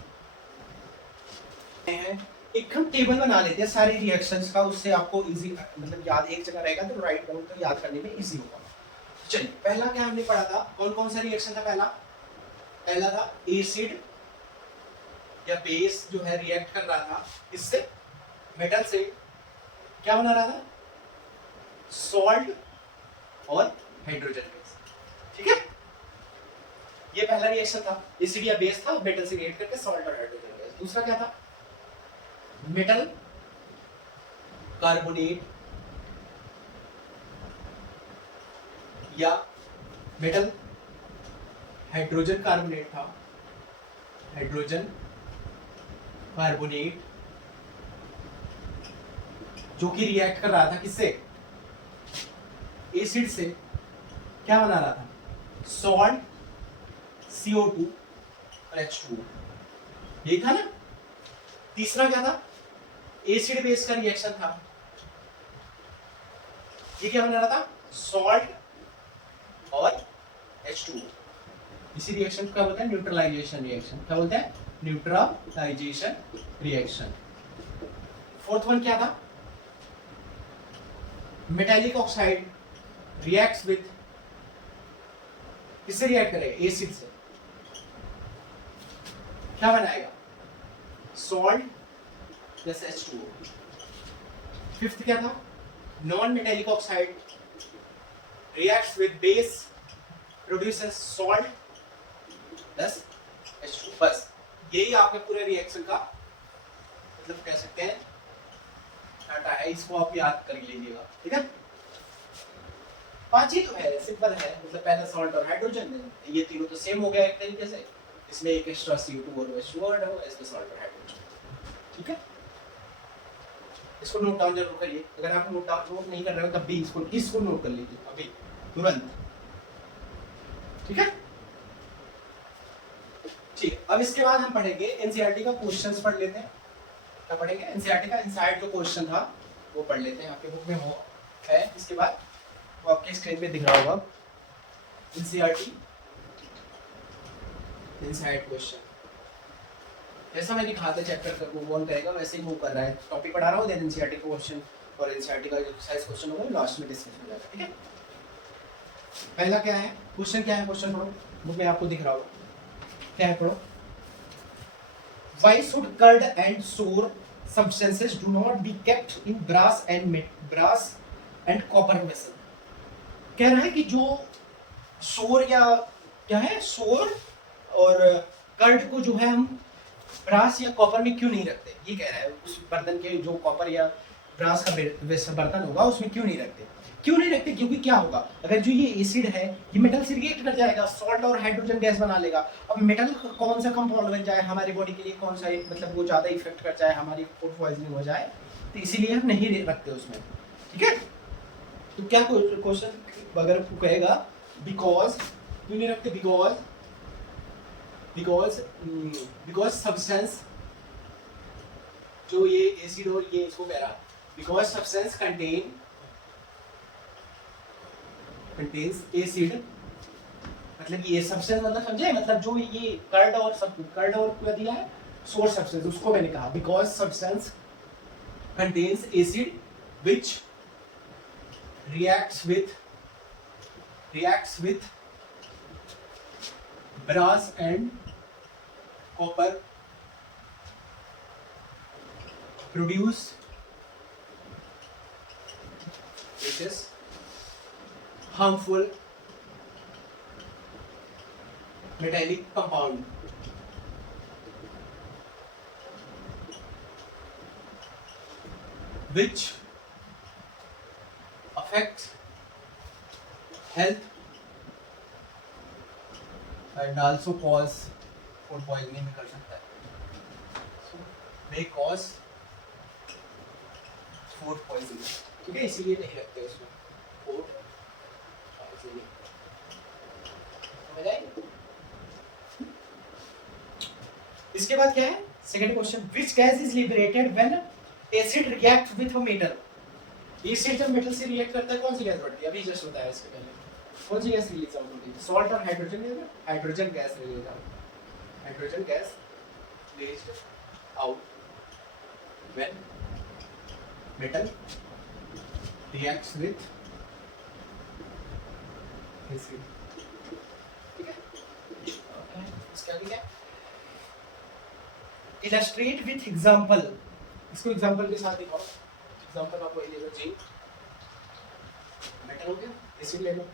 एक हम टेबल बना लेते हैं सारे रिएक्शंस का, उससे आपको इजी मतलब याद एक जगह रहेगा तो राइट डाउन तो याद करने में इजी होगा। चलिए पहला क्या हमने पढ़ा था, कौन कौन सा रिएक्शन था, पहला था एसिड या बेस जो है रिएक्ट कर रहा था इससे, मेटल से क्या बना रहा था, सॉल्ट और हाइड्रोजन बेस, ठीक है। ये पहला रिएक्शन था, एसिड या बेस था, मेटल से रिएक्ट करके सॉल्ट और हाइड्रोजन गैस। दूसरा क्या था, मेटल कार्बोनेट या मेटल हाइड्रोजन कार्बोनेट था, हाइड्रोजन कार्बोनेट जो कि रिएक्ट कर रहा था किससे, एसिड से, क्या बना रहा था, सॉल्ट, CO2 और H2O, यही था ना। तीसरा क्या था, एसिड बेस का रिएक्शन था, ये क्या बना रहा था, सॉल्ट और H2O। इसी रिएक्शन को क्या बोलते हैं, न्यूट्रलाइजेशन रिएक्शन। क्या बोलते हैं, न्यूट्रलाइजेशन रिएक्शन। फोर्थ वन क्या था, मेटालिक ऑक्साइड रिएक्ट्स विथ, किससे रिएक्ट करेगा, एसिड से, क्या बनाएगा, सॉल्ट प्लस H2O। फिफ्थ क्या था, non metallic oxide reacts with base produces salt plus H2O। बस यही आपके पूरे रिएक्शन का मतलब कह सकते हैं डाटा है, इसको आप याद कर लीजिएगा, ठीक है। पांच ही तो है, सिंपल है, मतलब पहले सॉल्ट और हाइड्रोजन, ये तीनों तो सेम हो गया एक तरीके से, इसमें एक एक्स्ट्रा CO2 और H2O ऐड हो, इसमें सॉल्ट और हाइड्रोजन, ठीक है। इसको नोट डाउन जरूर करिए, अगर आप नोट नहीं कर रहे हो तब भी इसको नोट कर लीजिए अभी तुरंत, ठीक है। ठीक, अब इसके बाद हम पढ़ेंगे एनसीईआरटी का क्वेश्चंस पढ़ लेते हैं। क्या पढ़ेंगे, एनसीईआरटी का इनसाइड जो क्वेश्चन था वो पढ़ लेते हैं, आपके बुक में हो है, इसके बाद वो आपके स्क्रीन पे दिख रहा होगा, एनसीईआरटी इनसाइड क्वेश्चन। जैसा मैंने कहा था चैप्टर का मूव ऑन करेगा वैसे ही मूव कर रहा है, टॉपिक पढ़ा रहा हूँ, देन एनसीईआरटी का क्वेश्चन और एनसीईआरटी का जो एक्सरसाइज क्वेश्चन होगा लास्ट में डिस्कस हो जाएगा, ठीक है। पहला क्या है क्वेश्चन, क्या है क्वेश्चन, पढ़ो, बुक में आपको दिख रहा होगा, क्या है, पढ़ो। Why should curd and sour substances do not be kept in brass and copper vessel? कह रहा है कि जो सोर या क्या है, सोर और कर्ड को जो है हम ब्रास या कॉपर में क्यों नहीं रखते, ये कह रहा है। उस बर्तन के जो कॉपर या ब्रास का बर्तन होगा उसमें क्यों नहीं रखते, क्योंकि क्या होगा, अगर जो ये एसिड है ये मेटल से रिएक्ट कर जाएगा, सॉल्ट और हाइड्रोजन गैस बना लेगा। अब मेटल कौन सा कंपाउंड बन जाए हमारी बॉडी के लिए, कौन सा मतलब वो ज्यादा इफेक्ट कर जाए, हमारी फूड पॉइजनिंग हो जाए, तो इसीलिए हम नहीं रखते उसमें, ठीक है। तो क्या क्वेश्चन अगर कहेगा बिकॉज क्यों नहीं रखते, बिकॉज सब्सटेंस, जो ये एसिड और ये इसको कह रहा, बिकॉज सब्सटेंस कंटेन्स एसिड, मतलब ये सब्सटेंस मतलब समझे, मतलब जो ये कर्ड और क्या दिया है, सोर सब्सटेंस, उसको मैंने कहा because substance contains acid which reacts with brass and copper produce which is harmful metallic compound, which affects health and also cause food poisoning भी कर सकता है, so may cause food poisoning, ठीक है, इसीलिए नहीं रखते उसमें food poisoning, समझ आए। इसके बाद क्या है, second question, which gas is liberated when acid reacts with a metal? Acid जब मेटल से रिएक्ट करता है कौन सी गैस बढ़ती है, अभी जस्ट बताया इसके पहले, कौन सी गैस रिलीज आउट होती है, सॉल्ट और hydrogen gas, hydrogen gas release out when metal reacts with acid, ठीक है। इसके आगे क्या, इलस्ट्रेट विथ एग्जांपल, इसको एग्जांपल के साथ दिखाओ। एग्जांपल आप वही ले लो, जिंक मेटल हो गया, एसिड ले लो,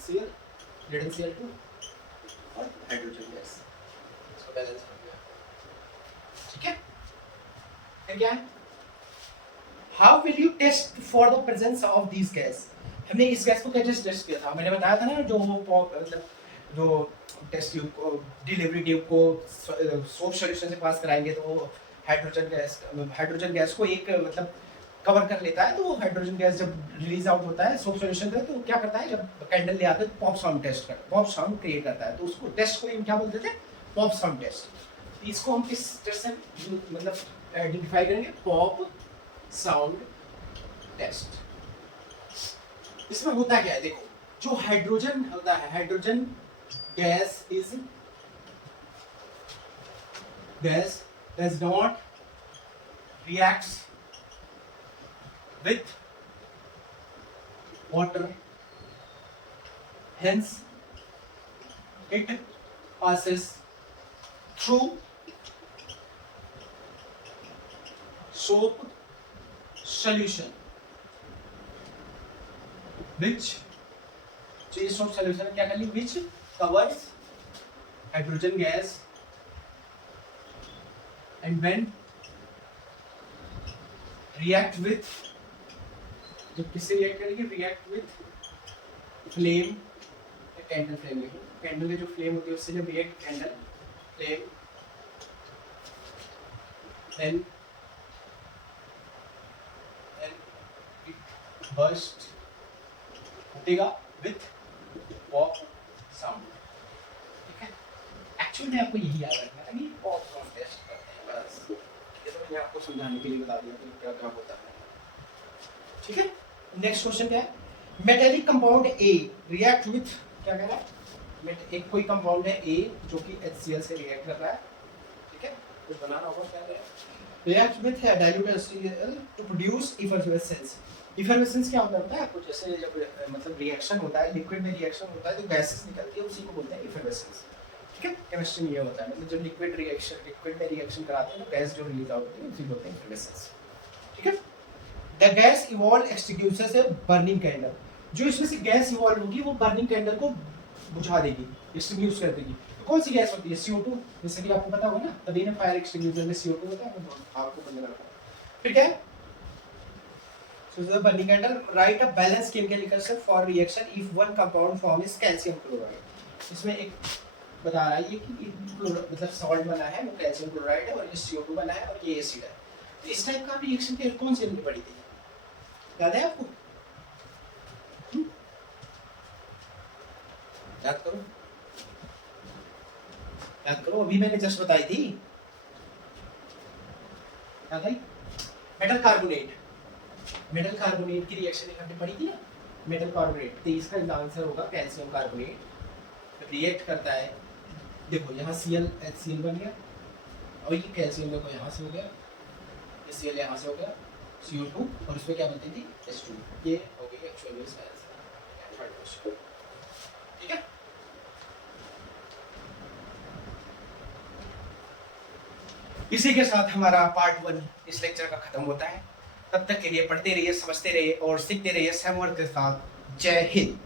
Cl, लेड Cl2, और हाइड्रोजन गैस, इसको बैलेंस कर दिया। ठीक है, फिर क्या है, how will you test for the presence of this gas. हमने इस गैस को कैसे टेस्ट किया था, मैंने बताया था ना, जो मतलब जो टेस्ट ट्यूब को, डिलीवरी ट्यूब को सोप सॉल्यूशन से पास कराएंगे तो हाइड्रोजन गैस को एक मतलब कवर कर लेता है, तो वो हाइड्रोजन गैस जब रिलीज आउट होता है सोप सॉल्यूशन से, तो क्या करता है, जब कैंडल ले आता है पॉप साउंड टेस्ट करता है, पॉप साउंड क्रिएट करता है, तो उसको टेस्ट को हम क्या बोलते थे, पॉप साउंड टेस्ट। इसको हम किस टेस्ट से मतलब आइडेंटिफाई करेंगे, पॉप साउंड टेस्ट। इसमें होता क्या है, देखो, जो हाइड्रोजन होता है, hydrogen gas is gas does not reacts with water, hence it passes through soap solution, which soap solution क्या कर ली, which covers hydrogen gas, and when react with, जब किससे रिएक्ट करेगी, react with flame, candle flame, candle की जो flame होती है उससे जब react candle flame, then it burst, फटेगा विथ पॉप साउंड। ठीक है, एक्चुअली में आपको यही याद रखना है कि पॉप साउंड टेस्ट करते हैं, बस ये तो मैंने आपको समझाने के लिए बता दिया कि क्या क्या होता है। ठीक है, नेक्स्ट क्वेश्चन क्या है, metallic compound A react with, क्या कह रहा है, एक कोई कंपाउंड है ए जो कि HCl से रिएक्ट कर रहा है। ठीक है, कुछ बनाना होगा, क्या करें, react with dilute HCl to produce effervescence. Effervescence क्या होता है आपको, जैसे जब मतलब रिएक्शन होता है, लिक्विड में रिएक्शन होता है तो गैसेस निकलती है, उसी को बोलते हैं इफरवेसेंस। ठीक है, केमिस्ट्री में ये होता है, मतलब जब लिक्विड में रिएक्शन कराते हैं तो गैस जो रिलीज आउट होती है उसी को बोलते हैं इफरवेसेंस। ठीक है, the gas evolve extinguishers a burning candle, जो इसमें से गैस इवॉल्व होगी वो बर्निंग कैंडल को बुझा देगी, एक्सटिंग्विश कर देगी। तो कौन सी गैस होती है, CO2, जैसे कि आपको पता होगा ना, तभी ना फायर एक्सटिंग्विशर में CO2 होता है, आपको पता लगा। फिर क्या है, so the burning candle, write a balanced chemical equation for reaction if one compound form is calcium chloride। इसमें एक बता रहा है ये कि मतलब सॉल्ट बना है, वो कैल्शियम क्लोराइड है, और ये CO2 बना है, और ये एसिड है। तो इस टाइप का रिएक्शन के कौन सी हमने पढ़ी थी, याद है आपको, याद करो, याद करो, अभी मैंने जस्ट बताई थी, याद आई, मेटल कार्बोनेट, मेटल कार्बोनेट की रिएक्शन हमने पढ़ी थी ना, मेटल कार्बोनेट, तो इसका आंसर होगा कैल्शियम कार्बोनेट। रिएक्ट करता है, देखो यहाँ Cl HCl बन गया, और ये कैल्शियम देखो यहाँ से हो गया, ये Cl यहाँ से हो गया, CO2, और इसमें क्या बनती थी, H2, ये हो गई एक्चुअली इसका आंसर। ठीक है, इसी के साथ हमारा पार्ट 1 इस लेक्चर का खत्म होता है। तब तक के लिए पढ़ते रहिए, समझते रहिए और सीखते रहिए सैम वर्ड के साथ। जय हिंद।